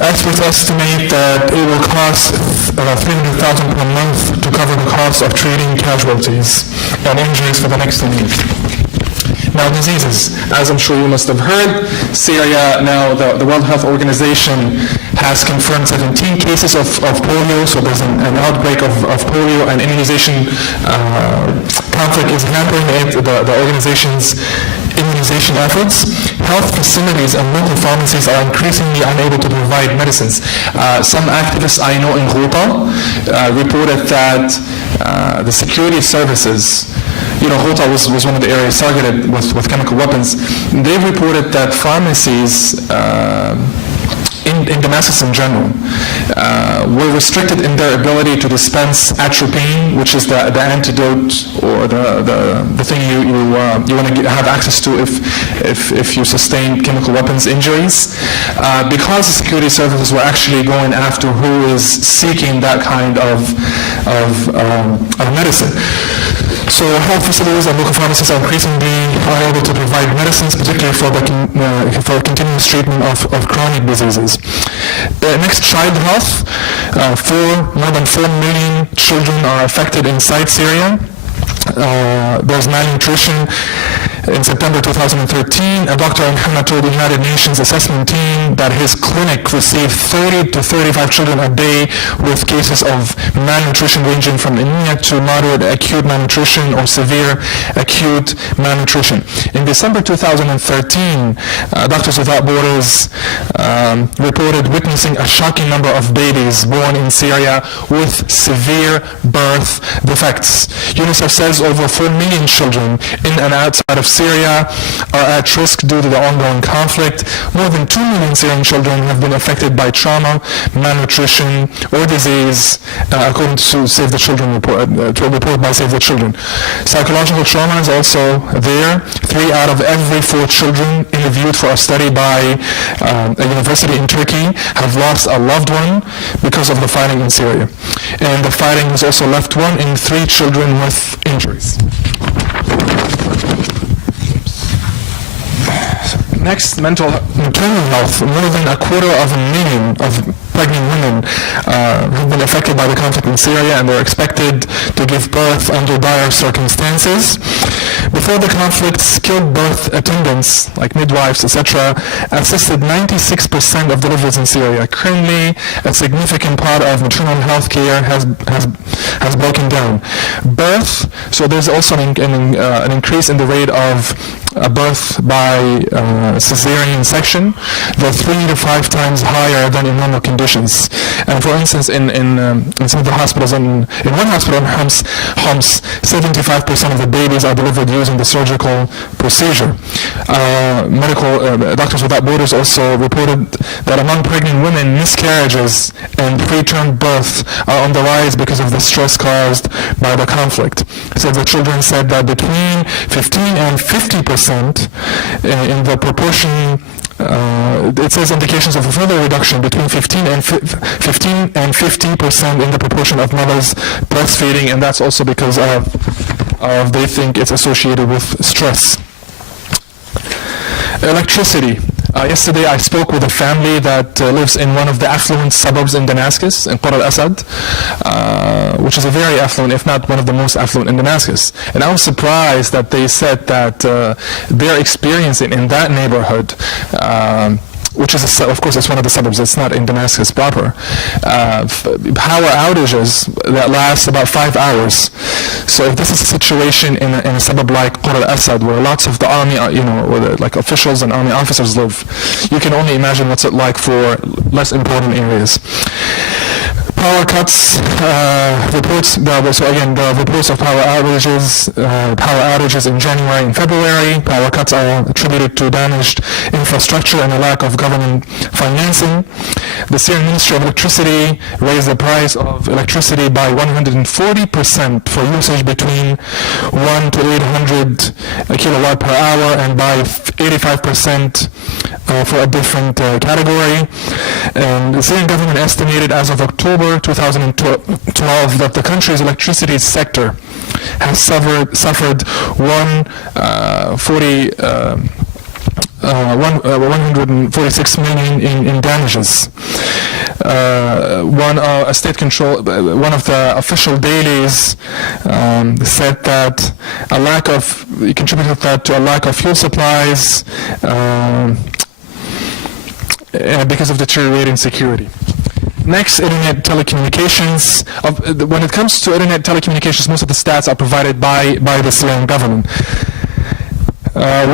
Experts estimate that it will cost $300,000 per month to cover the cost of treating casualties and injuries for the next 10 years. Now, diseases. As I'm sure you must have heard, Syria, now the World Health Organization has confirmed 17 cases of polio, so there's an outbreak of polio, and immunization conflict is hampering the organization's immunization efforts. Health facilities and local pharmacies are increasingly unable to provide medicines. Some activists I know in Ghouta reported that the security services, Ghouta was one of the areas targeted with chemical weapons. They reported that pharmacies in Damascus in general were restricted in their ability to dispense atropine, which is the antidote or the thing you want to have access to if you sustain chemical weapons injuries, because the security services were actually going after who is seeking that kind of medicine. So health facilities and local pharmacies are increasingly unable to provide medicines, particularly for continuous treatment of chronic diseases. Next, child health. More than 4 million children are affected inside Syria. There's malnutrition. In September 2013, a doctor in Hama told the United Nations assessment team that his clinic received 30 to 35 children a day with cases of malnutrition ranging from anemia to moderate acute malnutrition or severe acute malnutrition. In December 2013, Doctors Without Borders reported witnessing a shocking number of babies born in Syria with severe birth defects. UNICEF says over 4 million children in and outside of Syria are at risk due to the ongoing conflict. More than 2 million Syrian children have been affected by trauma, malnutrition, or disease, according to Save the Children report by Save the Children. Psychological trauma is also there. 3 out of every 4 children interviewed for a study by a university in Turkey have lost a loved one because of the fighting in Syria. And the fighting has also left 1 in 3 children with injuries. Next, maternal health. More than 250,000 of pregnant women have been affected by the conflict in Syria, and they're expected to give birth under dire circumstances. Before the conflict, skilled birth attendants, like midwives, etc., assisted 96% of deliveries in Syria. Currently, a significant part of maternal health care has broken down. Birth, so there's also an increase in the rate of birth by cesarean section. They're 3 to 5 times higher than in normal conditions. And for instance, in some of the hospitals, in one hospital in Homs, 75% of the babies are delivered using the surgical procedure. Doctors Without Borders also reported that among pregnant women, miscarriages and preterm birth are on the rise because of the stress caused by the conflict. So the children said that between 15 and 50% in the proportion, it says indications of a further reduction between 15 and 50% in the proportion of mothers breastfeeding, and that's also because of they think it's associated with stress. Electricity. Yesterday I spoke with a family that lives in one of the affluent suburbs in Damascus, in Qura al-Assad, which is a very affluent, if not one of the most affluent in Damascus. And I was surprised that they said that they're experiencing in that neighborhood, which is, of course, it's one of the suburbs, it's not in Damascus proper, power outages that last about 5 hours. So if this is a situation in a suburb like Qura al-Assad, where lots of the army, where like officials and army officers live, you can only imagine what's it like for less important areas. Power cuts, reports of power outages in January and February. Power cuts are attributed to damaged infrastructure and a lack of government financing. The Syrian Ministry of Electricity raised the price of electricity by 140% for usage between 1 to 800 kilowatt per hour, and by 85% for a different category. And the Syrian government estimated as of October 2012 that the country's electricity sector has suffered 146 million in damages. One of the official dailies said that it contributed that to a lack of fuel supplies because of deteriorating security. Next, internet telecommunications. When it comes to internet telecommunications, most of the stats are provided by the Syrian government. In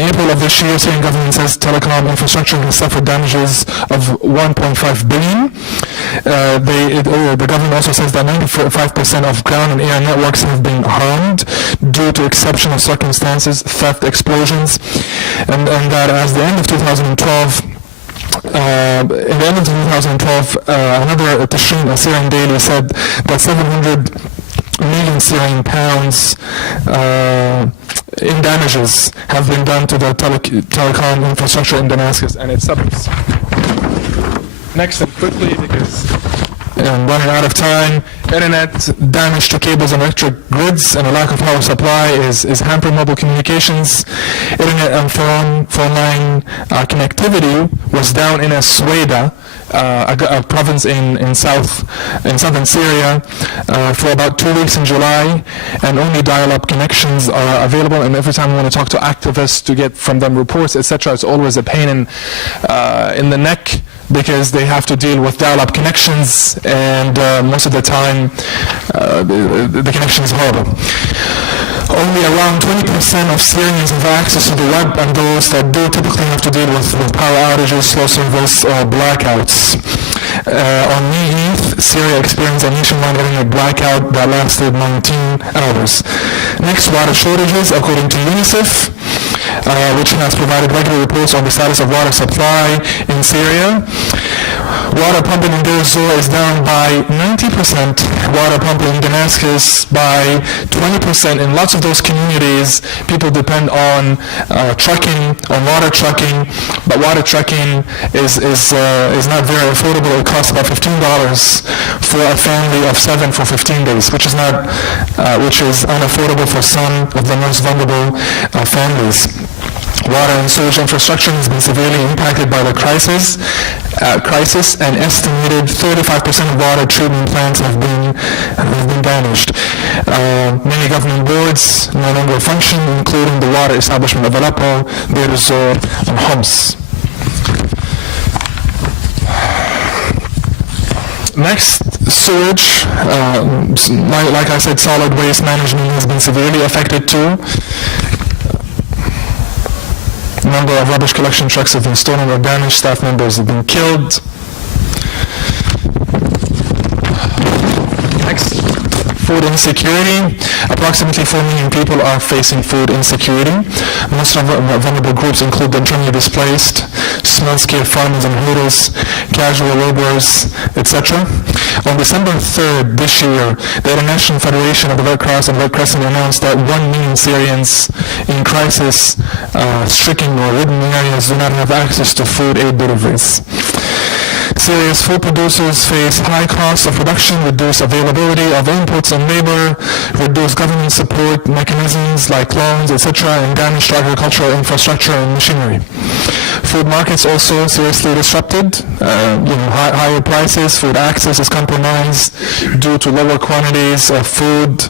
April of this year, Syrian government says telecom infrastructure has suffered damages of 1.5 billion. The government also says that 95% of ground and air networks have been harmed due to exceptional circumstances, theft, explosions, and that as the end of 2012, another Tashrin, a Syrian daily, said that 700 million Syrian pounds in damages have been done to the telecom infrastructure in Damascus and its suburbs. Next, and quickly, because I'm running out of time, internet damage to cables and electric grids and a lack of power supply is hampering mobile communications. Internet and phone line connectivity was down in Asweda, a province in southern Syria, for about 2 weeks in July, and only dial-up connections are available. And every time we want to talk to activists to get from them reports, etc., it's always a pain in the neck, because they have to deal with dial-up connections, and most of the time the connection is horrible. Only around 20% of Syrians have access to the web, and those that do typically have to deal with power outages, slow service, or blackouts. On May 8th, Syria experienced a nationwide internet blackout that lasted 19 hours. Next, water shortages, according to UNICEF, which has provided regular reports on the status of water supply in Syria. Water pumping in Deir Zor is down by 90%, water pumping in Damascus by 20%. In lots of those communities, people depend on trucking, on water trucking, but water trucking is not very affordable. It costs about $15 for a family of 7 for 15 days, which is unaffordable for some of the most vulnerable families. Water and sewage infrastructure has been severely impacted by the crisis. An estimated 35% of water treatment plants have been damaged. Many government boards no longer function, including the water establishment of Aleppo, Deir ez-Zor, and Homs. Next, sewage. Like I said, solid waste management has been severely affected too. A number of rubbish collection trucks have been stolen or damaged. Staff members have been killed. Next, food insecurity. Approximately 4 million people are facing food insecurity. Most vulnerable groups include the internally displaced, small-scale farmers and hooters, casual laborers, etc. On December 3rd this year, the International Federation of the Red Cross and Red Crescent announced that 1 million Syrians in crisis-stricken or ridden areas do not have access to food aid deliveries. Syria's food producers face high costs of production, reduced availability of inputs and labor, reduced government support mechanisms like loans, etc., and damaged agricultural infrastructure and machinery. Food markets also seriously disrupted. Higher prices, food access is compromised due to lower quantities of food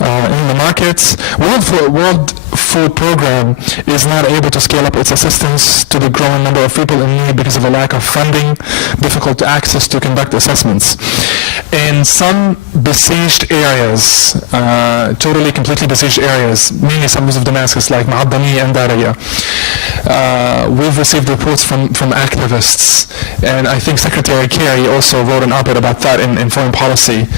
in the markets. World Food Program is not able to scale up its assistance to the growing number of people in need because of a lack of funding, difficult to access to conduct assessments. In some besieged areas, completely besieged areas, mainly suburbs of Damascus like Ma'addani and Daraya, we've received reports from activists, and I think Secretary Kerry also wrote an op-ed about that in Foreign Policy,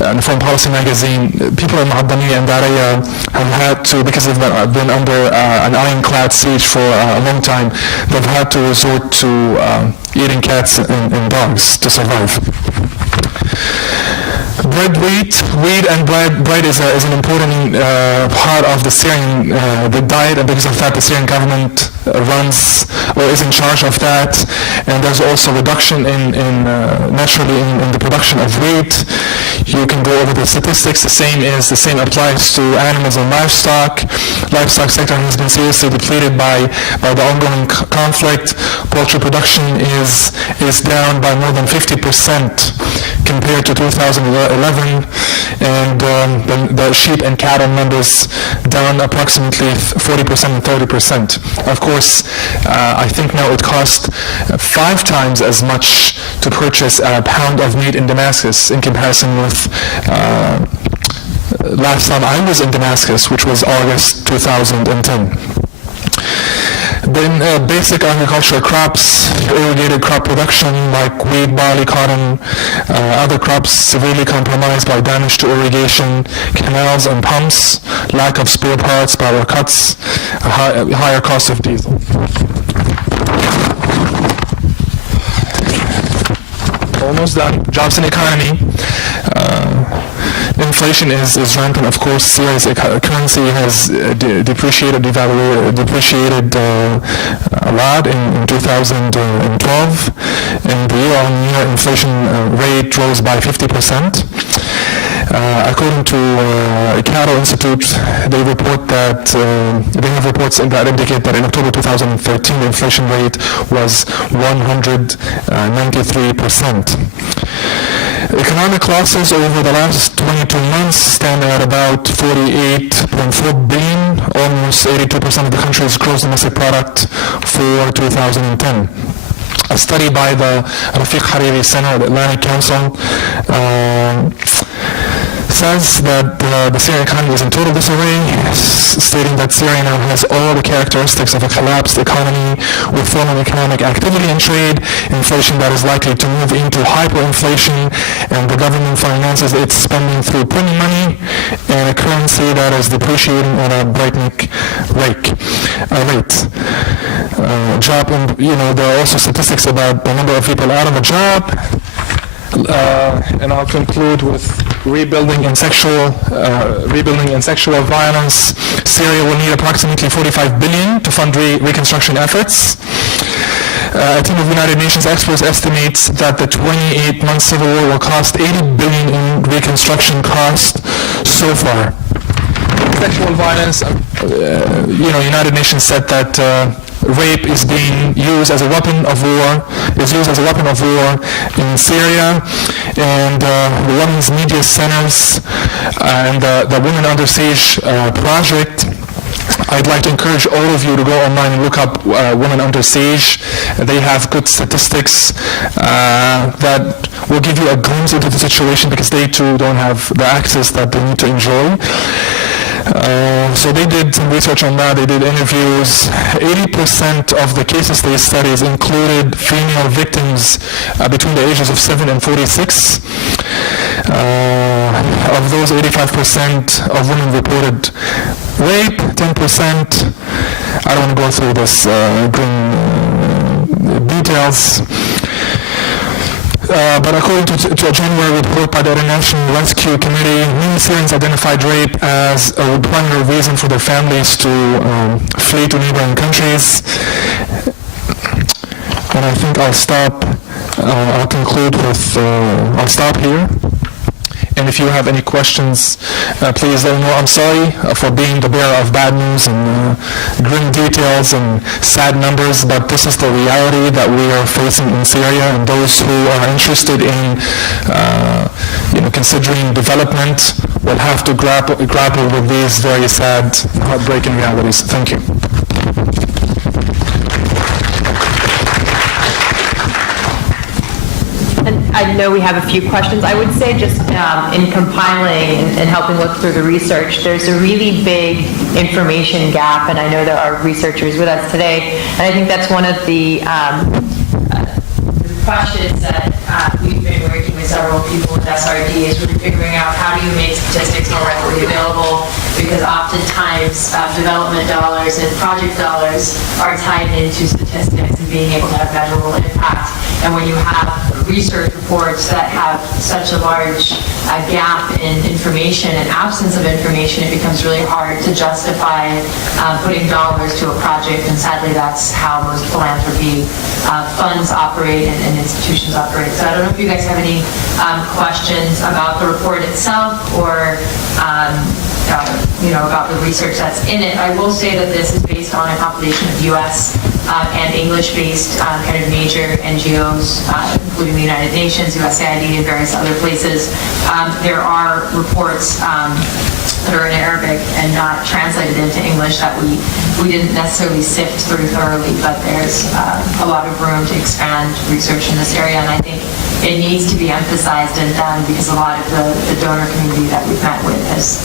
in Foreign Policy magazine. People in Ma'addani and Daraya have had to, because they've been under an ironclad siege for a long time, they've had to resort to eating cats and dogs to survive. Wheat and bread is an important part of the Syrian the diet, and because of that, the Syrian government runs or is in charge of that. And there's also reduction naturally in the production of wheat. You can go over the statistics. The same applies to animals and livestock. Livestock sector has been seriously depleted by the ongoing conflict. Poultry production is down by more than 50% compared to 2011, and the sheep and cattle numbers down approximately 40% and 30%. Of course, I think now it costs 5 times as much to purchase a pound of meat in Damascus in comparison with last time I was in Damascus, which was August 2010. Then basic agricultural crops, irrigated crop production like wheat, barley, cotton, other crops severely compromised by damage to irrigation, canals and pumps, lack of spare parts, power cuts, higher cost of diesel. Almost done. Jobs and economy. Inflation is rampant. Of course, Syria's currency has depreciated a lot in 2012, and the year-on-year inflation rate rose by 50%. According to Cato Institute, they have reports that indicate that in October 2013, the inflation rate was 193%. Economic losses over the last 22 months stand at about 48.4 billion, almost 82% of the country's gross domestic product for 2010. A study by the Rafiq Hariri Center at Atlantic Council says that the Syrian economy is in total disarray, stating that Syria now has all the characteristics of a collapsed economy with falling economic activity and trade, inflation that is likely to move into hyperinflation, and the government finances its spending through printing money and a currency that is depreciating at a breakneck rate. There are also statistics about the number of people out of a job. And I'll conclude with rebuilding and sexual violence. Syria will need approximately $45 billion to fund reconstruction efforts. A team of United Nations experts estimates that the 28-month civil war will cost $80 billion in reconstruction costs so far. sexual violence. United Nations said that rape is being used as a weapon of war, in Syria, and the Women's Media Centers and the Women Under Siege project. I'd like to encourage all of you to go online and look up Women Under Siege. They have good statistics that will give you a glimpse into the situation, because they too don't have the access that they need to enjoy. So they did some research on that. They did interviews. 80% of the cases they studied included female victims between the ages of 7 and 46. Of those, 85% of women reported rape, 10%, I don't want to go through this details, but according to a January report by the International Rescue Committee, many Syrians identified rape as a primary reason for their families to flee to neighboring countries. And I think I'll stop here. And if you have any questions, please let me know. I'm sorry for being the bearer of bad news and grim details and sad numbers, but this is the reality that we are facing in Syria, and those who are interested in considering development will have to grapple with these very sad, heartbreaking realities. Thank you. And I know we have a few questions. I would say just in compiling and helping look through the research, there's a really big information gap, and I know that our researcher is with us today, and I think that's one of the questions that we've been working with several people with SRD is really figuring out how do you make statistics more readily available, because oftentimes development dollars and project dollars are tied into statistics and being able to have measurable impact. And when you have research reports that have such a large gap in information and absence of information, it becomes really hard to justify putting dollars to a project, and sadly that's how most philanthropy funds operate and institutions operate. So I don't know if you guys have any questions about the report itself or about the research that's in it. I will say that this is based on a compilation of U.S. And English-based kind of major NGOs, including the United Nations, USAID, and various other places. There are reports that are in Arabic and not translated into English that we didn't necessarily sift through thoroughly, but there's a lot of room to expand research in this area, and I think it needs to be emphasized and done, because a lot of the donor community that we've met with is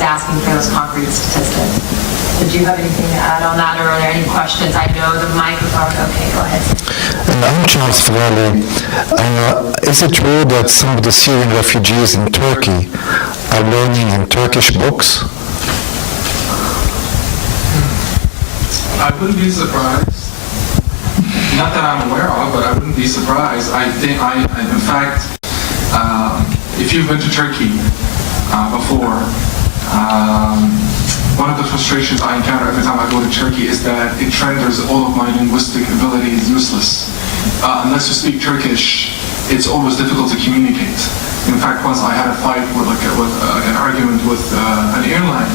asking for those concrete statistics. Did you have anything to add on that, or are there any questions? I know the microphone. Okay, go ahead. I'm Charles Ferrari. Is it true that some of the Syrian refugees in Turkey are learning in Turkish books? I wouldn't be surprised. Not that I'm aware of, but I wouldn't be surprised. I think, in fact, if you've been to Turkey before, one of the frustrations I encounter every time I go to Turkey is that it renders all of my linguistic abilities useless. Unless you speak Turkish, it's always difficult to communicate. In fact, once I had a fight with an argument with an airline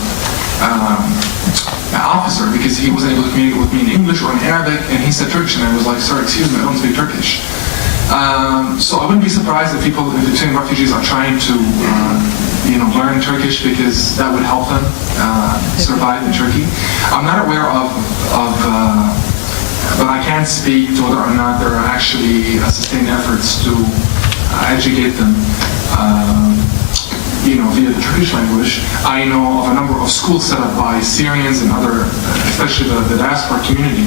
officer, because he wasn't able to communicate with me in English or in Arabic, and he said Turkish, and I was like, sir, excuse me, I don't speak Turkish. So I wouldn't be surprised if people, if the Syrian refugees are trying to learn Turkish, because that would help them survive in Turkey. I'm not aware of but I can't speak to whether or not there are actually sustained efforts to educate them via the Turkish language. I know of a number of schools set up by Syrians and other, especially the diaspora community,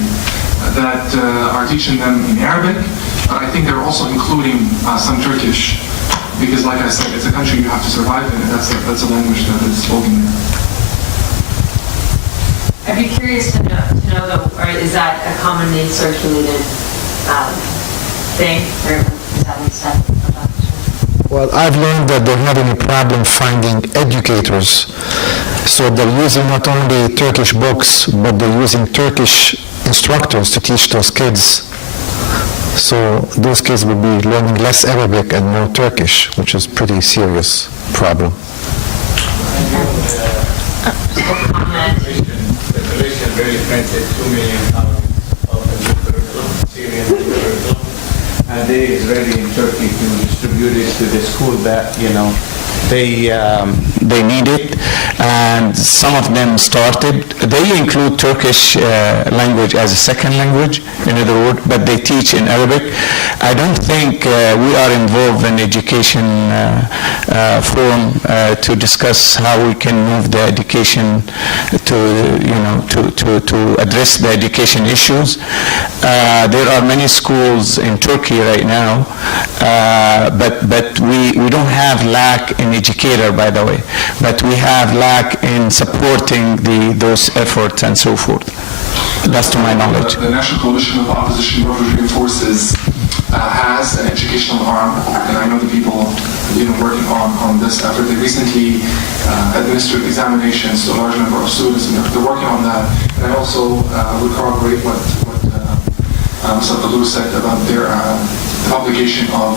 that are teaching them in Arabic, but I think they're also including some Turkish, because like I said, it's a country you have to survive in, and that's a language that is spoken there. I'd be curious to know though, or is that a commonly circulated thing, or is that an extent of that? Well, I've learned that they're having a problem finding educators. So they're using not only Turkish books, but they're using Turkish instructors to teach those kids. So those kids will be learning less Arabic and more Turkish, which is a pretty serious problem. comment. The population very printed 2 million copies of the Syrian curriculum, and they is ready in Turkey to distribute it to the school that, they need it, and some of them started. They include Turkish language as a second language, in other words, but they teach in Arabic. I don't think we are involved in education forum to discuss how we can move the education to address the education issues. There are many schools in Turkey right now, but we don't have lack in educator, by the way, but we have lack in supporting those efforts and so forth. That's to my knowledge. The National Coalition of Opposition Revolutionary Forces has an educational arm, and I know the people working on this effort. They recently administered examinations to a large number of students, and they're working on that. And I also would corroborate what Mr. Abdullah said about their publication of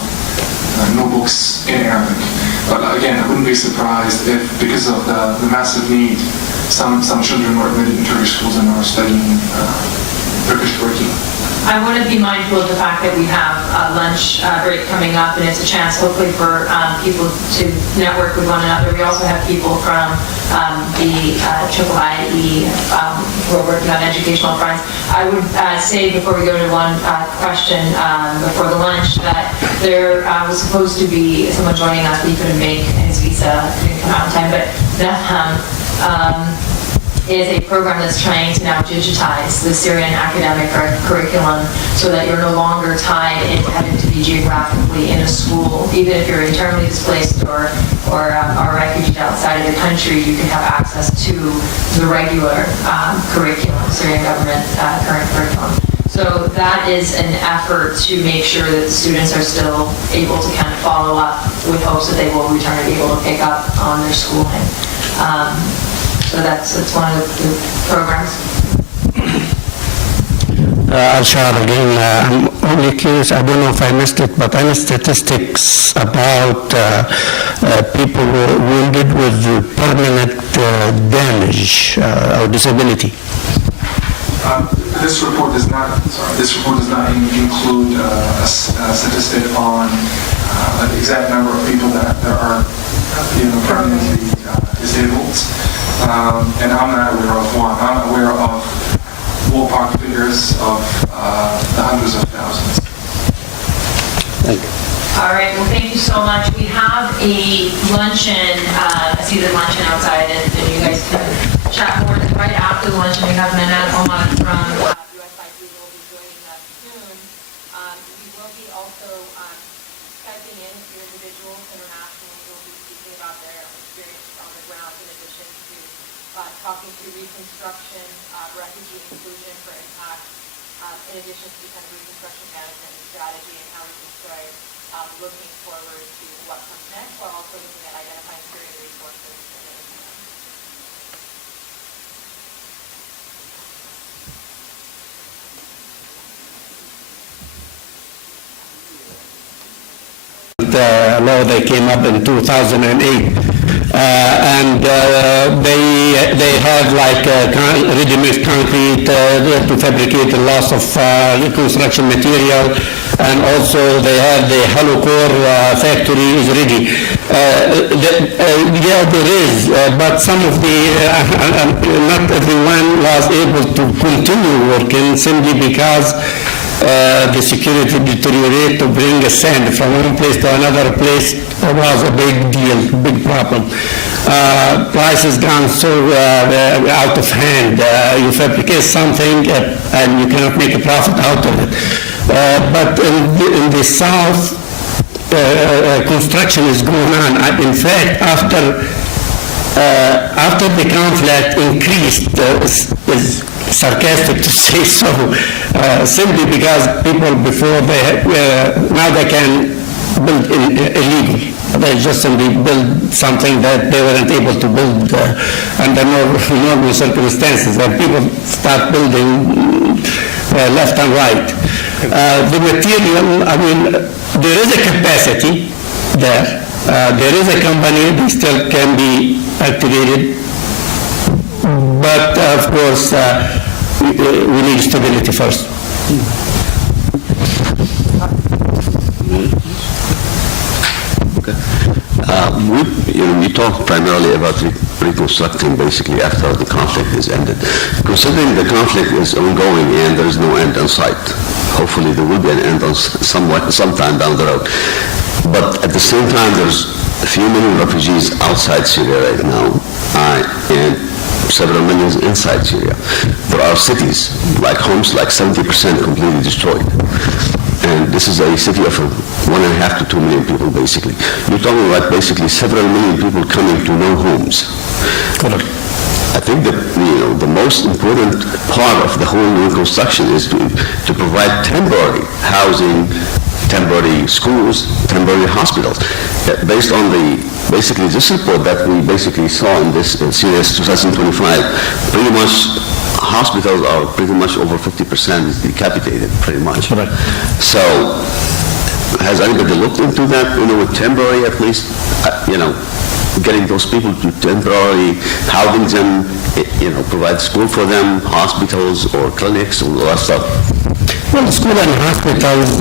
notebooks in Arabic. But again, I wouldn't be surprised if, because of the massive need, some children were admitted in Turkish schools and are studying Turkish curriculum. I want to be mindful of the fact that we have a lunch break coming up, and it's a chance hopefully for people to network with one another. We also have people from the IIIE who are working on educational fronts. I would say before we go to one question before the lunch that there was supposed to be someone joining us, but he couldn't make his visa, didn't come out in time, but is a program that's trying to now digitize the Syrian academic curriculum so that you're no longer tied into having to be geographically in a school. Even if you're internally displaced or are refugees outside of the country, you can have access to the regular curriculum, Syrian government current curriculum. So that is an effort to make sure that the students are still able to kind of follow up with hopes that they will return and be able to pick up on their schooling. So that's one of the programs. Al-Shahar again, I'm only curious, I don't know if I missed it, but any statistics about people wounded with permanent damage or disability? This report does not include a statistic on the exact number of people that are permanently disabled. And I'm not aware of one. I'm aware of ballpark figures of the hundreds of thousands. Thank you. All right, well, thank you so much. We have a luncheon, a seated luncheon outside, and you guys can chat more. Right after the luncheon, we have Manat Omar from USIP who will be joining us soon. We will be also Skyping in a few individuals internationally who will be speaking about their experience on the ground in addition to talking through reconstruction, refugee inclusion for impact, in addition to kind of reconstruction management and strategy and how we can start looking forward to what comes next, while also looking at identifying Syrian resources and managing them. Law that came up in 2008, and they have like ready-mix concrete to fabricate lots of construction material, and also they have the hollow core factory is ready. Yeah, there is, but some of the not everyone was able to continue working simply because the security deteriorated. To bring a sand from one place to another place was a big deal, big problem. Prices gone so out of hand. You fabricate something and you cannot make a profit out of it. But in the south, construction is going on. In fact, after the conflict increased, is sarcastic to say so, simply because people before now they can build illegal. They just simply build something that they weren't able to build under normal circumstances, and people start building left and right. The material, I mean, there is a capacity there. There is a company that still can be activated, but of course, we need stability first. We talk primarily about reconstructing basically after the conflict is ended. Considering the conflict is ongoing and there is no end in sight, hopefully there will be an end on sometime down the road. But at the same time, there's a few million refugees outside Syria right now, and several millions inside Syria. There are cities, like Homs, like 70% completely destroyed. And this is a city of 1.5 to 2 million people, basically. You're talking about basically several million people coming to no homes. I think that the most important part of the whole reconstruction is to provide temporary housing, temporary schools, temporary hospitals. Based on basically this report that we basically saw in Syria 2025, pretty much hospitals are pretty much over 50% decapitated, pretty much. Right. So, has anybody looked into that, with temporary at least, getting those people to temporarily housing them, provide school for them, hospitals or clinics, all that stuff? Well, school and hospitals,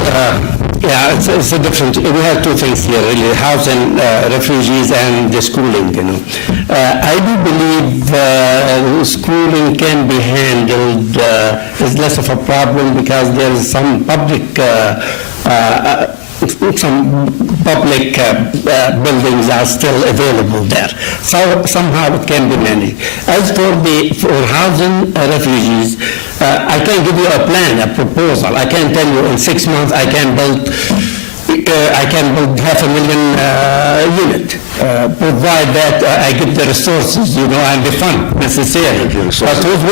it's a different, we have two things here, really, housing refugees and the schooling, I do believe schooling can be handled, is less of a problem because there is some public buildings are still available there. So somehow it can be managed. As for housing refugees, I can give you a plan, a proposal. I can tell you in 6 months I can build 500,000 unit, provide that I get the resources, and the fund necessary. But who's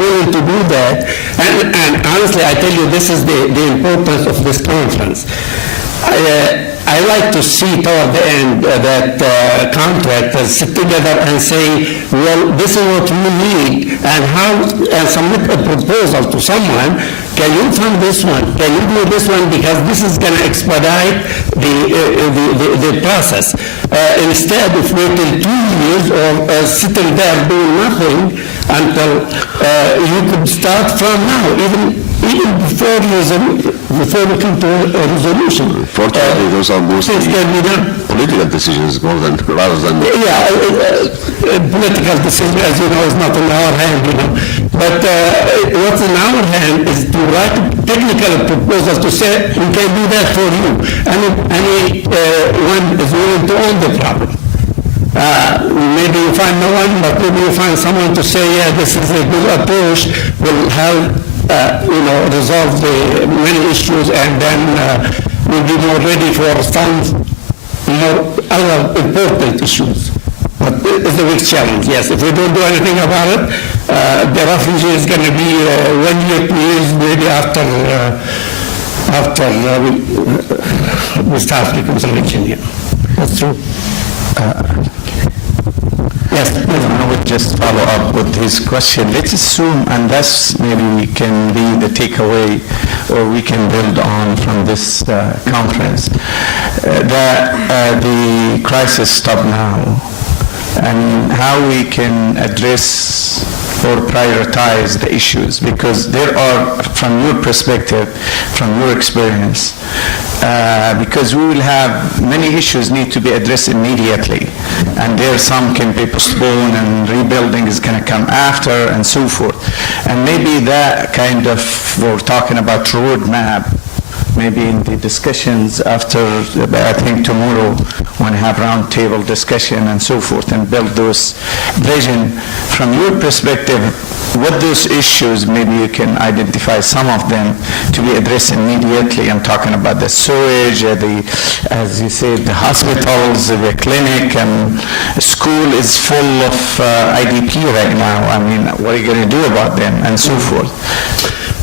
willing to do that? And honestly, I tell you, this is the importance of this conference. I like to see toward the end that contractors sit together and say, well, this is what we need, and submit a proposal to someone. Can you fund this one? Can you do this one? Because this is going to expedite the process. Instead of waiting 2 years or sitting there doing nothing until you could start from now, even before we come to a resolution. Fortunately, those are mostly political decisions rather than... Political decision, as you know, is not in our hand, But what's in our hand is to write technical proposals to say, we can do that for you. Anyone is willing to own the problem. Maybe you find no one, but maybe you find someone to say, yeah, this is a good approach, will help resolve the many issues, and then we'll be more ready for some more other important issues. But it's a big challenge, yes. If we don't do anything about it, the refugee is going to be 1 year, 2 years, maybe after we start reconciliation here. That's true. Yes, I would just follow up with his question. Let's assume, and that's maybe can be the takeaway, or we can build on from this conference, that the crisis stopped now, and how we can address or prioritize the issues, because there are, from your perspective, from your experience, because we will have many issues need to be addressed immediately, and there some can be postponed and rebuilding is going to come after and so forth. And maybe that kind of, we're talking about roadmap, maybe in the discussions after, I think tomorrow, when we have roundtable discussion and so forth, and build those vision. From your perspective, what those issues, maybe you can identify some of them to be addressed immediately. I'm talking about the sewage, as you said, the hospitals, the clinic, and school is full of IDP right now. I mean, what are you going to do about them, and so forth?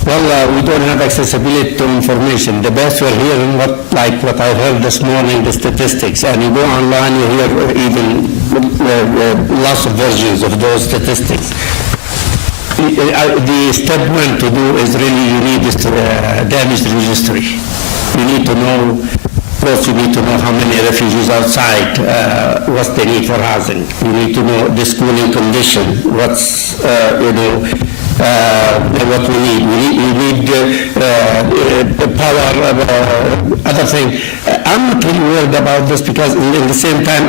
Well, we don't have accessibility to information. The best we're hearing, what I heard this morning, the statistics, and you go online, you hear even lots of versions of those statistics. The step one to do is really, you need this damage registry. You need to know First, you need to know how many refugees outside, what's the need for housing. You need to know the schooling condition, what's, what we need. We need power, other thing. I'm not really worried about this because in the same time,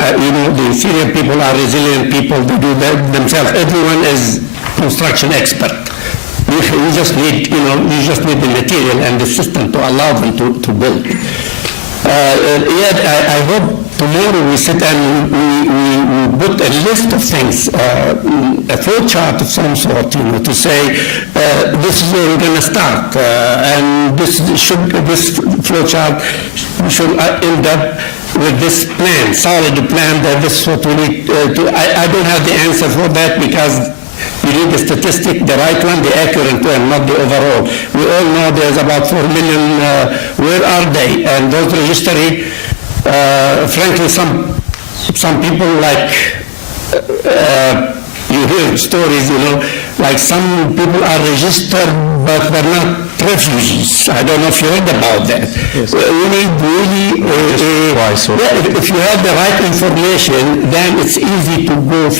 the Syrian people are resilient people. They do that themselves. Everyone is construction expert. You just need, the material and the system to allow them to build. I hope tomorrow we sit and we put a list of things, a flow chart of some sort, to say this is where we're going to start, and this flow chart should end up with this plan, solid plan that this is what we need to. I don't have the answer for that because you need the statistic, the right one, the accurate one, not the overall. We all know there's about 4 million, where are they? And those registry, frankly, some people you hear stories, like some people are registered, but they're not refugees. I don't know if you heard about that. Yes. We need really, if you have the right information, then it's easy to go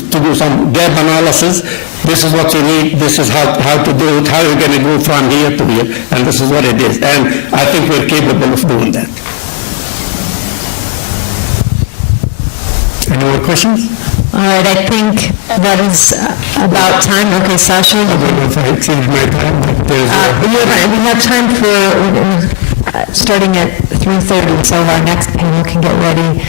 to do some gap analysis. This is what you need, this is how to do it, how you're going to go from here to here, and this is what it is. And I think we're capable of doing that. Any more questions? All right, I think that is about time. Okay, Sasha? I don't know if I exceeded my time. We have time for, starting at 3:30, so our next panel can get ready.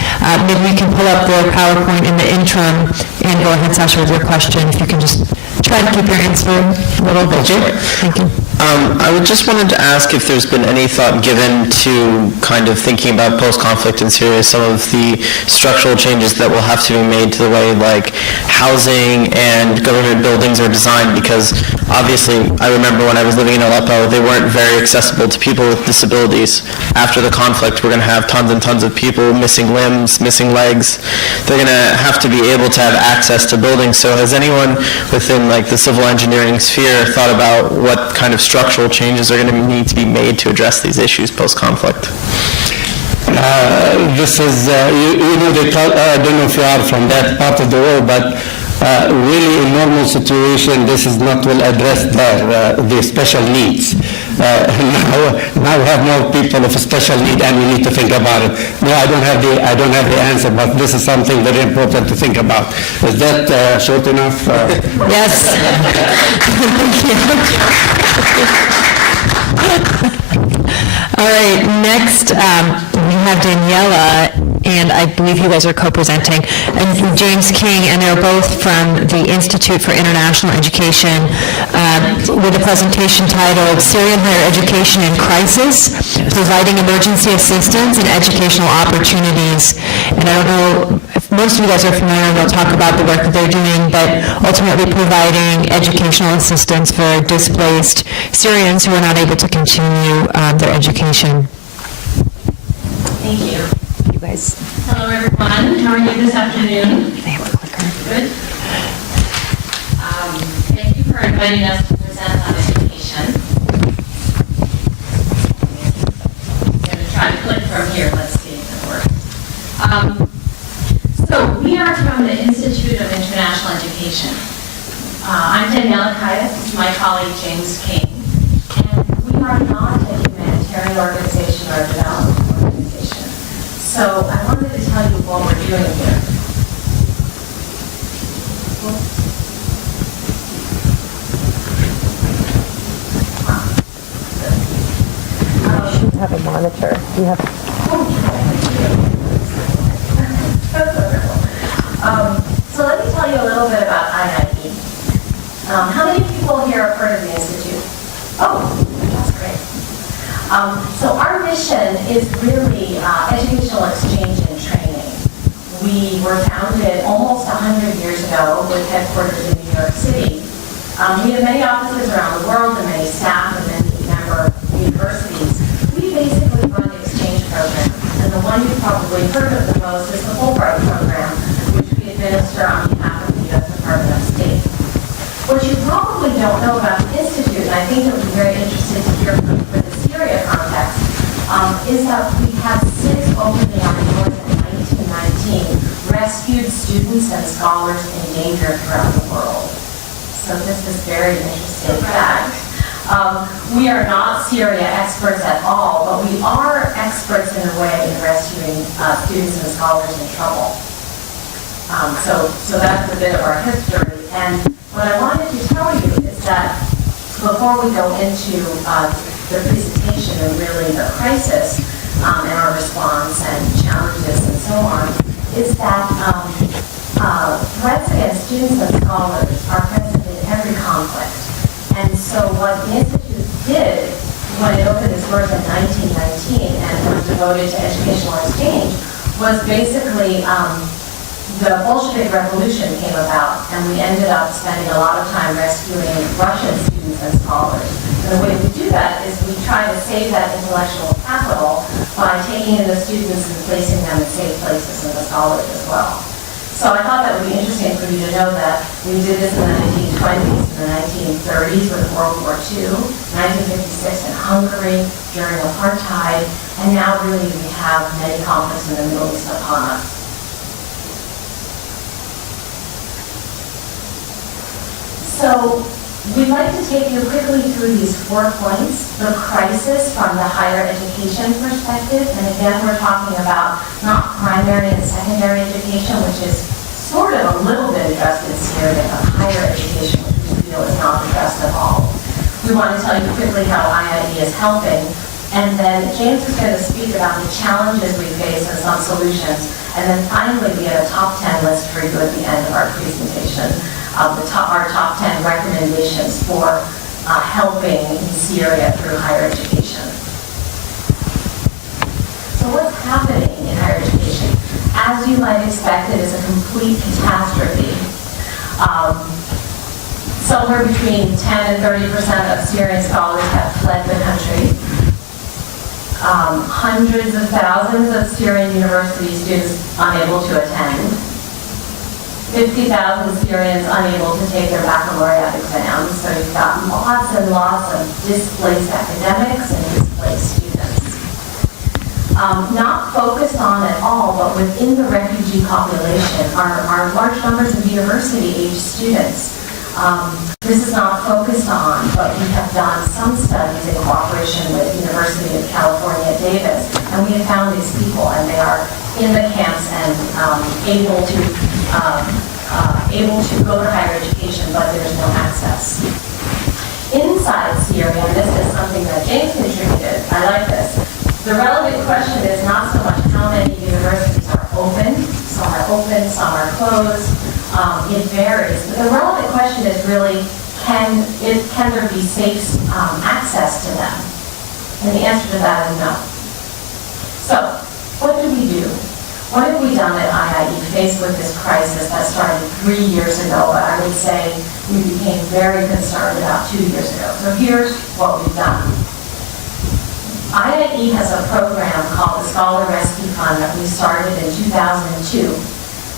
Maybe we can pull up the PowerPoint in the interim and go ahead, Sasha, with your question. If you can just try to keep your answer a little bit short. Thank you. I would just wanted to ask if there's been any thought given to kind of thinking about post-conflict in Syria, some of the structural changes that will have to be made to the way like housing and government buildings are designed, because obviously I remember when I was living in Aleppo, they weren't very accessible to people with disabilities. After the conflict, we're going to have tons and tons of people missing limbs, missing legs. They're going to have to be able to have access to buildings. So has anyone within like the civil engineering sphere thought about what kind of structural changes are going to need to be made to address these issues post-conflict? This is, they call, I don't know if you are from that part of the world, but really in normal situation, this is not well addressed there, the special needs. Now we have more people of special need and we need to think about it. No, I don't have the answer, but this is something very important to think about. Is that short enough? Yes. All right, next we have Daniela, and I believe you guys are co-presenting, and James King, and they're both from the Institute for International Education with a presentation titled Syrian Higher Education in Crisis, Providing Emergency Assistance and Educational Opportunities. And I don't know if most of you guys are familiar, they'll talk about the work that they're doing, but ultimately providing educational assistance for displaced Syrians who are not able to continue their education. Thank you. You guys. Hello, everyone. How are you this afternoon? They have a clicker. Good. Thank you for inviting us to present on education. I'm going to try to click from here. Let's see if it works. So we are from the Institute of International Education. I'm Daniela Kaya. This is my colleague James King. And we are not a humanitarian organization or a development organization. So I wanted to tell you what we're doing here. You should have a monitor. You have. So let me tell you a little bit about IIE. How many people here have heard of the Institute? Oh, that's great. So our mission is really educational exchange and training. We were founded almost 100 years ago with headquarters in New York City. We have many offices around the world and many staff and many member universities. We basically run exchange programs, and the one you've probably heard of the most is the Fulbright program, which we administer on behalf of the U.S. Department of State. What you probably don't know about the Institute, and I think it would be very interesting to hear for the Syria context, is that we had 6 openly on board in 1919 rescued students and scholars in danger throughout the world. So this is very interesting fact. We are not Syria experts at all, but we are experts in a way in rescuing students and scholars in trouble. So that's a bit of our history. And what I wanted to tell you is that before we go into the presentation and really the crisis and our response and challenges and so on, is that threats against students and scholars are present in every conflict. And so what the Institute did when it opened its doors in 1919 and was devoted to educational exchange was basically the Bolshevik Revolution came about, and we ended up spending a lot of time rescuing Russian students and scholars. And the way we do that is we try to save that intellectual capital by taking in the students and placing them in safe places, and the scholars as well. So I thought that would be interesting for you to know that we did this in the 1920s, in the 1930s with World War II, 1956 in Hungary during apartheid, and now really we have many conflicts in the Middle East upon us. So we'd like to take you quickly through these 4 points. The crisis from the higher education perspective, and again we're talking about not primary and secondary education, which is sort of a little bit addressed in Syria, but higher education, which we feel is not addressed at all. We want to tell you quickly how IIE is helping, and then James is going to speak about the challenges we face and some solutions, and then finally we have a top 10 list for you at the end of our presentation. Our top 10 recommendations for helping in Syria through higher education. So what's happening in higher education? As you might expect, it is a complete catastrophe. Somewhere between 10 and 30% of Syrian scholars have fled the country. Hundreds of thousands of Syrian university students unable to attend. 50,000 Syrians unable to take their baccalaureate exams, so you've got lots and lots of displaced academics and displaced students. Not focused on at all, but within the refugee population are large numbers of university-age students. This is not focused on, but we have done some studies in cooperation with University of California at Davis, and we have found these people, and they are in the camps and able to go to higher education, but there's no access. Inside Syria, and this is something that James contributed, I like this. The relevant question is not so much how many universities are open. Some are open, some are closed. It varies. But the relevant question is really, can there be safe access to them? And the answer to that is no. So, what do we do? What have we done at IIE faced with this crisis that started 3 years ago, but I would say we became very concerned about 2 years ago. So here's what we've done. IIE has a program called the Scholar Rescue Fund that we started in 2002.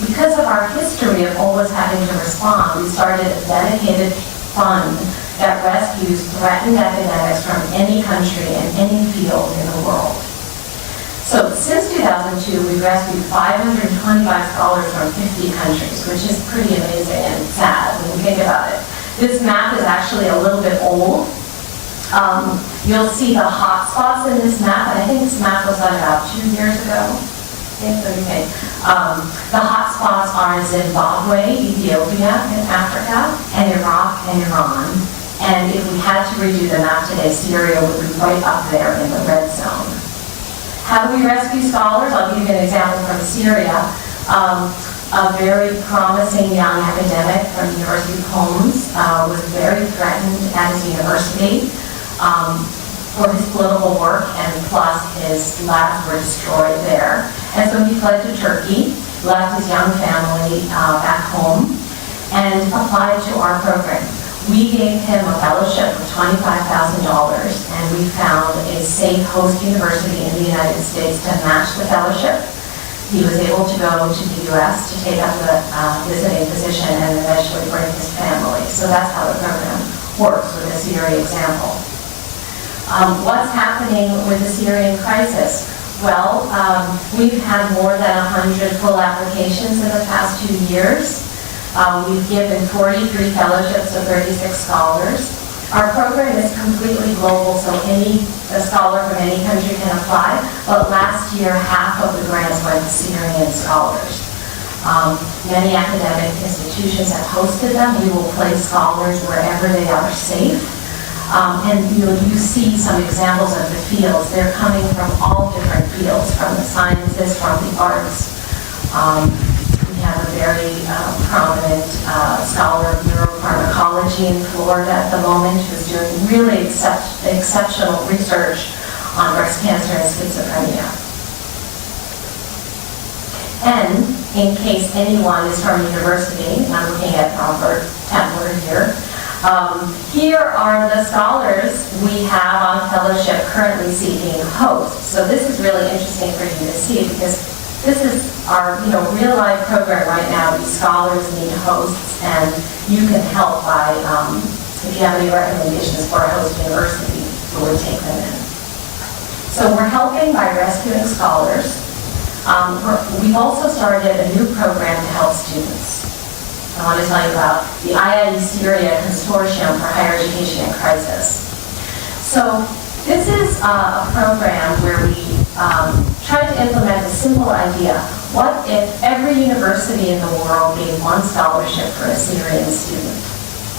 Because of our history of always having to respond, we started a dedicated fund that rescues threatened academics from any country and any field in the world. So since 2002, we've rescued 525 scholars from 50 countries, which is pretty amazing and sad when you think about it. This map is actually a little bit old. You'll see the hot spots in this map, and I think this map was done about 2 years ago. The hot spots are Zimbabwe, Ethiopia in Africa, and Iraq and Iran. And if we had to redo the map today, Syria would be right up there in the red zone. How do we rescue scholars? I'll give you an example from Syria. A very promising young academic from the University of Homs was very threatened at his university for his political work, and plus his labs were destroyed there. And so he fled to Turkey, left his young family back home, and applied to our program. We gave him a fellowship for $25,000, and we found a safe host university in the United States to match the fellowship. He was able to go to the U.S. to take up the visiting position and eventually bring his family. So that's how the program works with a Syria example. What's happening with the Syrian crisis? Well, we've had more than 100 full applications in the past 2 years. We've given 43 fellowships to 36 scholars. Our program is completely global, so a scholar from any country can apply, but last year, half of the grants went to Syrian scholars. Many academic institutions have hosted them. We will place scholars wherever they are safe. And you see some examples of the fields. They're coming from all different fields, from the sciences, from the arts. We have a very prominent scholar of neuropharmacology in Florida at the moment who's doing really exceptional research on breast cancer and schizophrenia. And in case anyone is from university, and I'm looking at Robert Templer here, here are the scholars we have on fellowship currently seeking hosts. So this is really interesting for you to see because this is our real life program right now. These scholars need hosts, and you can help by, if you have any recommendations for a host university who would take them in. So we're helping by rescuing scholars. We've also started a new program to help students. I want to tell you about the IIE Syria Consortium for Higher Education in Crisis. So this is a program where we try to implement a simple idea. What if every university in the world gave one scholarship for a Syrian student?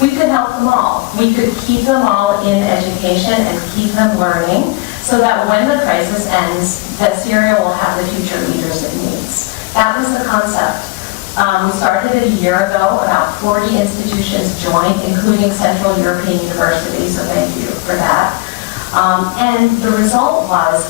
We could help them all. We could keep them all in education and keep them learning so that when the crisis ends, that Syria will have the future leaders it needs. That was the concept. We started it a year ago. About 40 institutions joined, including Central European University, so thank you for that. And the result was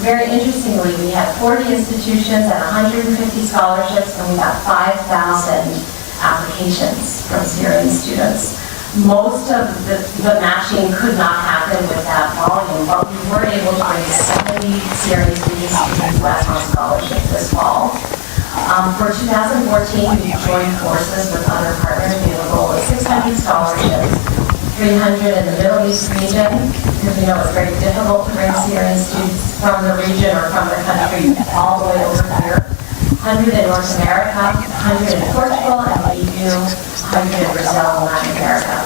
very interestingly, we had 40 institutions and 150 scholarships, and we got 5,000 applications from Syrian students. Most of the matching could not happen with that volume, but we were able to bring 70 Syrian students to the U.S. on scholarship this fall. For 2014, we joined forces with other partners. We have a goal of 600 scholarships, 300 in the Middle East region, because we know it's very difficult to bring Syrian students from the region or from the country all the way over here. 100 in North America, 100 in Portugal and the EU, 100 in Brazil and Latin America.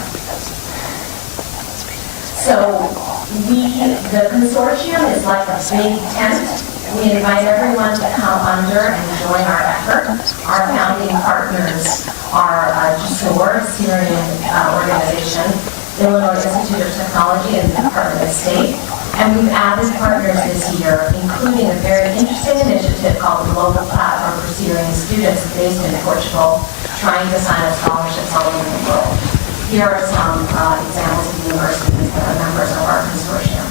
So the consortium is like a big tent. We invite everyone to come under and join our effort. Our founding partners are JSOR, Syrian organization, Illinois Institute of Technology, and the Department of State. And we've added partners this year, including a very interesting initiative called the Global Platform for Syrian Students based in Portugal, trying to sign up scholarships all over the world. Here are some examples of universities that are members of our consortium.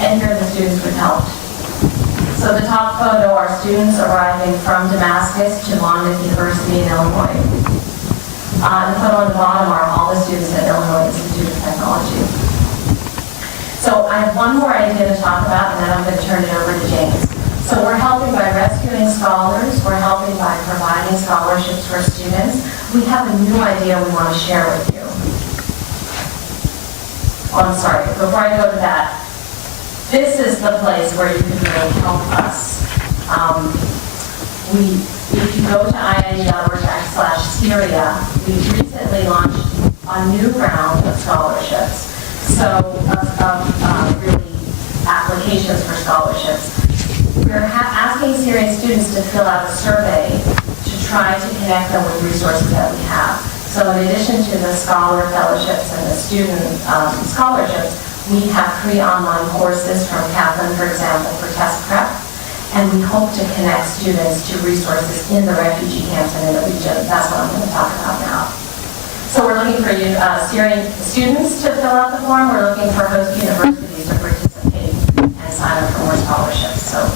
And here are the students we've helped. So the top photo are students arriving from Damascus to Monmouth University in Illinois. The photo on the bottom are all the students at Illinois Institute of Technology. So I have one more idea to talk about, and then I'm going to turn it over to James. So we're helping by rescuing scholars. We're helping by providing scholarships for students. We have a new idea we want to share with you. Oh, I'm sorry. Before I go to that, this is the place where you can really help us. If you go to IIE.org/Syria, we recently launched a new round of scholarships. So really applications for scholarships. We're asking Syrian students to fill out a survey to try to connect them with resources that we have. So in addition to the scholar fellowships and the student scholarships, we have free online courses from Kaplan, for example, for test prep. And we hope to connect students to resources in the refugee camps and in the region. That's what I'm going to talk about now. So we're looking for Syrian students to fill out the form. We're looking for host universities to participate and sign up for more scholarships. So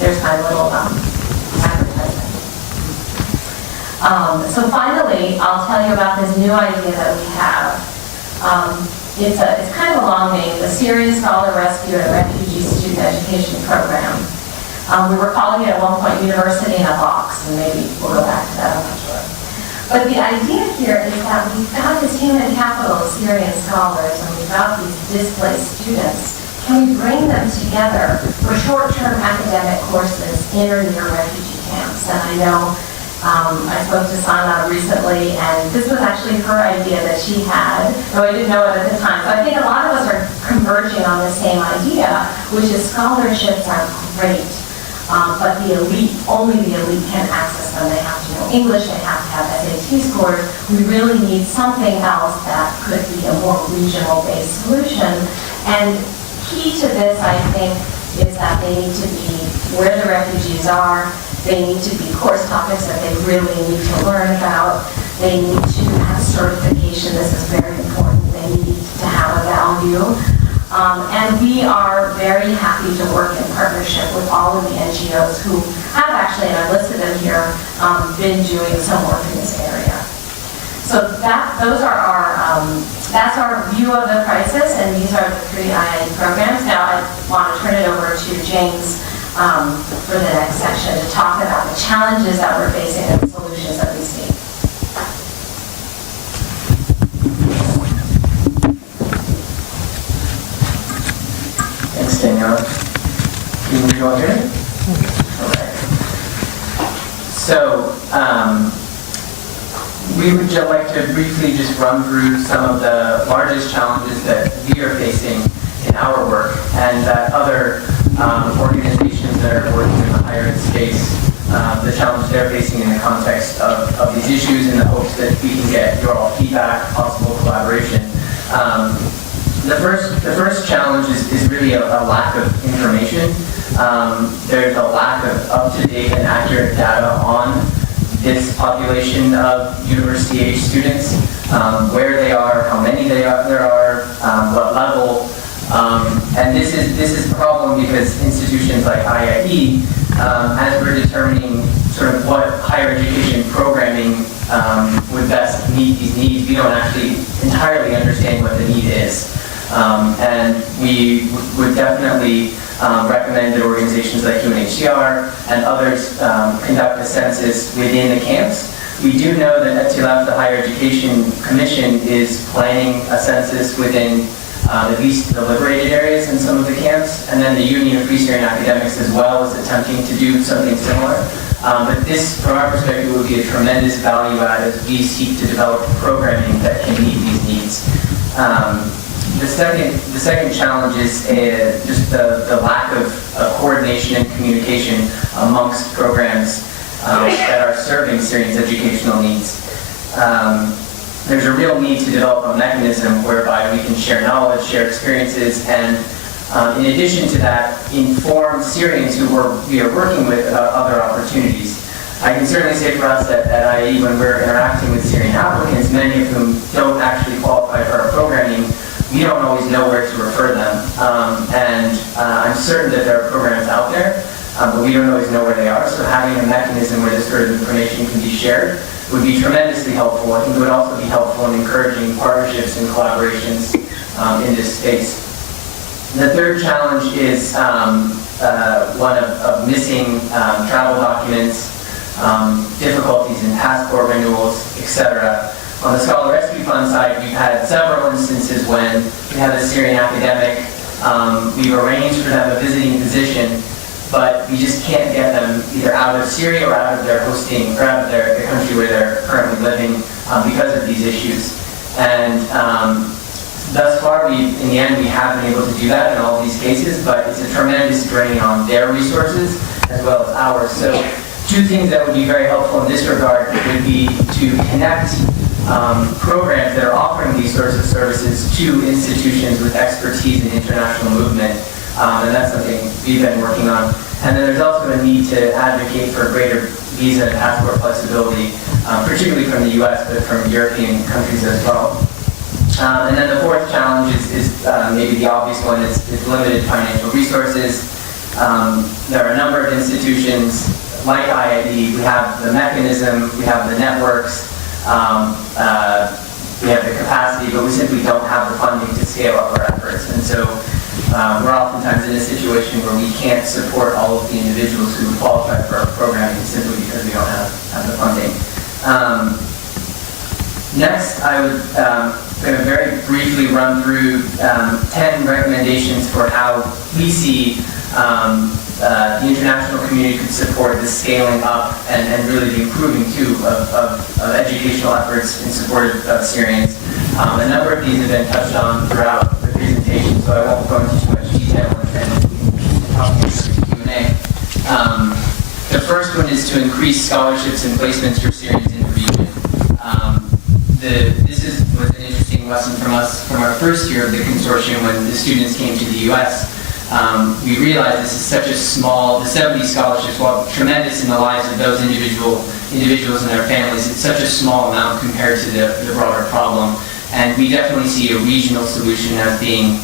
there's my little advertisement. So finally, I'll tell you about this new idea that we have. It's kind of a long name, the Syrian Scholar Rescue and Refugee Student Education Program. We were calling it at one point University in a Box, and maybe we'll go back to that, I'm not sure. But the idea here is that we've got this human capital of Syrian scholars and we've got these displaced students. Can we bring them together for short-term academic courses in or near refugee camps? And I know I spoke to Sana recently, and this was actually her idea that she had, though I didn't know it at the time. So I think a lot of us are converging on the same idea, which is scholarships are great, but the elite, only the elite can access them. They have to know English, they have to have SAT scores. We really need something else that could be a more regional-based solution. And key to this, I think, is that they need to be where the refugees are. They need to be course topics that they really need to learn about. They need to have certification. This is very important. They need to have a value. And we are very happy to work in partnership with all of the NGOs who have actually, and I listed them here, been doing some work in this area. So those are that's our view of the crisis, and these are the 3 IIE programs. Now I want to turn it over to James for the next section to talk about the challenges that we're facing and the solutions that we see. Thanks, Danielle. Can you all hear me? Okay. So, we would just like to briefly just run through some of the largest challenges that we are facing in our work, and that other organizations that are working in the higher ed space, the challenge they're facing in the context of these issues, in the hopes that we can get your all feedback, possible collaboration. The first challenge is really a lack of information. There's a lack of up-to-date and accurate data on this population of university-age students, where they are, how many there are, what level. And this is a problem because institutions like IIE, as we're determining sort of what higher education programming would best meet these needs, we don't actually entirely understand what the need is. And we would definitely recommend that organizations like UNHCR and others conduct a census within the camps. We do know that ETILAF, the Higher Education Commission, is planning a census within at least the liberated areas in some of the camps, and then the Union of Free Syrian Academics as well is attempting to do something similar. But this, from our perspective, would be a tremendous value add as we seek to develop programming that can meet these needs. The second challenge is just the lack of coordination and communication amongst programs that are serving Syrians' educational needs. There's a real need to develop a mechanism whereby we can share knowledge, share experiences, and in addition to that, inform Syrians who we are working with about other opportunities. I can certainly say for us at IE, when we're interacting with Syrian applicants, many of whom don't actually qualify for our programming, we don't always know where to refer them. And I'm certain that there are programs out there, but we don't always know where they are. So having a mechanism where this sort of information can be shared would be tremendously helpful. I think it would also be helpful in encouraging partnerships and collaborations in this space. The third challenge is one of missing travel documents, difficulties in passport renewals, etc. On the Scholar Rescue Fund side, we've had several instances when we have a Syrian academic, we've arranged for them a visiting position, but we just can't get them either out of Syria or out of their hosting, or out of the country where they're currently living because of these issues. And thus far, in the end, we have been able to do that in all of these cases, but it's a tremendous drain on their resources as well as ours. So two things that would be very helpful in this regard would be to connect programs that are offering these sorts of services to institutions with expertise in international movement. And that's something we've been working on. And then there's also a need to advocate for greater visa and passport flexibility, particularly from the US, but from European countries as well. And then the fourth challenge is maybe the obvious one, is limited financial resources. There are a number of institutions like IIE. We have the mechanism, we have the networks, we have the capacity, but we simply don't have the funding to scale up our efforts. And so we're oftentimes in a situation where we can't support all of the individuals who would qualify for our programming simply because we don't have the funding. Next, I would going to very briefly run through 10 recommendations for how we see the international community could support the scaling up and really the improving too of educational efforts in support of Syrians. A number of these have been touched on throughout the presentation, so I won't go into too much detail and talk through Q&A. The first one is to increase scholarships and placements for Syrians in the region. This was an interesting lesson from us from our first year of the consortium when the students came to the U.S. We realized this is such a small, the 70 scholarships, while tremendous in the lives of those individuals and their families, it's such a small amount compared to the broader problem. And we definitely see a regional solution as being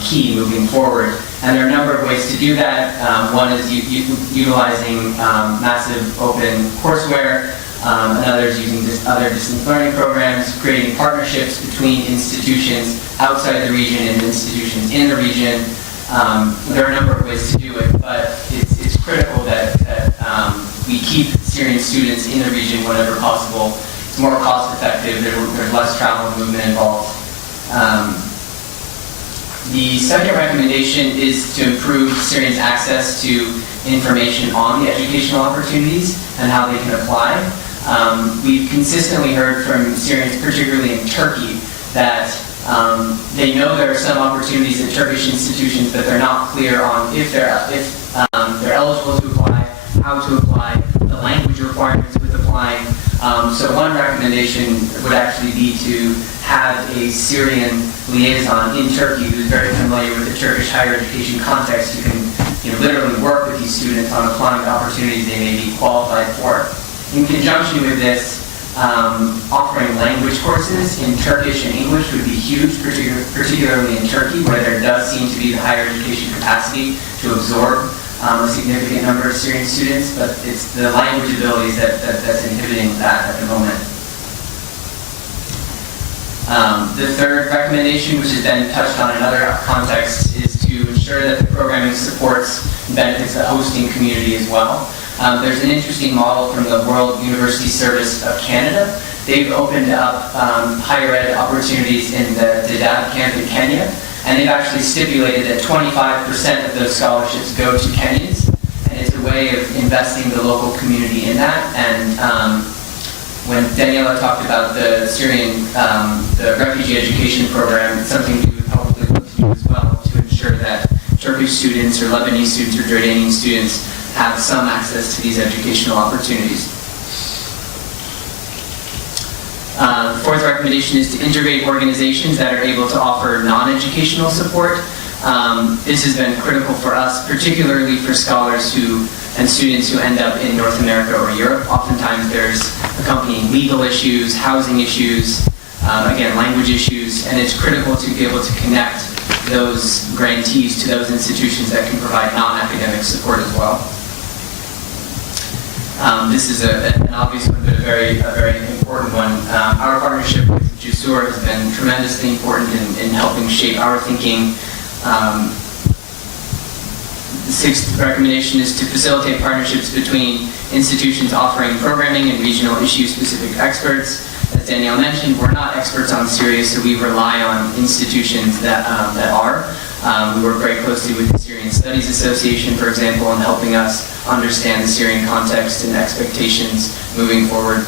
key moving forward. And there are a number of ways to do that. One is utilizing massive open courseware. Another is using other distance learning programs, creating partnerships between institutions outside the region and institutions in the region. There are a number of ways to do it, but it's critical that we keep Syrian students in the region whenever possible. It's more cost effective, there's less travel and movement involved. The second recommendation is to improve Syrians' access to information on the educational opportunities and how they can apply. We've consistently heard from Syrians, particularly in Turkey, that they know there are some opportunities at Turkish institutions, but they're not clear on if they're eligible to apply, how to apply, the language requirements with applying. So one recommendation would actually be to have a Syrian liaison in Turkey who's very familiar with the Turkish higher education context, who can literally work with these students on applying to opportunities they may be qualified for. In conjunction with this, offering language courses in Turkish and English would be huge, particularly in Turkey, where there does seem to be the higher education capacity to absorb a significant number of Syrian students, but it's the language abilities that's inhibiting that at the moment. The third recommendation, which has been touched on in other contexts, is to ensure that the programming supports and benefits the hosting community as well. There's an interesting model from the World University Service of Canada. They've opened up higher ed opportunities in the Dadaab camp in Kenya, and they've actually stipulated that 25% of those scholarships go to Kenyans, and it's a way of investing the local community in that. And when Daniela talked about the Syrian, the refugee education program, it's something we would probably look to do as well to ensure that Turkish students or Lebanese students or Jordanian students have some access to these educational opportunities. The fourth recommendation is to integrate organizations that are able to offer non-educational support. This has been critical for us, particularly for scholars and students who end up in North America or Europe. Oftentimes there's accompanying legal issues, housing issues, again, language issues, and it's critical to be able to connect those grantees to those institutions that can provide non-academic support as well. This is an obvious one, but a very important one. Our partnership with JUSUR has been tremendously important in helping shape our thinking. The sixth recommendation is to facilitate partnerships between institutions offering programming and regional issue-specific experts. As Danielle mentioned, we're not experts on Syria, so we rely on institutions that are. We work very closely with the Syrian Studies Association, for example, in helping us understand the Syrian context and expectations moving forward.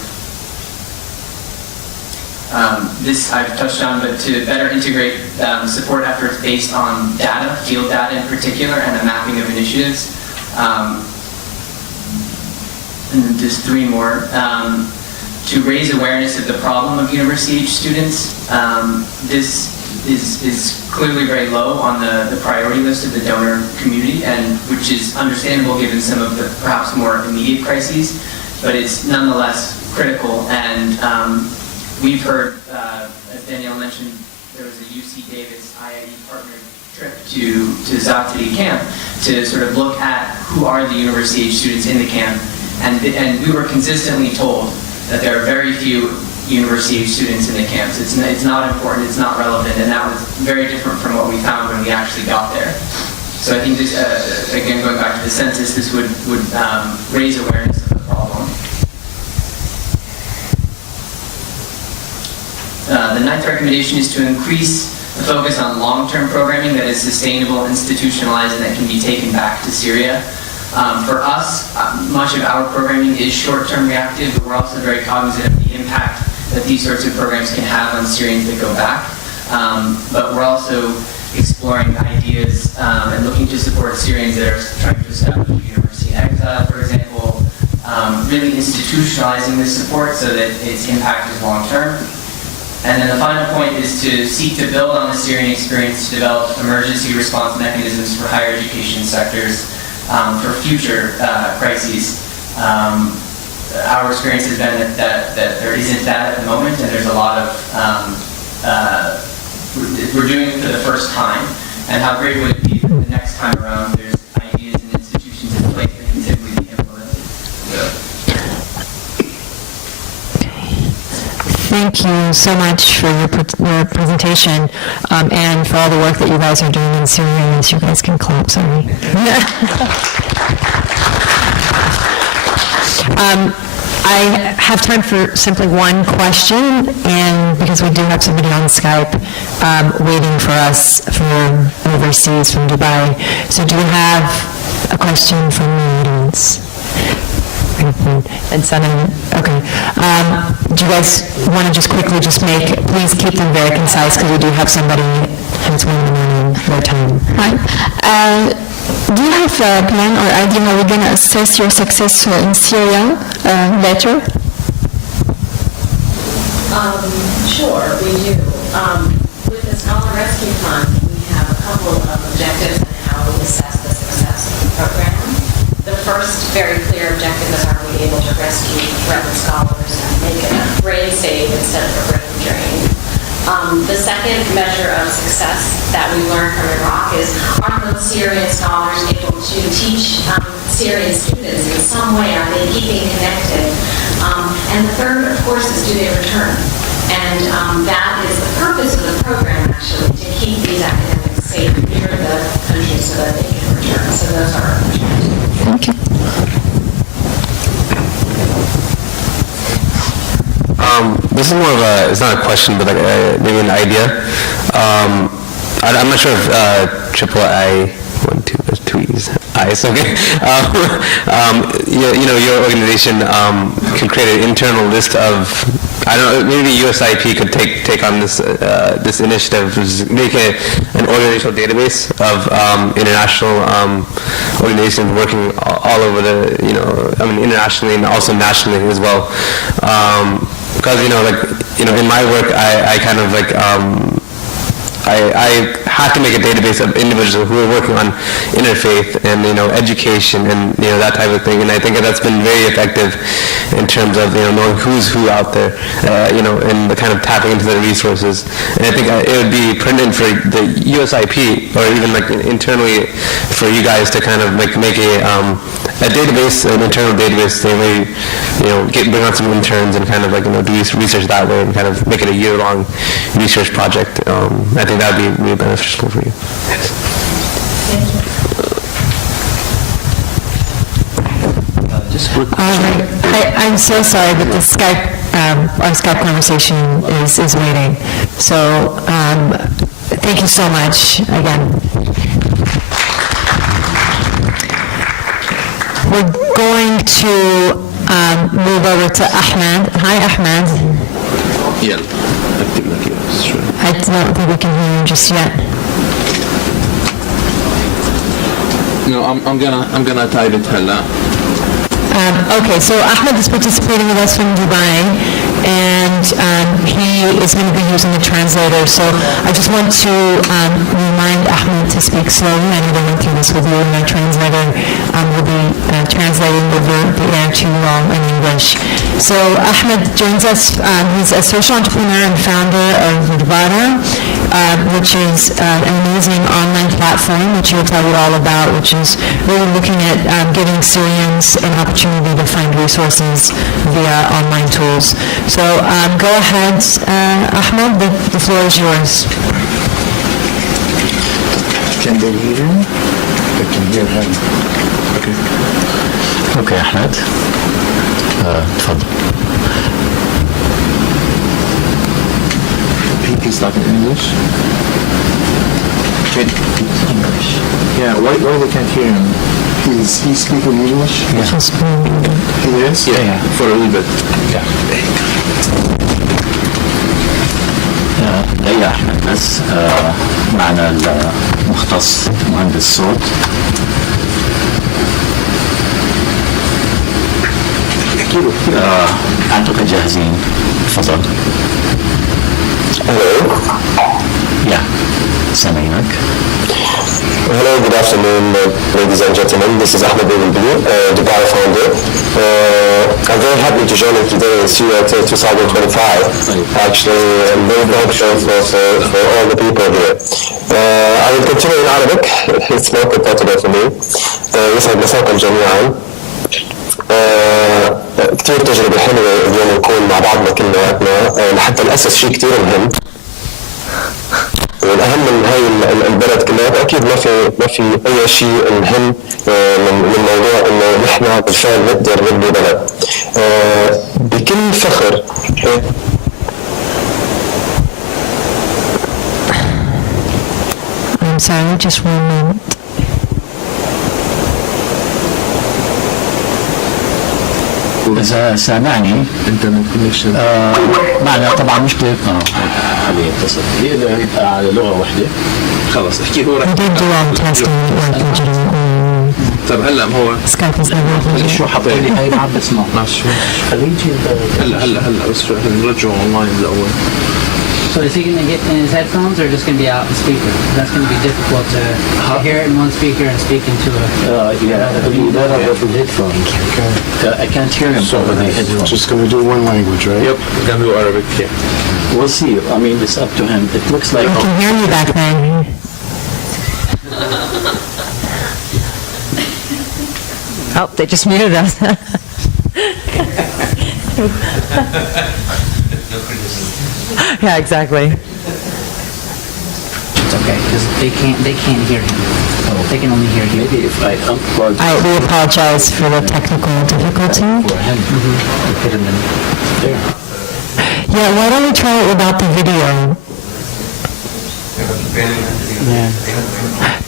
This I've touched on, but to better integrate support efforts based on data, field data in particular, and a mapping of initiatives. And just three more. To raise awareness of the problem of university-age students. This is clearly very low on the priority list of the donor community, and which is understandable given some of the perhaps more immediate crises, but it's nonetheless critical. And we've heard, as Danielle mentioned, there was a UC Davis IIE partnered trip to Zaatari camp to sort of look at who are the university-age students in the camp, and we were consistently told that there are very few university-age students in the camps. It's not important, it's not relevant, and that was very different from what we found when we actually got there. So I think this, again, going back to the census, this would raise awareness of the problem. ninth recommendation is to increase the focus on long-term programming that is sustainable, institutionalized, and that can be taken back to Syria. For us, much of our programming is short-term reactive, but we're also very cognizant of the impact that these sorts of programs can have on Syrians that go back. But we're also exploring ideas and looking to support Syrians that are trying to establish a university in exile, for example, really institutionalizing this support so that its impact is long-term. And then the final point is to seek to build on the Syrian experience to develop emergency response mechanisms for higher education sectors for future crises. Our experience has been that there isn't that at the moment, and there's a lot of, we're doing it for the first time, and how great would it be that the next time around there's ideas and institutions in place that can simply be implemented. Thank you so much for your presentation and for all the work that you guys are doing in Syria. Yes, you guys can clap, sorry. I have time for simply one question, and because we do have somebody on Skype waiting for us from overseas, from Dubai. So do we have a question from the audience? And Sana, okay. Do you guys want to just quickly please keep them very concise because we do have somebody, and it's 1 in the morning, their time. Hi. Do you have a plan or idea how we're going to assess your success in Syria later? Sure, we do. With the Scholar Rescue Fund, we have a couple of objectives in how we assess the success of the program. The first very clear objective is, are we able to rescue threatened scholars and make it a brain save instead of a brain drain? The second measure of success that we learned from Iraq is, are those Syrian scholars able to teach Syrian students in some way? Are they keeping connected? And the third, of course, is, do they return? And that is the purpose of the program, actually, to keep these academics safe near the country so that they can return. So those are our objectives. Thank you. This is more of a, it's not a question, but like maybe an idea. I'm not sure if there's two E's, I's, okay. Your organization can create an internal list of, I don't know, maybe USIP could take on this initiative, make an organizational database of international organizations working all over internationally and also nationally as well. Because in my work, I kind of I have to make a database of individuals who are working on interfaith and education and that type of thing, and I think that's been very effective in terms of knowing who's who out there, and the kind of tapping into the resources. And I think it would be pertinent for the USIP or even internally for you guys to kind of make a database, an internal database. They may bring on some interns and kind of do research that way and kind of make it a year-long research project. I think that would be really beneficial for you. Yes. I'm so sorry, but the our Skype conversation is waiting. So thank you so much again. We're going to move over to Ahmed. Hi, Ahmed. Yeah. I don't think we can hear you just yet. No, I'm gonna type it hella. Okay, so Ahmed is participating with us from Dubai, and he is going to be using a translator. So I just want to remind Ahmed to speak slowly. I know we went through this with you, and my translator will be translating over the air to you all in English. So Ahmed joins us. He's a social entrepreneur and founder of Vivara, which is an amazing online platform, which he'll tell you all about, which is really looking at giving Syrians an opportunity to find resources via online tools. So go ahead, Ahmed, the floor is yours. Can they hear him? They can hear him. Okay. Okay, Ahmed. تفضل. he's talking English? English. Yeah, why we can't hear him? He's speaking English? Yeah. He is? Yeah, for a little bit. Yeah. ليلى احمد بس معنا المختص مهندس صوت. اعتقد جاهزين. تفضل. Hello. Yeah. سامعينك. Hello, good afternoon, ladies and gentlemen. This is Ahmed Boubilbi, Dubai founder. I'm very happy to join you today in Syria 2025. Actually, I'm very proud for all the people here. I will continue in Arabic. It's more comfortable for me. يسعد مساكم جميعا. كتير تجربة حلوة اليوم نكون مع بعضنا كلياتنا لحتى نأسس شيء كتير مهم. والأهم من هاي البلد كلها أكيد ما في أي شيء مهم من موضوع إنه نحن بالفعل نقدر نبني بلد. بكل فخر. I'm sorry, just one moment. إذا سامعني معنا طبعا مشكلة خليه يتصل هي على لغة واحدة خلص احكي هو We did do all the testing like digital. طب هلا هو Skype is never شو حاطين لي هاي ما عم بسمع خليه يجي هلا بس نرجعه اونلاين الاول. So is he going to get in his headphones or just going to be out in speaker? That's going to be difficult to hear it in one speaker and speak into a... with headphones. I can't hear him over the headphones. Just going to do one language, right? Yep, we're going to do Arabic, yeah. We'll see. I mean, it's up to him. It looks like... I can hear you back there. Oh, they just muted us. Yeah, exactly. It's okay, because they can't hear him. They can only hear you. Maybe if I unplug... We apologize for the technical difficulty. For him, put him in there. Yeah, why don't we try it without the video?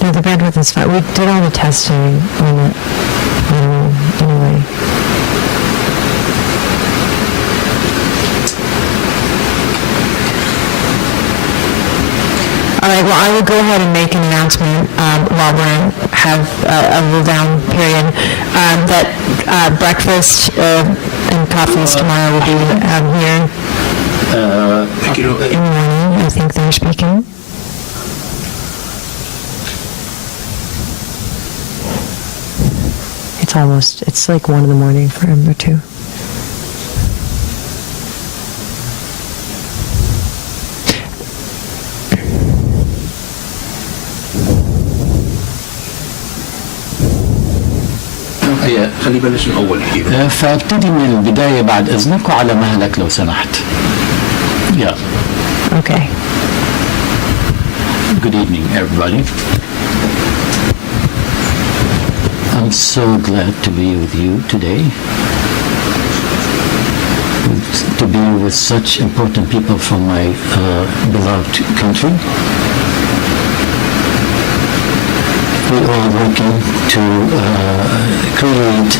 No, the bandwidth is fine. We did all the testing on it anyway. All right, well, I will go ahead and make an announcement while we have a roll down period that breakfast and coffees tomorrow will be here. In the morning, I think they're speaking. It's like 1 in the morning for him or 2. خليه يبلش من اول كده. فابتدي من البداية بعد إذنك وعلى مهلك لو سمحت. Yeah. Okay. Good evening, everybody. I'm so glad to be with you today. To be with such important people from my beloved country. We are working to create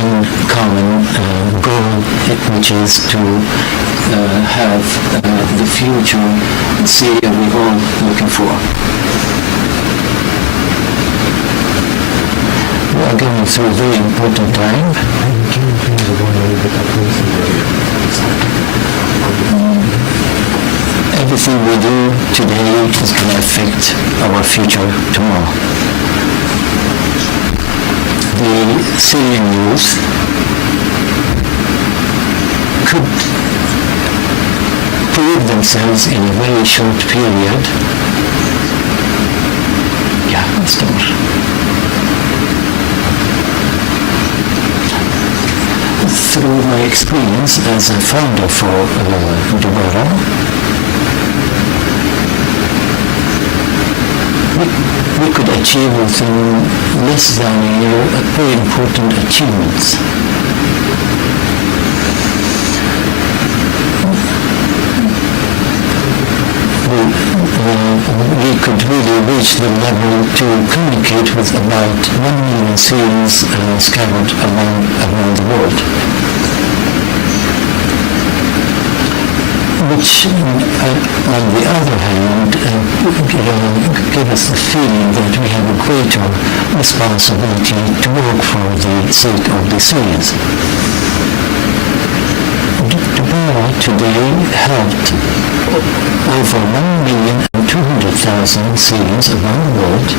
one common goal, which is to have the future Syria we're all looking for. We are going through a very important time. Everything we do today is going to affect our future tomorrow. The Syrian youth could prove themselves in a very short period. Yeah, استمر. Through my experience as a founder for Dubara, we could achieve within less than a year very important achievements. we could really reach the level to communicate with about 1 million Syrians scattered around the world. Which, on the other hand, give us the feeling that we have a greater responsibility to work for the sake of the Syrians. Dubai today helped over 1,200,000 Syrians around the world.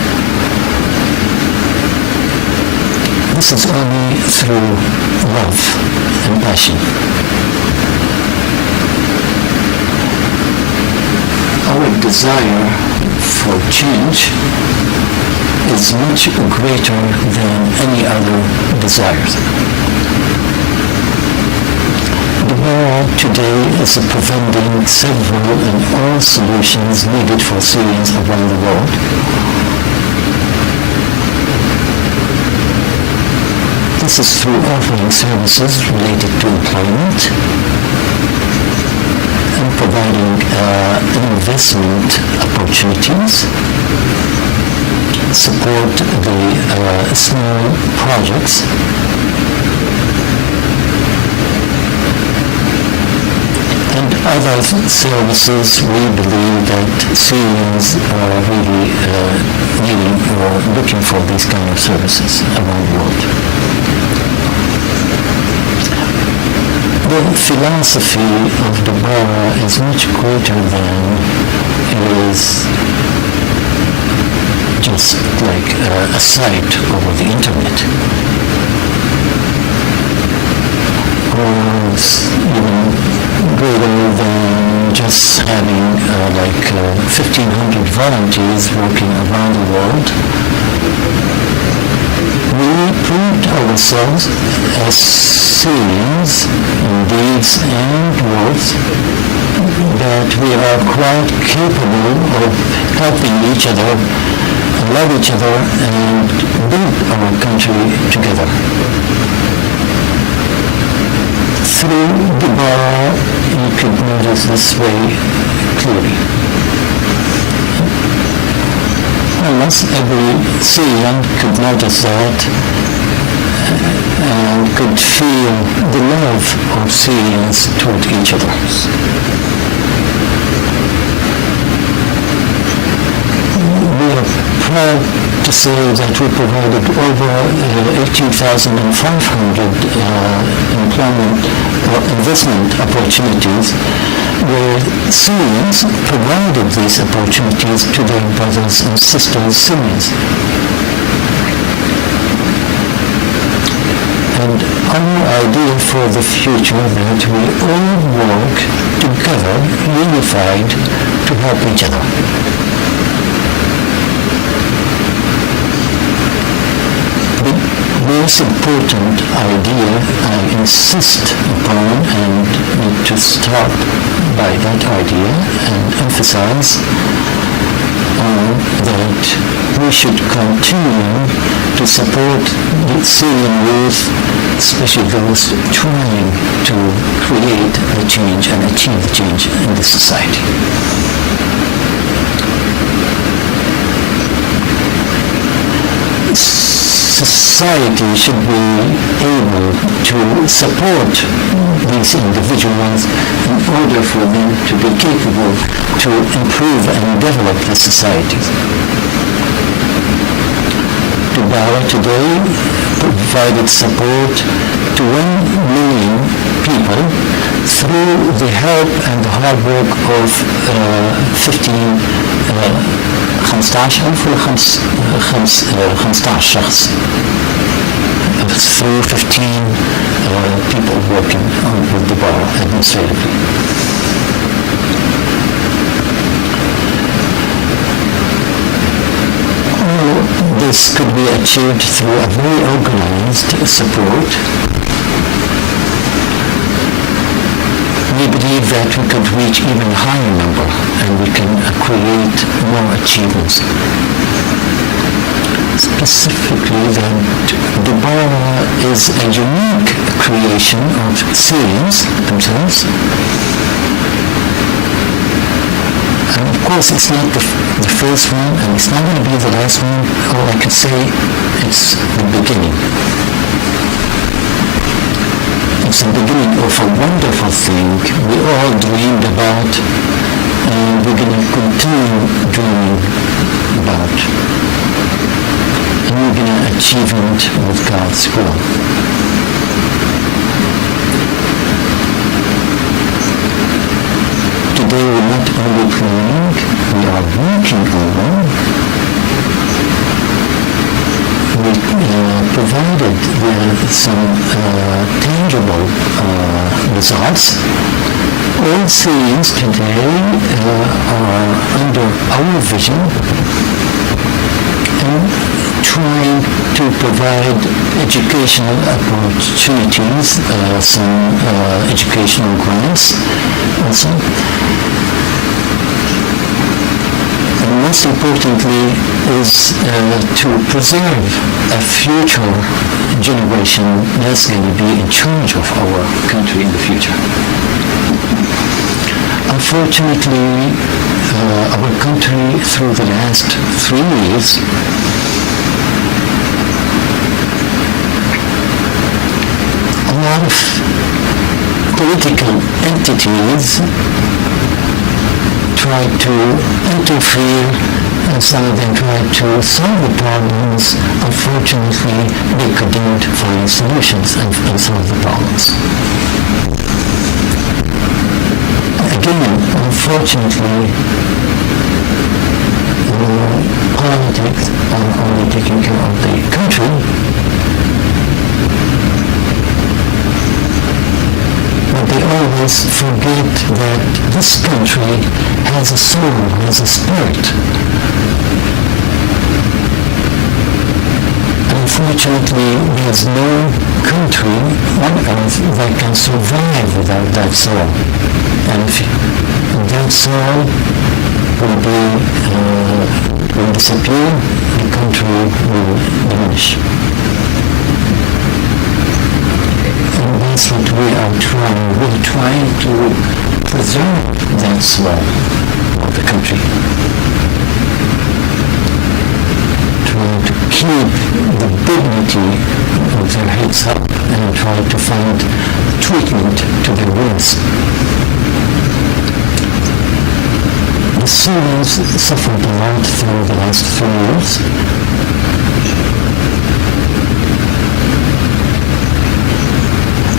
This is only through love and passion. Our desire for change is much greater than any other desires. The war today is preventing several and all solutions needed for Syrians around the world. This is through offering services related to employment, providing investment opportunities, support the small projects, and other services. We believe that Syrians are really needing or looking for these kind of services around the world. The philosophy of the Bara is much greater than it is just like a site over the internet, or even greater than just having 1,500 volunteers working around the world. We proved ourselves as Syrians in deeds and words that we are quite capable of helping each other, love each other, and build our country together. Through the Bara, you could notice this very clearly. Unless every Syrian could notice that and could feel the love of Syrians toward each other. We are proud to say that we provided over 18,500 employment or investment opportunities where Syrians provided these opportunities to their brothers and sisters Syrians. And our idea for the future that we all work together, unified, to help each other. The most important idea I insist upon and need to start by that idea and emphasize that we should continue to support the Syrian youth, especially those trying to create the change and achieve the change in the society. Society should be able to support these individuals in order for them to be capable to improve and develop the society. Dubai today provided support to 1 million people through the help and the hard work of 15 شخص through 15 people working with the bar administratively. This could be achieved through a very organized support. We believe that we could reach even a higher number and we can create more achievements. Specifically, that the Bara is a unique creation of Syrians themselves, And of course, it's not the first one, and it's not going to be the last one. All I could say, it's the beginning. It's the beginning of a wonderful thing we all dreamed about, and we're going to continue dreaming about. And we're going to achieve it with God's will. Today we're not only planning, we are working on them. We provided some tangible results. All Syrians today are under our vision and trying to provide educational opportunities, some educational grants also. And most importantly is to preserve a future generation that's going to be in charge of our country in the future. Unfortunately, our country through the last 3 years a lot of political entities try to interfere, and some of them try to solve the problems. Unfortunately, they couldn't find solutions and solve the problems. Again, unfortunately, politics are only taking care of the country, but they always forget that this country has a soul, has a spirit. Unfortunately, there's no country on earth that can survive without that soul. And if that soul will disappear, the country will diminish. And that's what we are trying. We're trying to preserve that soul of the country. Trying to keep the dignity of their heads up and try to find treatment to their wounds. The Syrians suffered a lot through the last 3 years.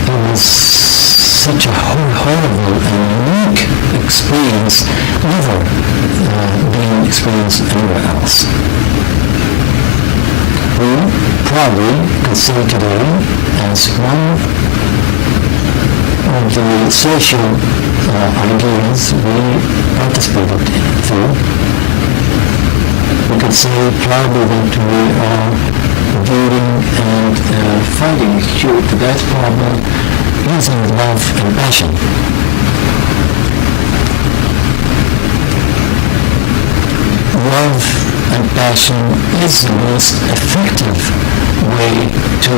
It was such a horrible and unique experience, never being experienced anywhere else. We probably can say today, as one of the social ideas we participated through, we could say probably that we are building and finding a cure to that problem using love and passion. Love and passion is the most effective way to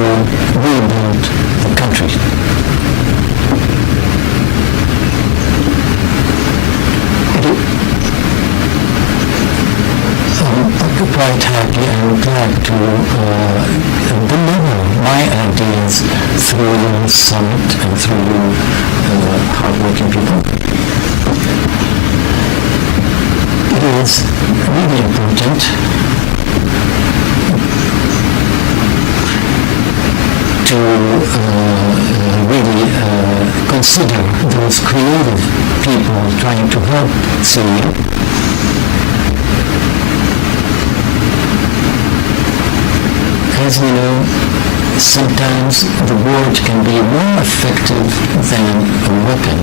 rebuild the country. I'm quite happy and glad to deliver my ideas through the summit and through hardworking people. It is really important to really consider those creative people trying to help Syria. As we know, sometimes the word can be more effective than a weapon.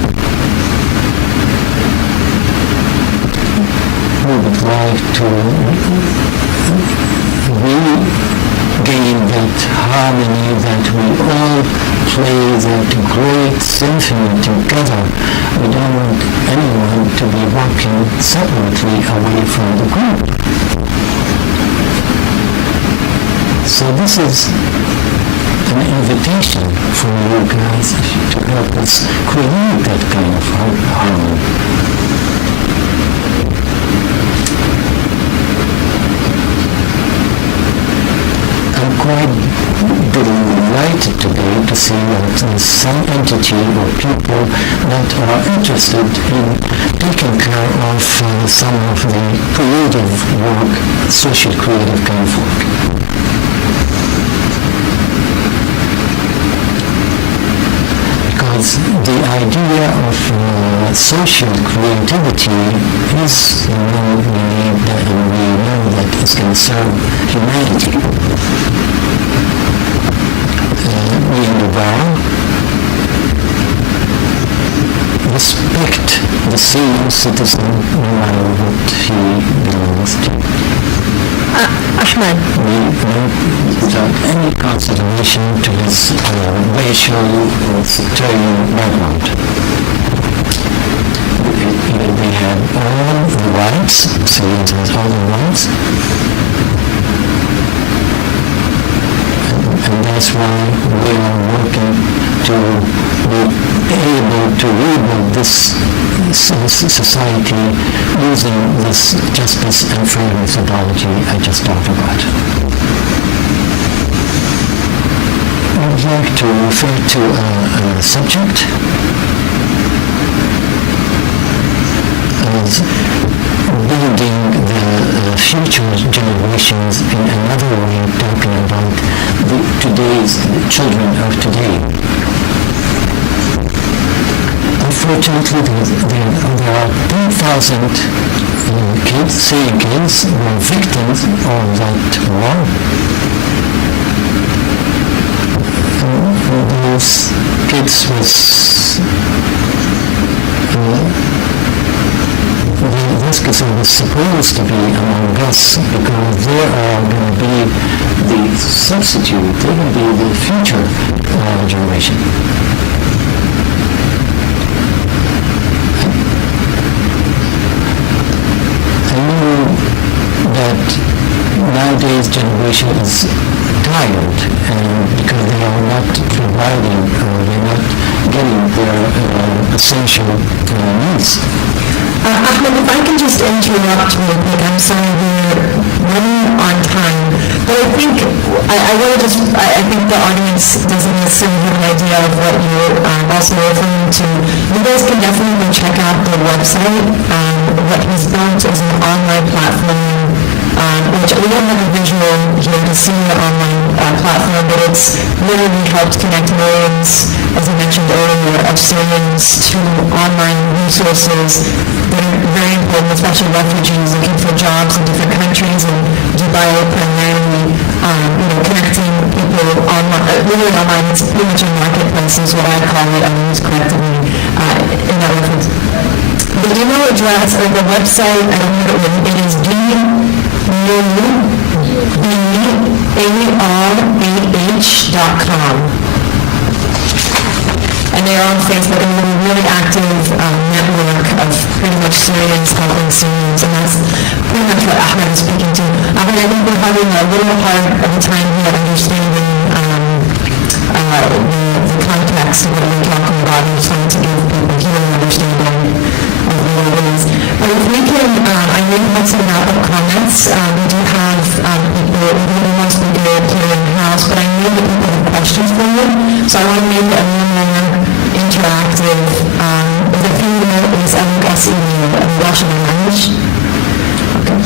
We would like to regain that harmony that we all play that great symphony together. We don't want anyone to be walking separately away from the group. So this is an invitation for you guys to help us create that kind of harmony. delighted today to see that there's some entity or people that are interested in taking care of some of the creative work, social creative kind of work. Because the idea of social creativity is what we need, and we know that it's going to serve humanity. We in the bar respect the same citizen no matter what he belongs to. Ahmed. Without any consideration to his racial or sectarian background. We have all the rights, Syrians have all the rights, and that's why we are working to be able to rebuild this society using this justice and freedom methodology I just talked about. I would like to refer to a subject as building the future generations in another way, talking about today's children of today. Unfortunately, there are 10,000 kids, Syrian kids, who are victims of that war. Those kids was supposed to be among us because they are going to be the substitute, they're going to be the future generation. I know that nowadays generation is tired and because they are not providing or they're not getting their essential needs. Ahmed, if I can just interrupt real quick, I'm sorry we're running on time, but I think I think the audience doesn't necessarily have an idea of what you're also referring to. You guys can definitely check out the website. What he's built is an online platform, which we don't have a visual here to see the online platform, but it's literally helped connect millions, as I mentioned earlier, of Syrians to online resources that are very important, especially refugees looking for jobs in different countries, and Dubai primarily, connecting people online, really online. It's pretty much a marketplace is what I call it. I use correctly in that reference. The email address or the website, I don't know what it is, DUBARAH.com. And they are on Facebook, and they're a really active network of pretty much Syrians helping Syrians, and that's pretty much what Ahmed is speaking to. Ahmed, I think we're having a little hard of a time here understanding the context of what we're talking about, and trying to give people here an understanding of what it is. But if we can, I know you have some wrap-up comments. We do have people, we must be good here in the house, but I know that people have questions for you, so I want to make it a little more interactive. The few is and Russian language. Okay.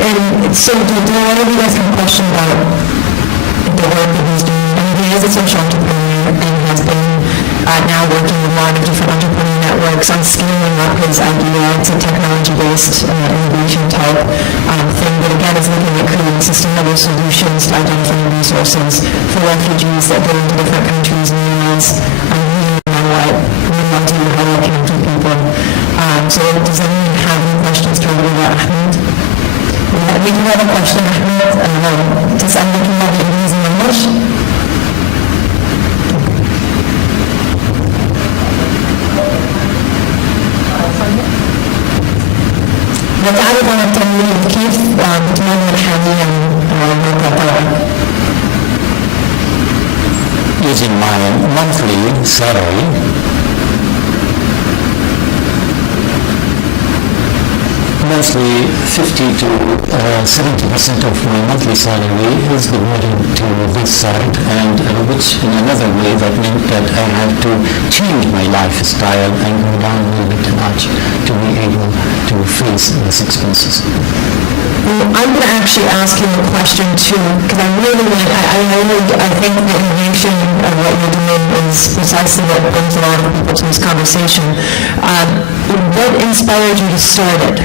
And so do one of you guys have a question about the work that he's doing? I mean, he is a social entrepreneur and has been now working with a lot of different entrepreneur networks on scaling up his idea. It's a technology-based innovation type thing, but again, is looking at creating sustainable solutions to identifying resources for refugees that go into different countries and realize what we want to do, how we connect with people. So does anyone have any questions to about Ahmed? We do have a question, Ahmed. Does I'm looking at it using English? بتعرف عن التمويل كيف بتمول حاليا المقاطعة؟ Using my monthly salary, monthly 50 to 70% of my monthly salary is devoted to this side, and which in another way that meant that I had to change my lifestyle and go down a little bit notch to be able to face these expenses. Well, I'm going to actually ask you a question too, because I think the innovation of what you're doing is precisely what brings a lot of people to this conversation. What inspired you to start it?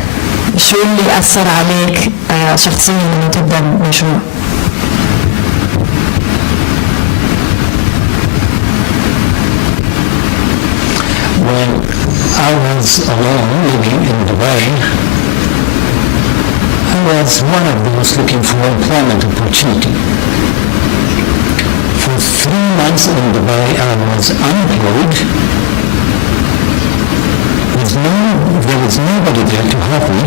شو اللي أثر عليك شخصيا لما تبدأ المشروع؟ When I was alone living in Dubai, I was one of those looking for employment opportunity. For 3 months in Dubai, I was unemployed. There was nobody there to help me.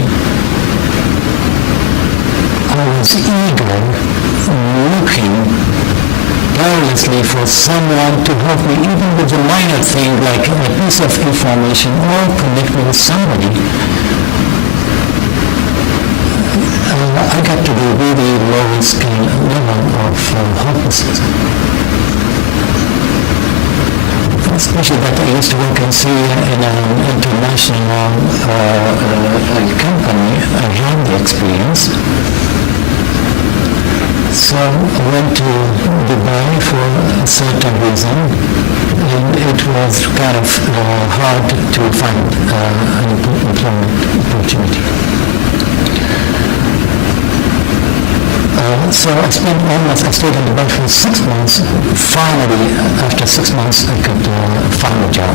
I was eager, looking tirelessly for someone to help me, even with a minor thing like a piece of information or connect me with somebody. I got to the really lowest level of hopelessness. Especially that I used to work in Syria in an international company. I had the experience. So I went to Dubai for a certain reason, and it was kind of hard to find an employment opportunity. So I stayed in Dubai for 6 months. Finally, after 6 months, I could find a job.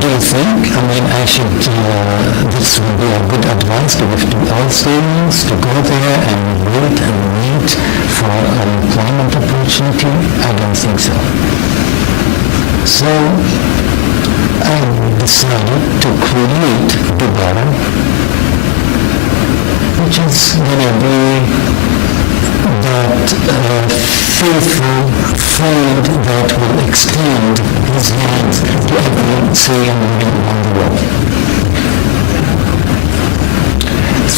Do you think, I should, this would be a good advice to give to all students to go there and wait for an employment opportunity? I don't think so. So I decided to create Dubai, which is going to be that faithful friend that will extend his hands to every Syrian living around the world.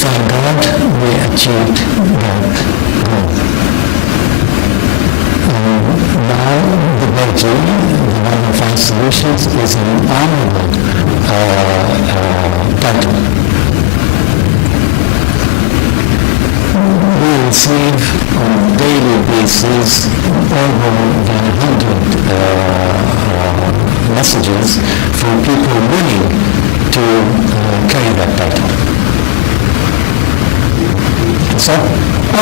Thank God we achieved that goal. Now the budget, the One of Our Solutions, is an honorable title. We receive on a daily basis over 100 messages from people willing to carry that title. So,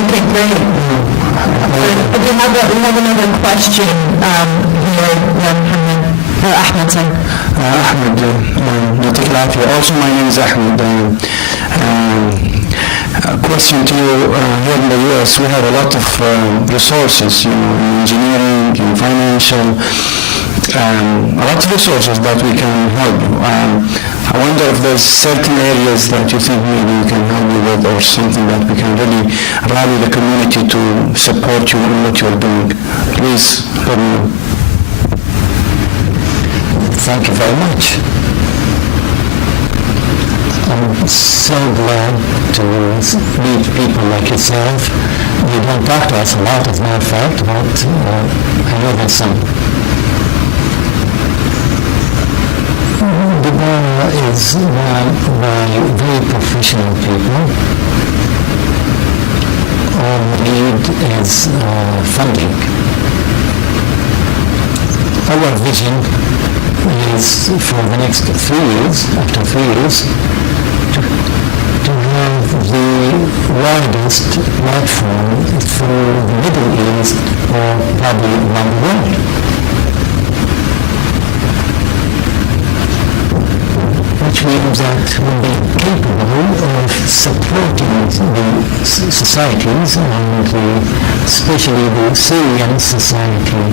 okay, great. We have another question here, Ahmed, sorry. Ahmed, يعطيك العافية. Also, my name is Ahmed. Question to you, here in the U.S., we have a lot of resources, in engineering, in financial, a lot of resources that we can help you. I wonder if there's certain areas that you think maybe we can help you with, or something that we can really rally the community to support you in what you're doing. Please, let me know. Thank you very much. I'm so glad to meet people like yourself. You don't talk to us a lot, as a matter of fact, but I know there's some. Dubai is run by very professional people. All we need is funding. Our vision is for the next 3 years, after 3 years, to have the widest platform through the Middle East or probably around the world. Which means that we'll be capable of supporting the societies, and especially the Syrian society.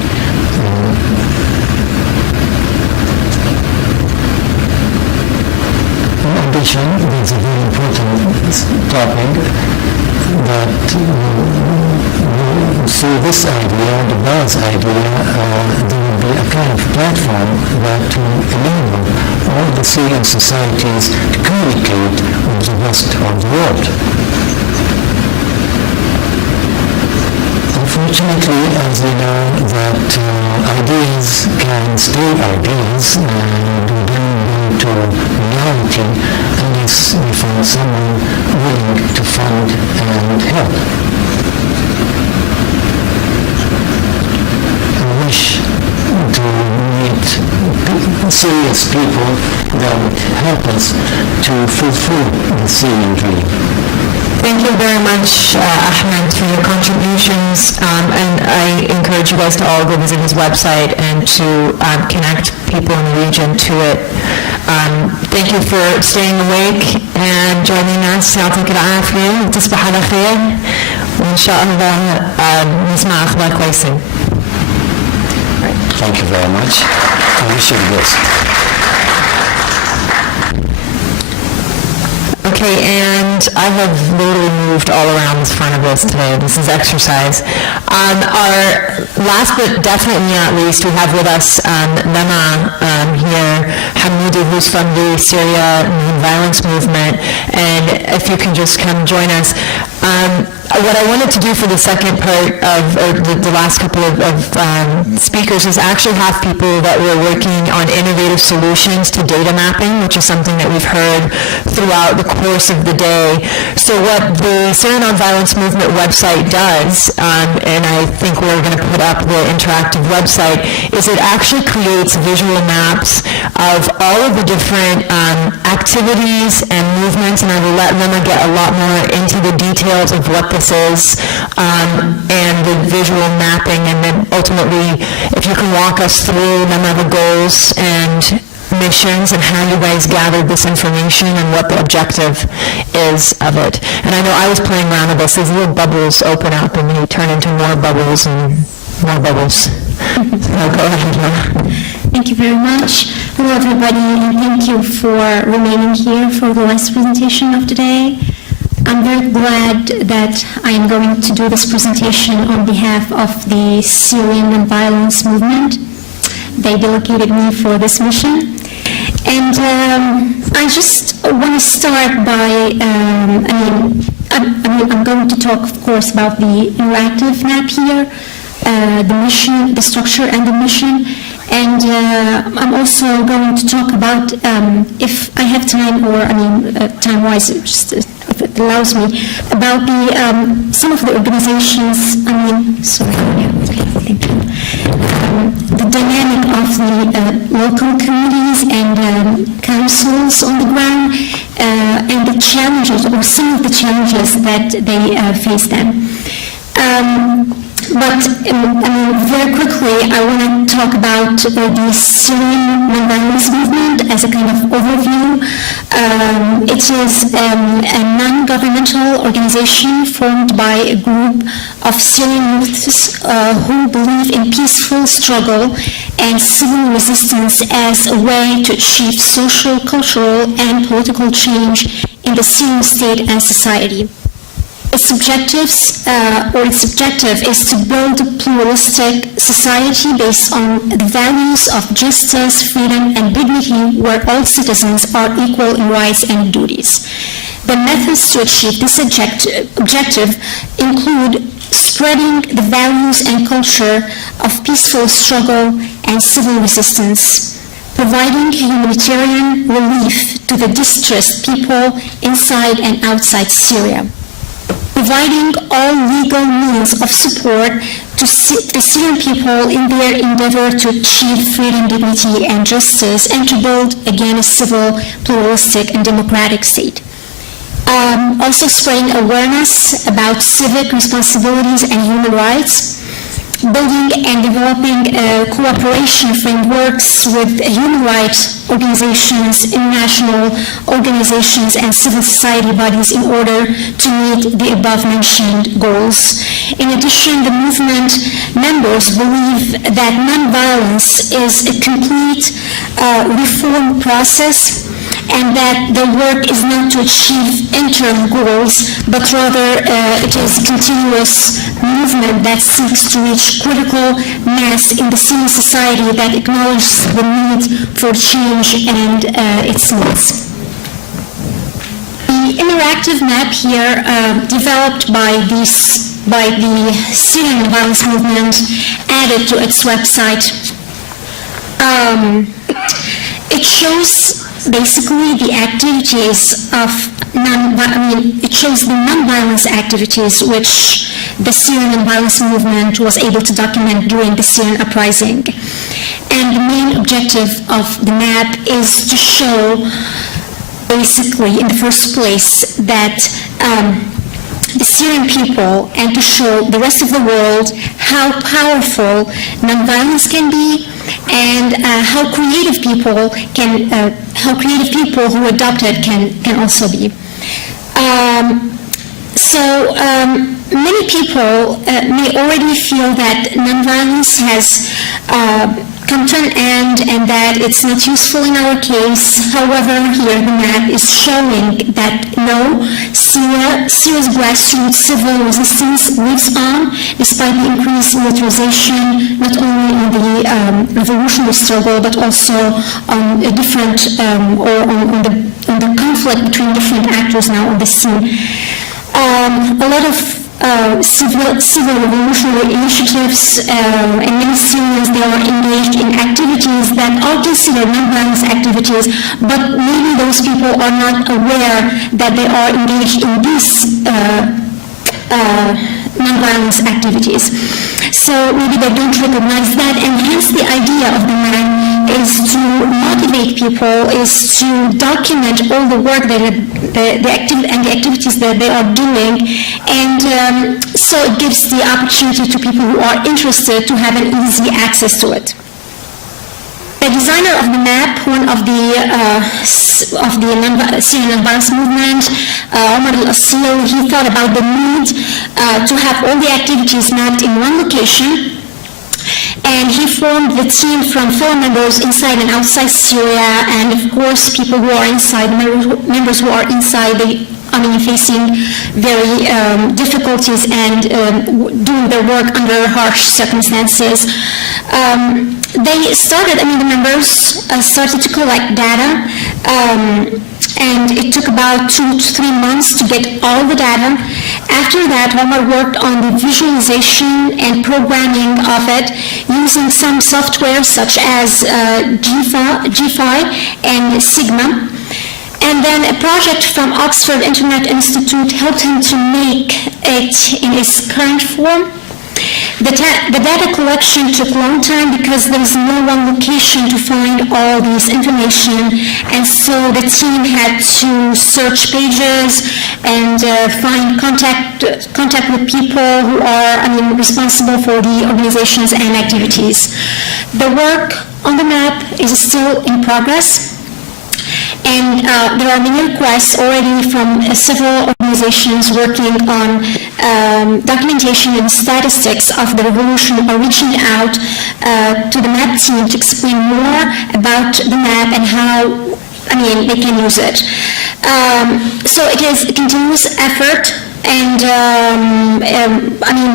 In addition, there's a very important topic that through this idea, the Buzz idea, there will be a kind of platform that will enable all the Syrian societies to communicate with the rest of the world. Unfortunately, as we know, that ideas can stay ideas and we don't go to reality unless we find someone willing to fund and help. I wish to meet serious people that would help us to fulfill the Syrian dream. Thank you very much, Ahmed, for your contributions, and I encourage you guys to all go visit his website and to connect people in the region to it. Thank you for staying awake and joining us. يعطيك العافية وتصبح على خير وإن شاء الله نسمع أخبار كويسة. Thank you very much. I wish you the best. Okay, and I have literally moved all around this front of us today. This is exercise. Our last but definitely not least, we have with us Nama here, Hamoudi, who's from the Syria Violence Movement, and if you can just come join us. What I wanted to do for the second part of the last couple of speakers is actually have people that were working on innovative solutions to data mapping, which is something that we've heard throughout the course of the day. So what the Syria Nonviolence Movement website does, and I think we're going to put up the interactive website, is it actually creates visual maps of all of the different activities and movements, and I will let Lema get a lot more into the details of what this is, and the visual mapping, and then ultimately, if you can walk us through the goals and missions and how you guys gathered this information and what the objective is of it. And I know I was playing around with this. These little bubbles open up and they turn into more bubbles and more bubbles. So go ahead. Thank you very much. Hello everybody, and thank you for remaining here for the last presentation of today. I'm very glad that I am going to do this presentation on behalf of the Syrian Nonviolence Movement. They delegated me for this mission. And I just want to start by, I'm going to talk, of course, about the interactive map here, the mission, the structure and the mission. And I'm also going to talk about, if I have time, or time-wise, just if it allows me, about the some of the organizations. The dynamic of the local communities and councils on the ground, and the challenges, or some of the challenges that they face them. But very quickly, I want to talk about the Syrian Nonviolence Movement as a kind of overview. It is a non-governmental organization formed by a group of Syrian youths who believe in peaceful struggle and civil resistance as a way to achieve social, cultural, and political change in the Syrian state and society. Its objective is to build a pluralistic society based on the values of justice, freedom, and dignity, where all citizens are equal in rights and duties. The methods to achieve this objective include spreading the values and culture of peaceful struggle and civil resistance, providing humanitarian relief to the distressed people inside and outside Syria, providing all legal means of support to the Syrian people in their endeavor to achieve freedom, dignity, and justice, and to build again a civil, pluralistic, and democratic state. Also spreading awareness about civic responsibilities and human rights, building and developing cooperation frameworks with human rights organizations, international organizations, and civil society bodies in order to meet the above-mentioned goals. In addition, the movement members believe that nonviolence is a complete reform process and that the work is not to achieve interim goals, but rather it is a continuous movement that seeks to reach critical mass in the Syrian society that acknowledges the need for change and its needs. The interactive map here, developed by the Syrian violence movement, added to its website. It shows basically the activities of it shows the non-violence activities which the Syrian violence movement was able to document during the Syrian uprising. And the main objective of the map is to show, basically, in the first place, that the Syrian people, and to show the rest of the world how powerful nonviolence can be, and how creative people who adopt it can also be. Many people may already feel that nonviolence has come to an end and that it's not useful in our case. However, here the map is showing that no, Syria's grassroots civil resistance lives on despite the increased militarization, not only in the revolutionary struggle, but also on a different on the conflict between different actors now on the scene. A lot of civil revolutionary initiatives and many Syrians, they are engaged in activities that are considered non-violence activities, but maybe those people are not aware that they are engaged in these non-violence activities. So maybe they don't recognize that, and hence the idea of the map is to motivate people, is to document all the work that the activities that they are doing, and so it gives the opportunity to people who are interested to have an easy access to it. The designer of the map, one of the Syrian violence movement, Omar al-Assil, he thought about the need to have all the activities mapped in one location. And he formed the team from 4 members inside and outside Syria, and of course people who are inside, members who are inside, facing very difficulties and doing their work under harsh circumstances. They started, the members started to collect data, and it took about 2 to 3 months to get all the data. After that, Omar worked on the visualization and programming of it using some software such as G5 and Sigma. And then a project from Oxford Internet Institute helped him to make it in its current form. The data collection took a long time because there was no one location to find all this information, and so the team had to search pages and find contact with people who are responsible for the organizations and activities. The work on the map is still in progress. And there are many requests already from several organizations working on documentation and statistics of the revolution are reaching out to the map team to explain more about the map and how they can use it. So it is a continuous effort, and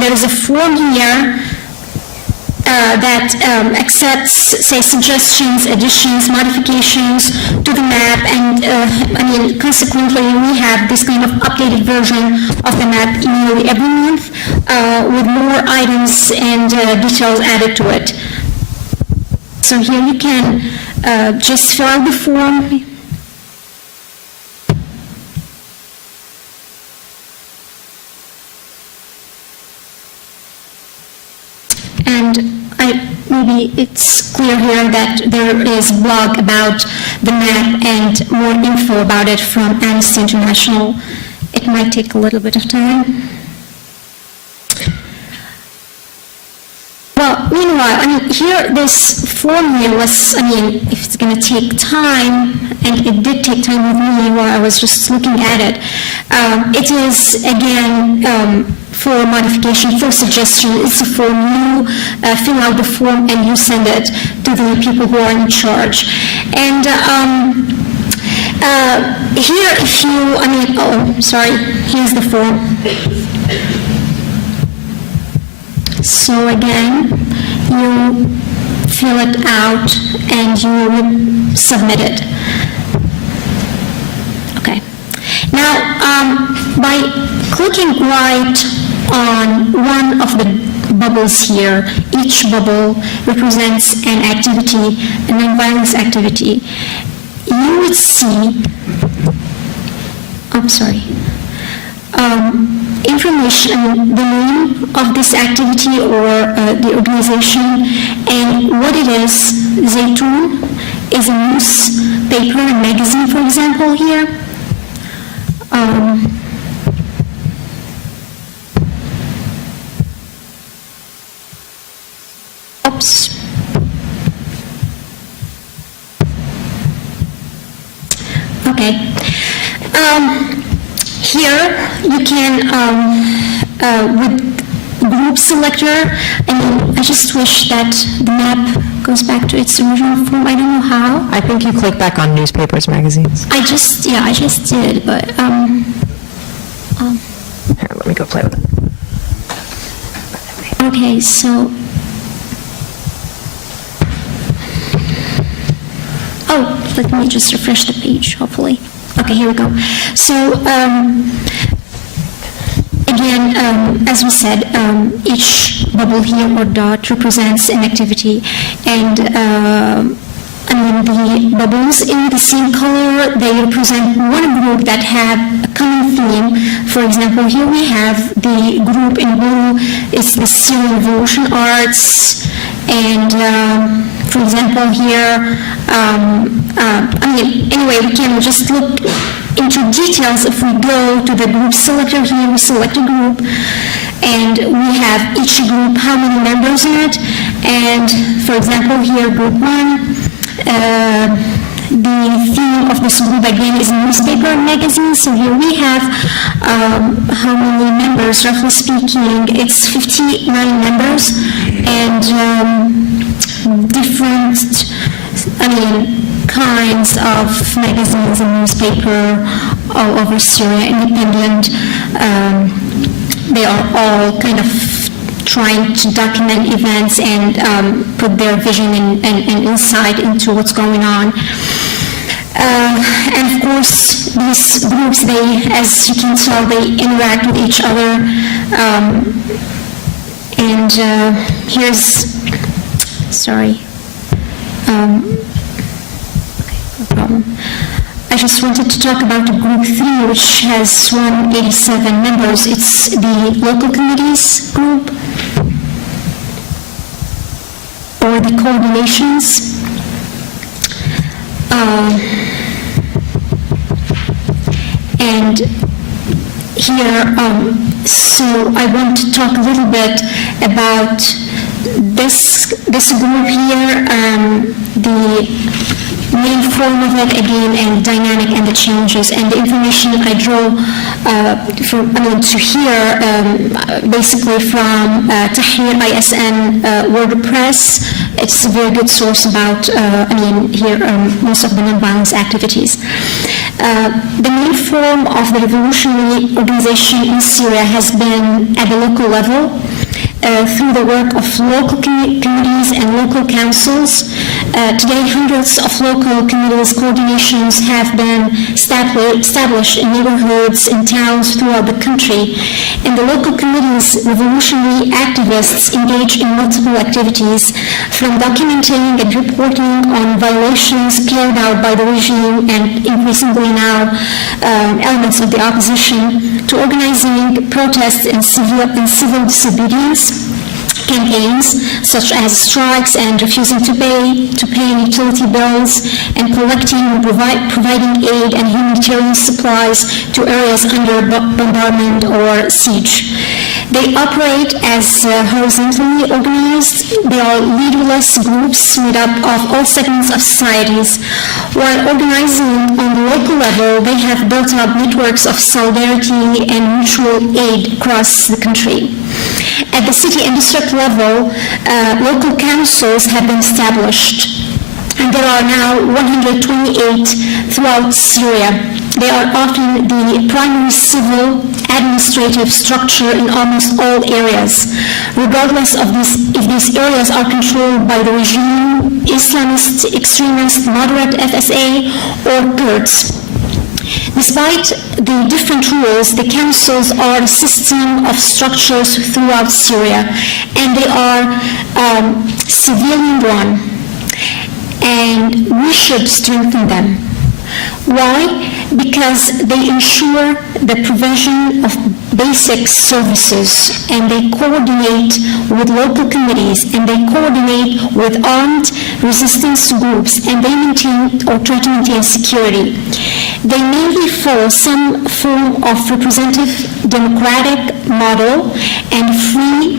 there is a form here that accepts, say, suggestions, additions, modifications to the map, and consequently we have this kind of updated version of the map nearly every month with more items and details added to it. So here you can just fill out the form. And maybe it's clear here that there is a blog about the map and more info about it from Amnesty International. It might take a little bit of time. Well, meanwhile, here this form here was, if it's going to take time, and it did take time with me while I was just looking at it, it is, again, for modification, for suggestion. It's a form. You fill out the form and you send it to the people who are in charge. And here, if you, here's the form. So again, you fill it out and you submit it. Okay. Now, by clicking right on one of the bubbles here, each bubble represents an activity, a nonviolence activity, you would see, information, the name of this activity or the organization, and what it is. Zaytoon is a newspaper and magazine, for example, here. Okay. Here you can, with group selector, I just wish that the map goes back to its original form. I don't know how. I think you click back on newspapers, magazines. I just did, but Here, let me go play with it. okay, so. Oh, let me just refresh the page, hopefully. Okay, here we go. So, again, as we said, each bubble here or dot represents an activity, and the bubbles in the same color, they represent one group that have a common theme. For example, here we have the group in blue, it's the Syrian Revolution Arts, and for example here, anyway, we can just look into details. If we go to the group selector here, we select a group, and we have each group, how many members in it, and for example here, group 1, the theme of this group again is newspaper and magazine. So here we have how many members, roughly speaking, it's 59 members, and different, kinds of magazines and newspaper all over Syria, independent. They are all kind of trying to document events and put their vision and insight into what's going on. And of course, these groups, they, as you can tell, they interact with each other. And here's, sorry. Okay, no problem. I just wanted to talk about group 3, which has 187 members. It's the local committees group, or the coordinations. And here, so I want to talk a little bit about this group here, the main form of it again, and dynamic and the changes, and the information I draw to here, basically from Tahrir ISN WordPress. It's a very good source about, here, most of the non-violence activities. The main form of the revolutionary organization in Syria has been at the local level, through the work of local committees and local councils. Today, hundreds of local committees coordinations have been established in neighborhoods and towns throughout the country. In the local committees, revolutionary activists engage in multiple activities, from documenting and reporting on violations carried out by the regime and increasingly now elements of the opposition, to organizing protests and civil disobedience campaigns, such as strikes and refusing to pay utility bills, and collecting and providing aid and humanitarian supplies to areas under bombardment or siege. They operate as horizontally organized. They are leaderless groups made up of all segments of societies. While organizing on the local level, they have built up networks of solidarity and mutual aid across the country. At the city and district level, local councils have been established, and there are now 128 throughout Syria. They are often the primary civil administrative structure in almost all areas, regardless of if these areas are controlled by the regime, Islamist, extremist, moderate FSA, or Kurds. Despite the different rules, the councils are a system of structures throughout Syria, and they are civilian run, and we should strengthen them. Why? Because they ensure the provision of basic services, and they coordinate with local committees, and they coordinate with armed resistance groups, and they maintain or try to maintain security. They mainly follow some form of representative democratic model, and free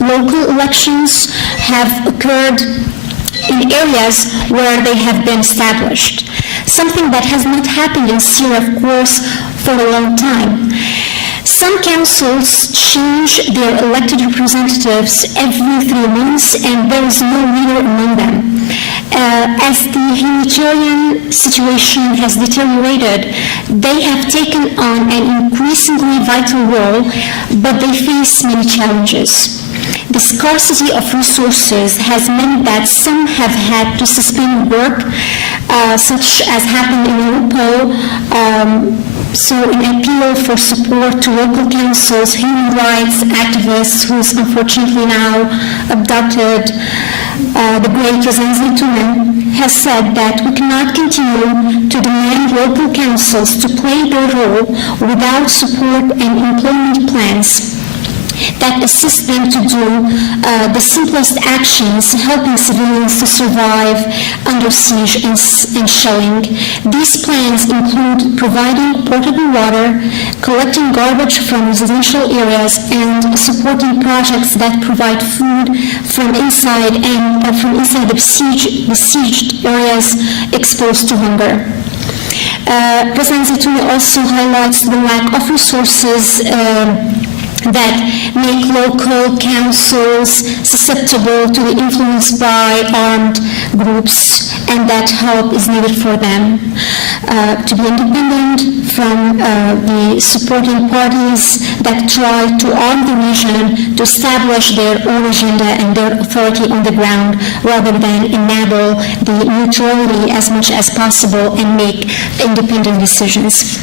local elections have occurred in areas where they have been established. Something that has not happened in Syria, of course, for a long time. Some councils change their elected representatives every 3 months, and there is no leader among them. As the humanitarian situation has deteriorated, they have taken on an increasingly vital role, but they face many challenges. The scarcity of resources has meant that some have had to suspend work, such as happened in Aleppo. So an appeal for support to local councils, human rights activists, who's unfortunately now abducted, the great Razan Zaitouni, has said that we cannot continue to demand local councils to play their role without support and employment plans that assist them to do the simplest actions, helping civilians to survive under siege and shelling. These plans include providing potable water, collecting garbage from residential areas, and supporting projects that provide food from inside the besieged areas exposed to hunger. President Zaitouni also highlights the lack of resources that make local councils susceptible to the influence by armed groups, and that help is needed for them to be independent from the supporting parties that try to arm the region to establish their own agenda and their authority on the ground, rather than enable the neutrality as much as possible and make independent decisions.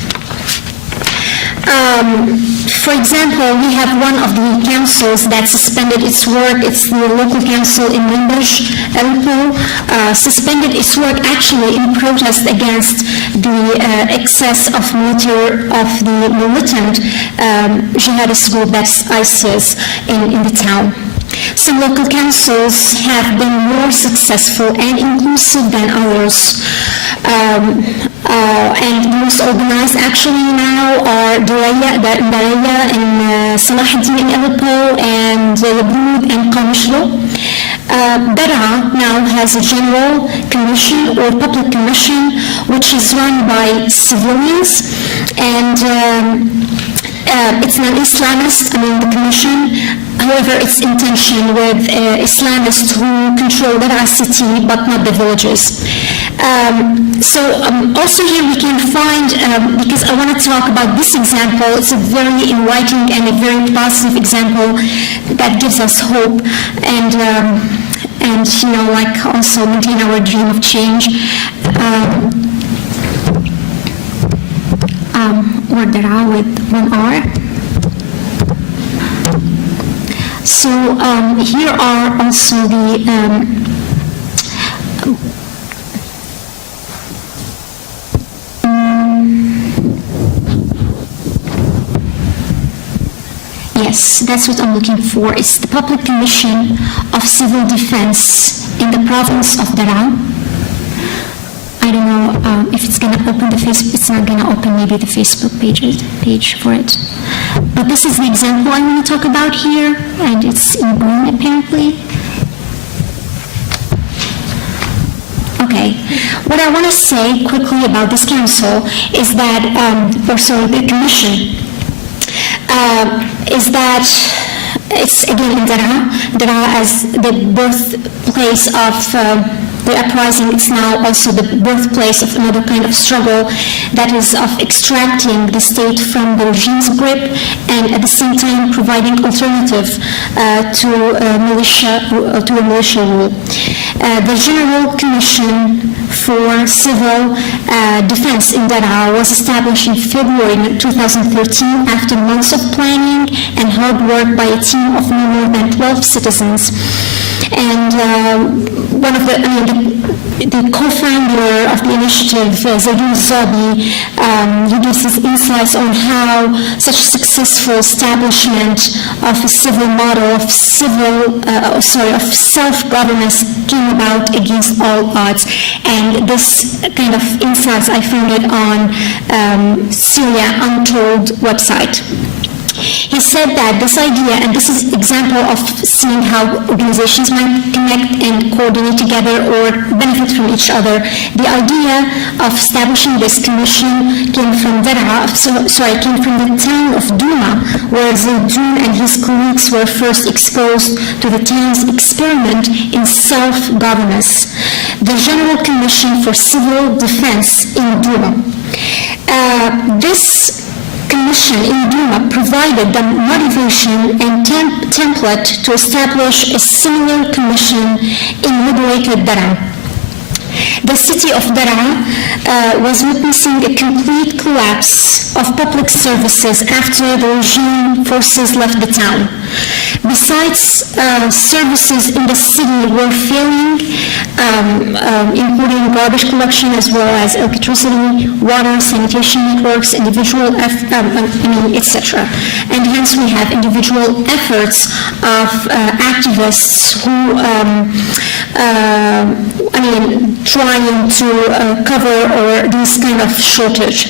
For example, we have one of the councils that suspended its work. It's the local council in Manbij, Aleppo, suspended its work actually in protest against the excess of the militant jihadist group, that's ISIS, in the town. Some local councils have been more successful and inclusive than others. And the most organized actually now are Daraya and Salahuddin in Aleppo, and Yabrud and Qamishlo. Daraa now has a general commission or public commission which is run by civilians, and it's non-Islamist, the commission. However, it's in tension with Islamists who control Daraa city but not the villages. Also here we can find, because I want to talk about this example, it's a very enlightening and a very positive example that gives us hope and also maintain our dream of change. Or Daraa with 1 R. So here are also the yes, that's what I'm looking for. It's the Public Commission of Civil Defense in the province of Daraa. I don't know if it's going to open the Facebook. It's not going to open maybe the Facebook page for it. But this is the example I want to talk about here, and it's in green apparently. Okay. What I want to say quickly about this council is that, the commission, is that it's again in Daraa as the birthplace of The uprising is now also the birthplace of another kind of struggle, that is of extracting the state from the regime's grip and at the same time providing alternative to a militia rule. The General Commission for Civil Defense in Daraa was established in February 2013 after months of planning and hard work by a team of no more than 12 citizens. And one of the co-founder of the initiative, Zaydun Zabi, he gives his insights on how such successful establishment of a civil model of self-governance came about against all odds. And this kind of insights I found it on Syria Untold website. He said that this idea, and this is an example of seeing how organizations might connect and coordinate together or benefit from each other. The idea of establishing this commission came from came from the town of Douma, where Zaydun and his colleagues were first exposed to the town's experiment in self-governance. The General Commission for Civil Defense in Douma. This commission in Douma provided the motivation and template to establish a similar commission in liberated Daraa. The city of Daraa was witnessing a complete collapse of public services after the regime forces left the town. Besides, services in the city were failing, including garbage collection as well as electricity, water, sanitation networks, etc. And hence we have individual efforts of activists who, trying to cover this kind of shortage.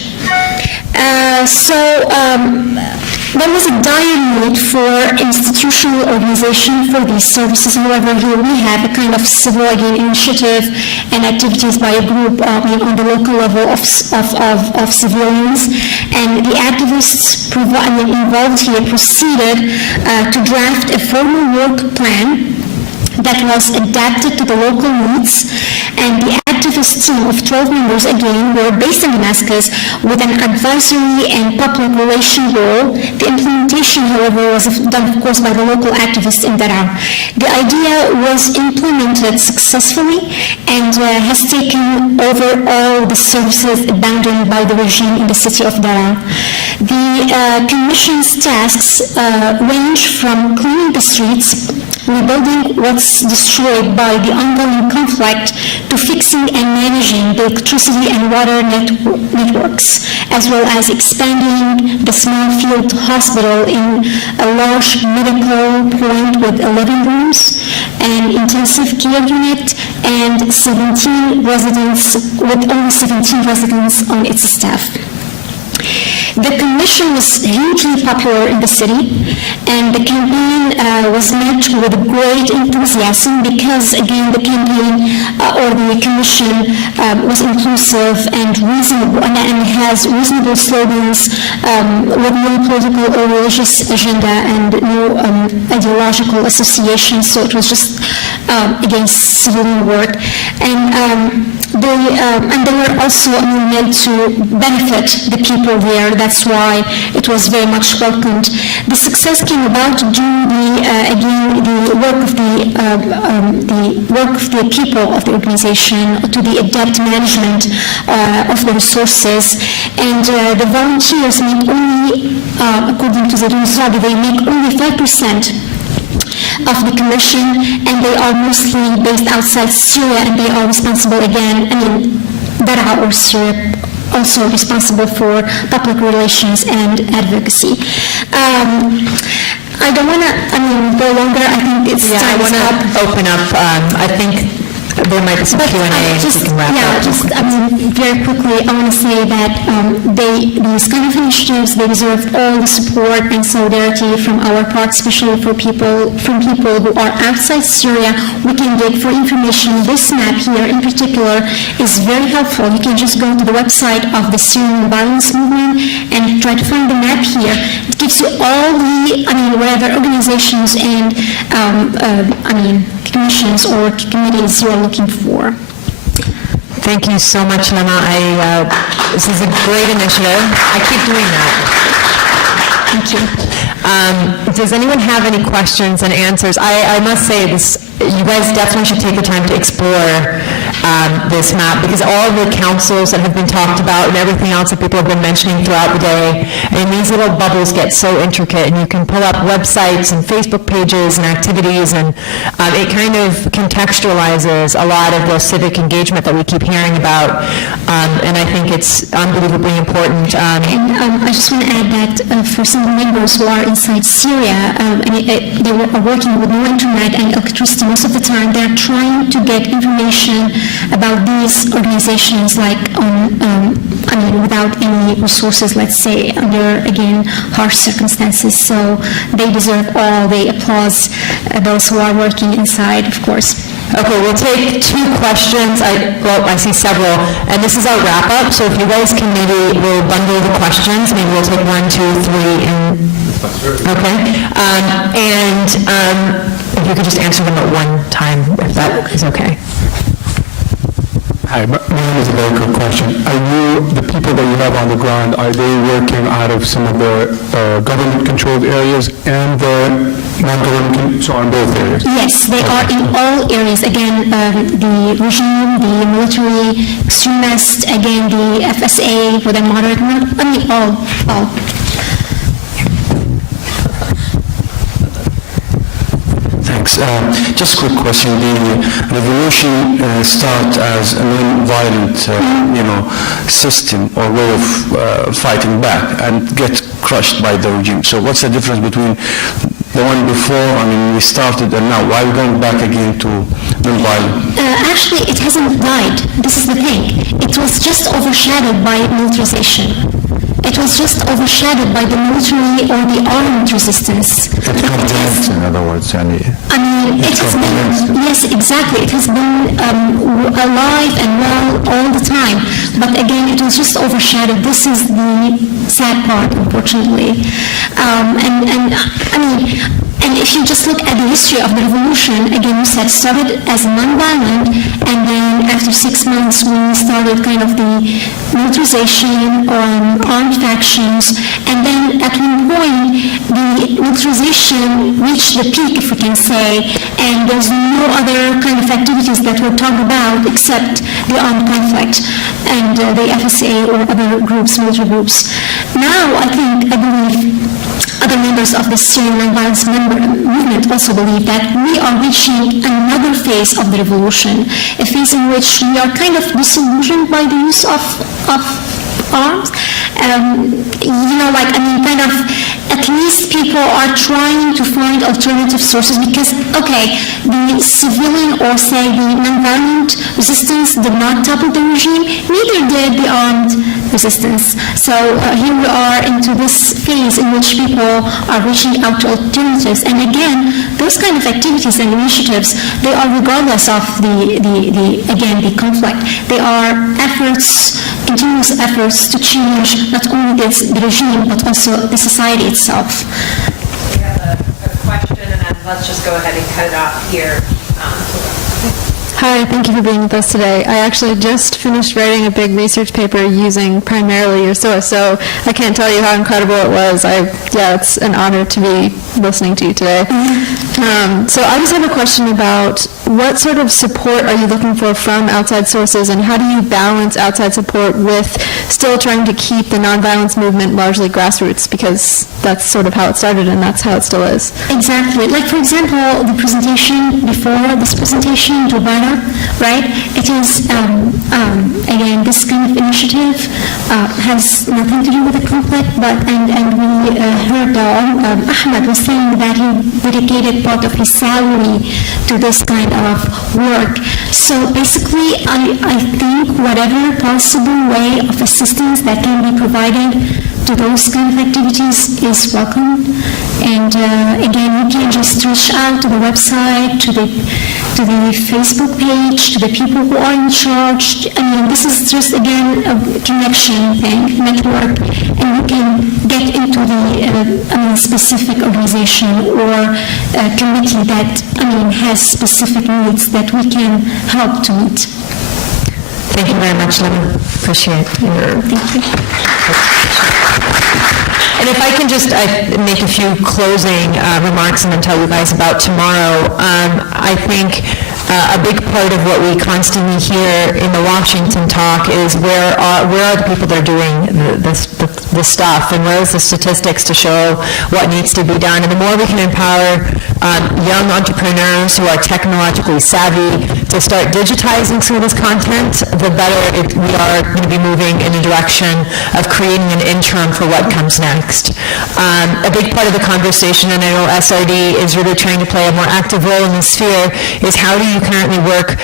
There was a dire need for institutional organization for these services. However, here we have a kind of civil initiative and activities by a group on the local level of civilians. And the activists involved here proceeded to draft a formal work plan that was adapted to the local needs, and the activist team of 12 members again were based in Damascus with an advisory and public relation role. The implementation, however, was done, of course, by the local activists in Daraa. The idea was implemented successfully and has taken over all the services abandoned by the regime in the city of Daraa. The commission's tasks range from cleaning the streets, rebuilding what's destroyed by the ongoing conflict, to fixing and managing the electricity and water networks, as well as expanding the small field hospital in a large medical point with 11 rooms, an intensive care unit, and with only 17 residents on its staff. The commission was hugely popular in the city, and the campaign was met with great enthusiasm because, again, the campaign or the commission was inclusive and reasonable and has reasonable slogans with no political or religious agenda and no ideological association. So it was just against civilian work, and they were also meant to benefit the people there. That's why it was very much welcomed. The success came about due the work of the people of the organization, to the adept management of the resources, and the volunteers make only, according to the Zabi, they make only 5% of the commission, and they are mostly based outside Syria, and they are responsible Daraa or Syria, also responsible for public relations and advocacy. I don't want to go longer. I think it's time. I want to open up. I think there might be some Q&A. Very quickly, I want to say that these kind of initiatives, they deserve all the support and solidarity from our part, especially from people who are outside Syria. We can get for information. This map here in particular is very helpful. You can just go to the website of the Syrian Violence Movement and try to find the map here. It gives you all the, whatever organizations and commissions or committees you are looking for. Thank you so much, Lama. This is a great initiative. I keep doing that. Thank you. Does anyone have any questions and answers? I must say this, you guys definitely should take the time to explore this map, because all the councils that have been talked about and everything else that people have been mentioning throughout the day, and these little bubbles get so intricate, and you can pull up websites and Facebook pages and activities, and it kind of contextualizes a lot of the civic engagement that we keep hearing about, and I think it's unbelievably important. I just want to add that for some members who are inside Syria, they are working with no internet and electricity most of the time. They're trying to get information about these organizations, like without any resources, let's say, under, again, harsh circumstances. So they deserve all the applause, those who are working inside, of course. Okay, we'll take 2 questions. I see several, and this is our wrap-up, so if you guys can maybe, we'll bundle the questions, maybe we'll take 1, 2, 3, and... Okay, if you could just answer them at one time, if that is okay. Hi, my name is a very quick question. The people that you have on the ground, are they working out of some of the government-controlled areas and the non-government, so in both areas? Yes, they are in all areas. Again, the regime, the military, extremists, again, the FSA, for the moderate, all. Thanks. Just a quick question. The revolution start as a non-violent, system or way of fighting back and get crushed by the regime. So what's the difference between the one before, we started, and now? Why are we going back again to non-violent? Actually, it hasn't died. This is the thing. It was just overshadowed by militarization. It was just overshadowed by the military or the armed resistance. It complements, in other words, it has been, yes, exactly. It has been alive and well all the time. But again, it was just overshadowed. This is the sad part, unfortunately. And if you just look at the history of the revolution, again, you said it started as non-violent, and then after 6 months we started kind of the militarization, armed factions, and then at one point the militarization reached the peak, if we can say, and there's no other kind of activities that were talked about except the armed conflict and the FSA or other groups, military groups. Now, I believe, other members of the Syrian non-violence movement also believe that we are reaching another phase of the revolution, a phase in which we are kind of disillusioned by the use of arms. At least people are trying to find alternative sources because, okay, the civilian or say the non-violent resistance did not topple the regime, neither did the armed resistance. So here we are into this phase in which people are reaching out to alternatives. And again, those kind of activities and initiatives, they are regardless of the conflict. They are continuous efforts to change not only the regime, but also the society itself. We have a question, and then let's just go ahead and cut it off here. Hi, thank you for being with us today. I actually just finished writing a big research paper using primarily your source, so I can't tell you how incredible it was. It's an honor to be listening to you today. So I just have a question about what sort of support are you looking for from outside sources, and how do you balance outside support with still trying to keep the nonviolence movement largely grassroots, because that's sort of how it started and that's how it still is. Exactly. Like, for example, the presentation before this presentation, Dubai, right? It is, again, this kind of initiative has nothing to do with the conflict, and we heard Ahmed was saying that he dedicated part of his salary to this kind of work. So basically, I think whatever possible way of assistance that can be provided to those kind of activities is welcome. And again, you can just reach out to the website, to the Facebook page, to the people who are in charge. I mean, this is just, again, a connection thing, network, and you can get into the specific organization or committee that, has specific needs that we can help to meet. Thank you very much, Lynn. Appreciate your... Thank you. And if I can just make a few closing remarks and then tell you guys about tomorrow, I think a big part of what we constantly hear in the Washington talk is where are the people that are doing the stuff, and where is the statistics to show what needs to be done. And the more we can empower young entrepreneurs who are technologically savvy to start digitizing some of this content, the better we are going to be moving in the direction of creating an interim for what comes next. A big part of the conversation, and I know SRD is really trying to play a more active role in this sphere, is how do you currently work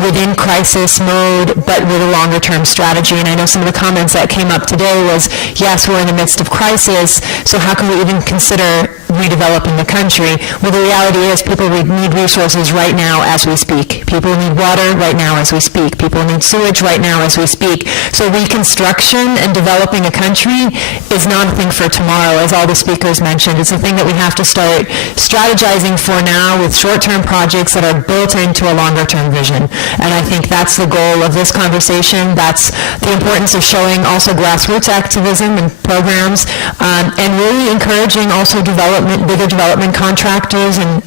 within crisis mode, but with a longer-term strategy. And I know some of the comments that came up today was, yes, we're in the midst of crisis, so how can we even consider redeveloping the country? Well, the reality is people need resources right now as we speak. People need water right now as we speak. People need sewage right now as we speak. So reconstruction and developing a country is not a thing for tomorrow, as all the speakers mentioned. It's a thing that we have to start strategizing for now with short-term projects that are built into a longer-term vision. And I think that's the goal of this conversation. That's the importance of showing also grassroots activism and programs, and really encouraging also bigger development contractors and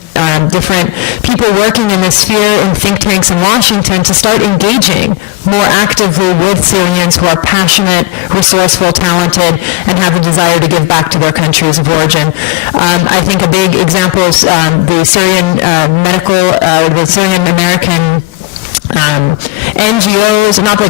different people working in this sphere in think tanks in Washington to start engaging more actively with Syrians who are passionate, resourceful, talented, and have a desire to give back to their countries of origin. I think a big example is the Syrian the Syrian American NGOs, not the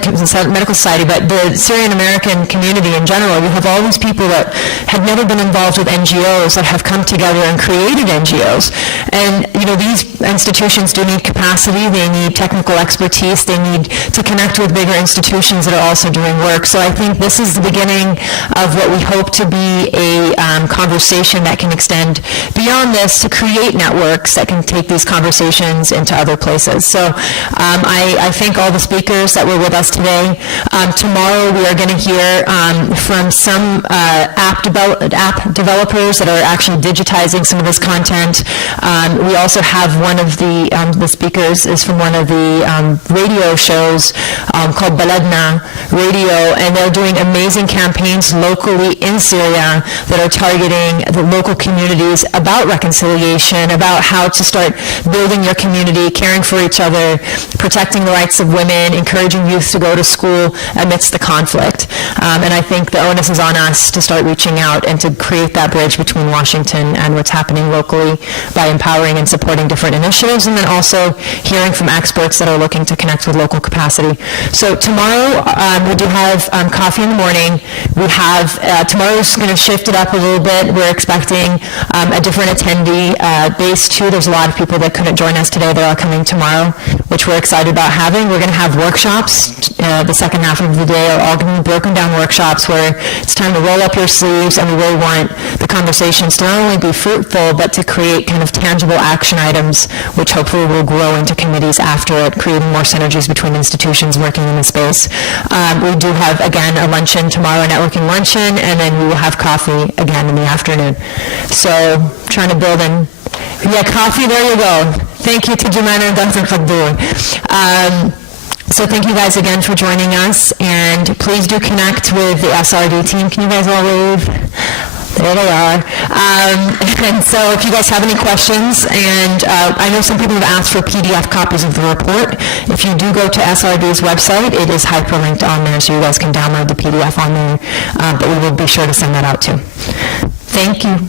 medical society, but the Syrian American community in general. You have all these people that have never been involved with NGOs that have come together and created NGOs. And, these institutions do need capacity, they need technical expertise, they need to connect with bigger institutions that are also doing work. So I think this is the beginning of what we hope to be a conversation that can extend beyond this to create networks that can take these conversations into other places. So I thank all the speakers that were with us today. Tomorrow we are going to hear from some app developers that are actually digitizing some of this content. We also have one of the speakers is from one of the radio shows called Baladna Radio, and they're doing amazing campaigns locally in Syria that are targeting the local communities about reconciliation, about how to start building your community, caring for each other, protecting the rights of women, encouraging youth to go to school amidst the conflict. And I think the onus is on us to start reaching out and to create that bridge between Washington and what's happening locally by empowering and supporting different initiatives, and then also hearing from experts that are looking to connect with local capacity. So tomorrow we do have coffee in the morning. We have, tomorrow's going to shift it up a little bit. We're expecting a different attendee base too. There's a lot of people that couldn't join us today that are coming tomorrow, which we're excited about having. We're going to have workshops. The second half of the day are all going to be broken down workshops where it's time to roll up your sleeves, and we really want the conversations to not only be fruitful, but to create kind of tangible action items, which hopefully will grow into committees after it, creating more synergies between institutions working in the space. We do have, again, a luncheon tomorrow, a networking luncheon, and then we will have coffee again in the afternoon. So trying to build in, coffee, there you go. Thank you to Jumana and Dr. Khabdour. So thank you guys again for joining us, and please do connect with the SRD team. Can you guys all wave? There they are. And so if you guys have any questions, and I know some people have asked for PDF copies of the report. If you do go to SRD's website, it is hyperlinked on there, so you guys can download the PDF on there, but we will be sure to send that out too. Thank you.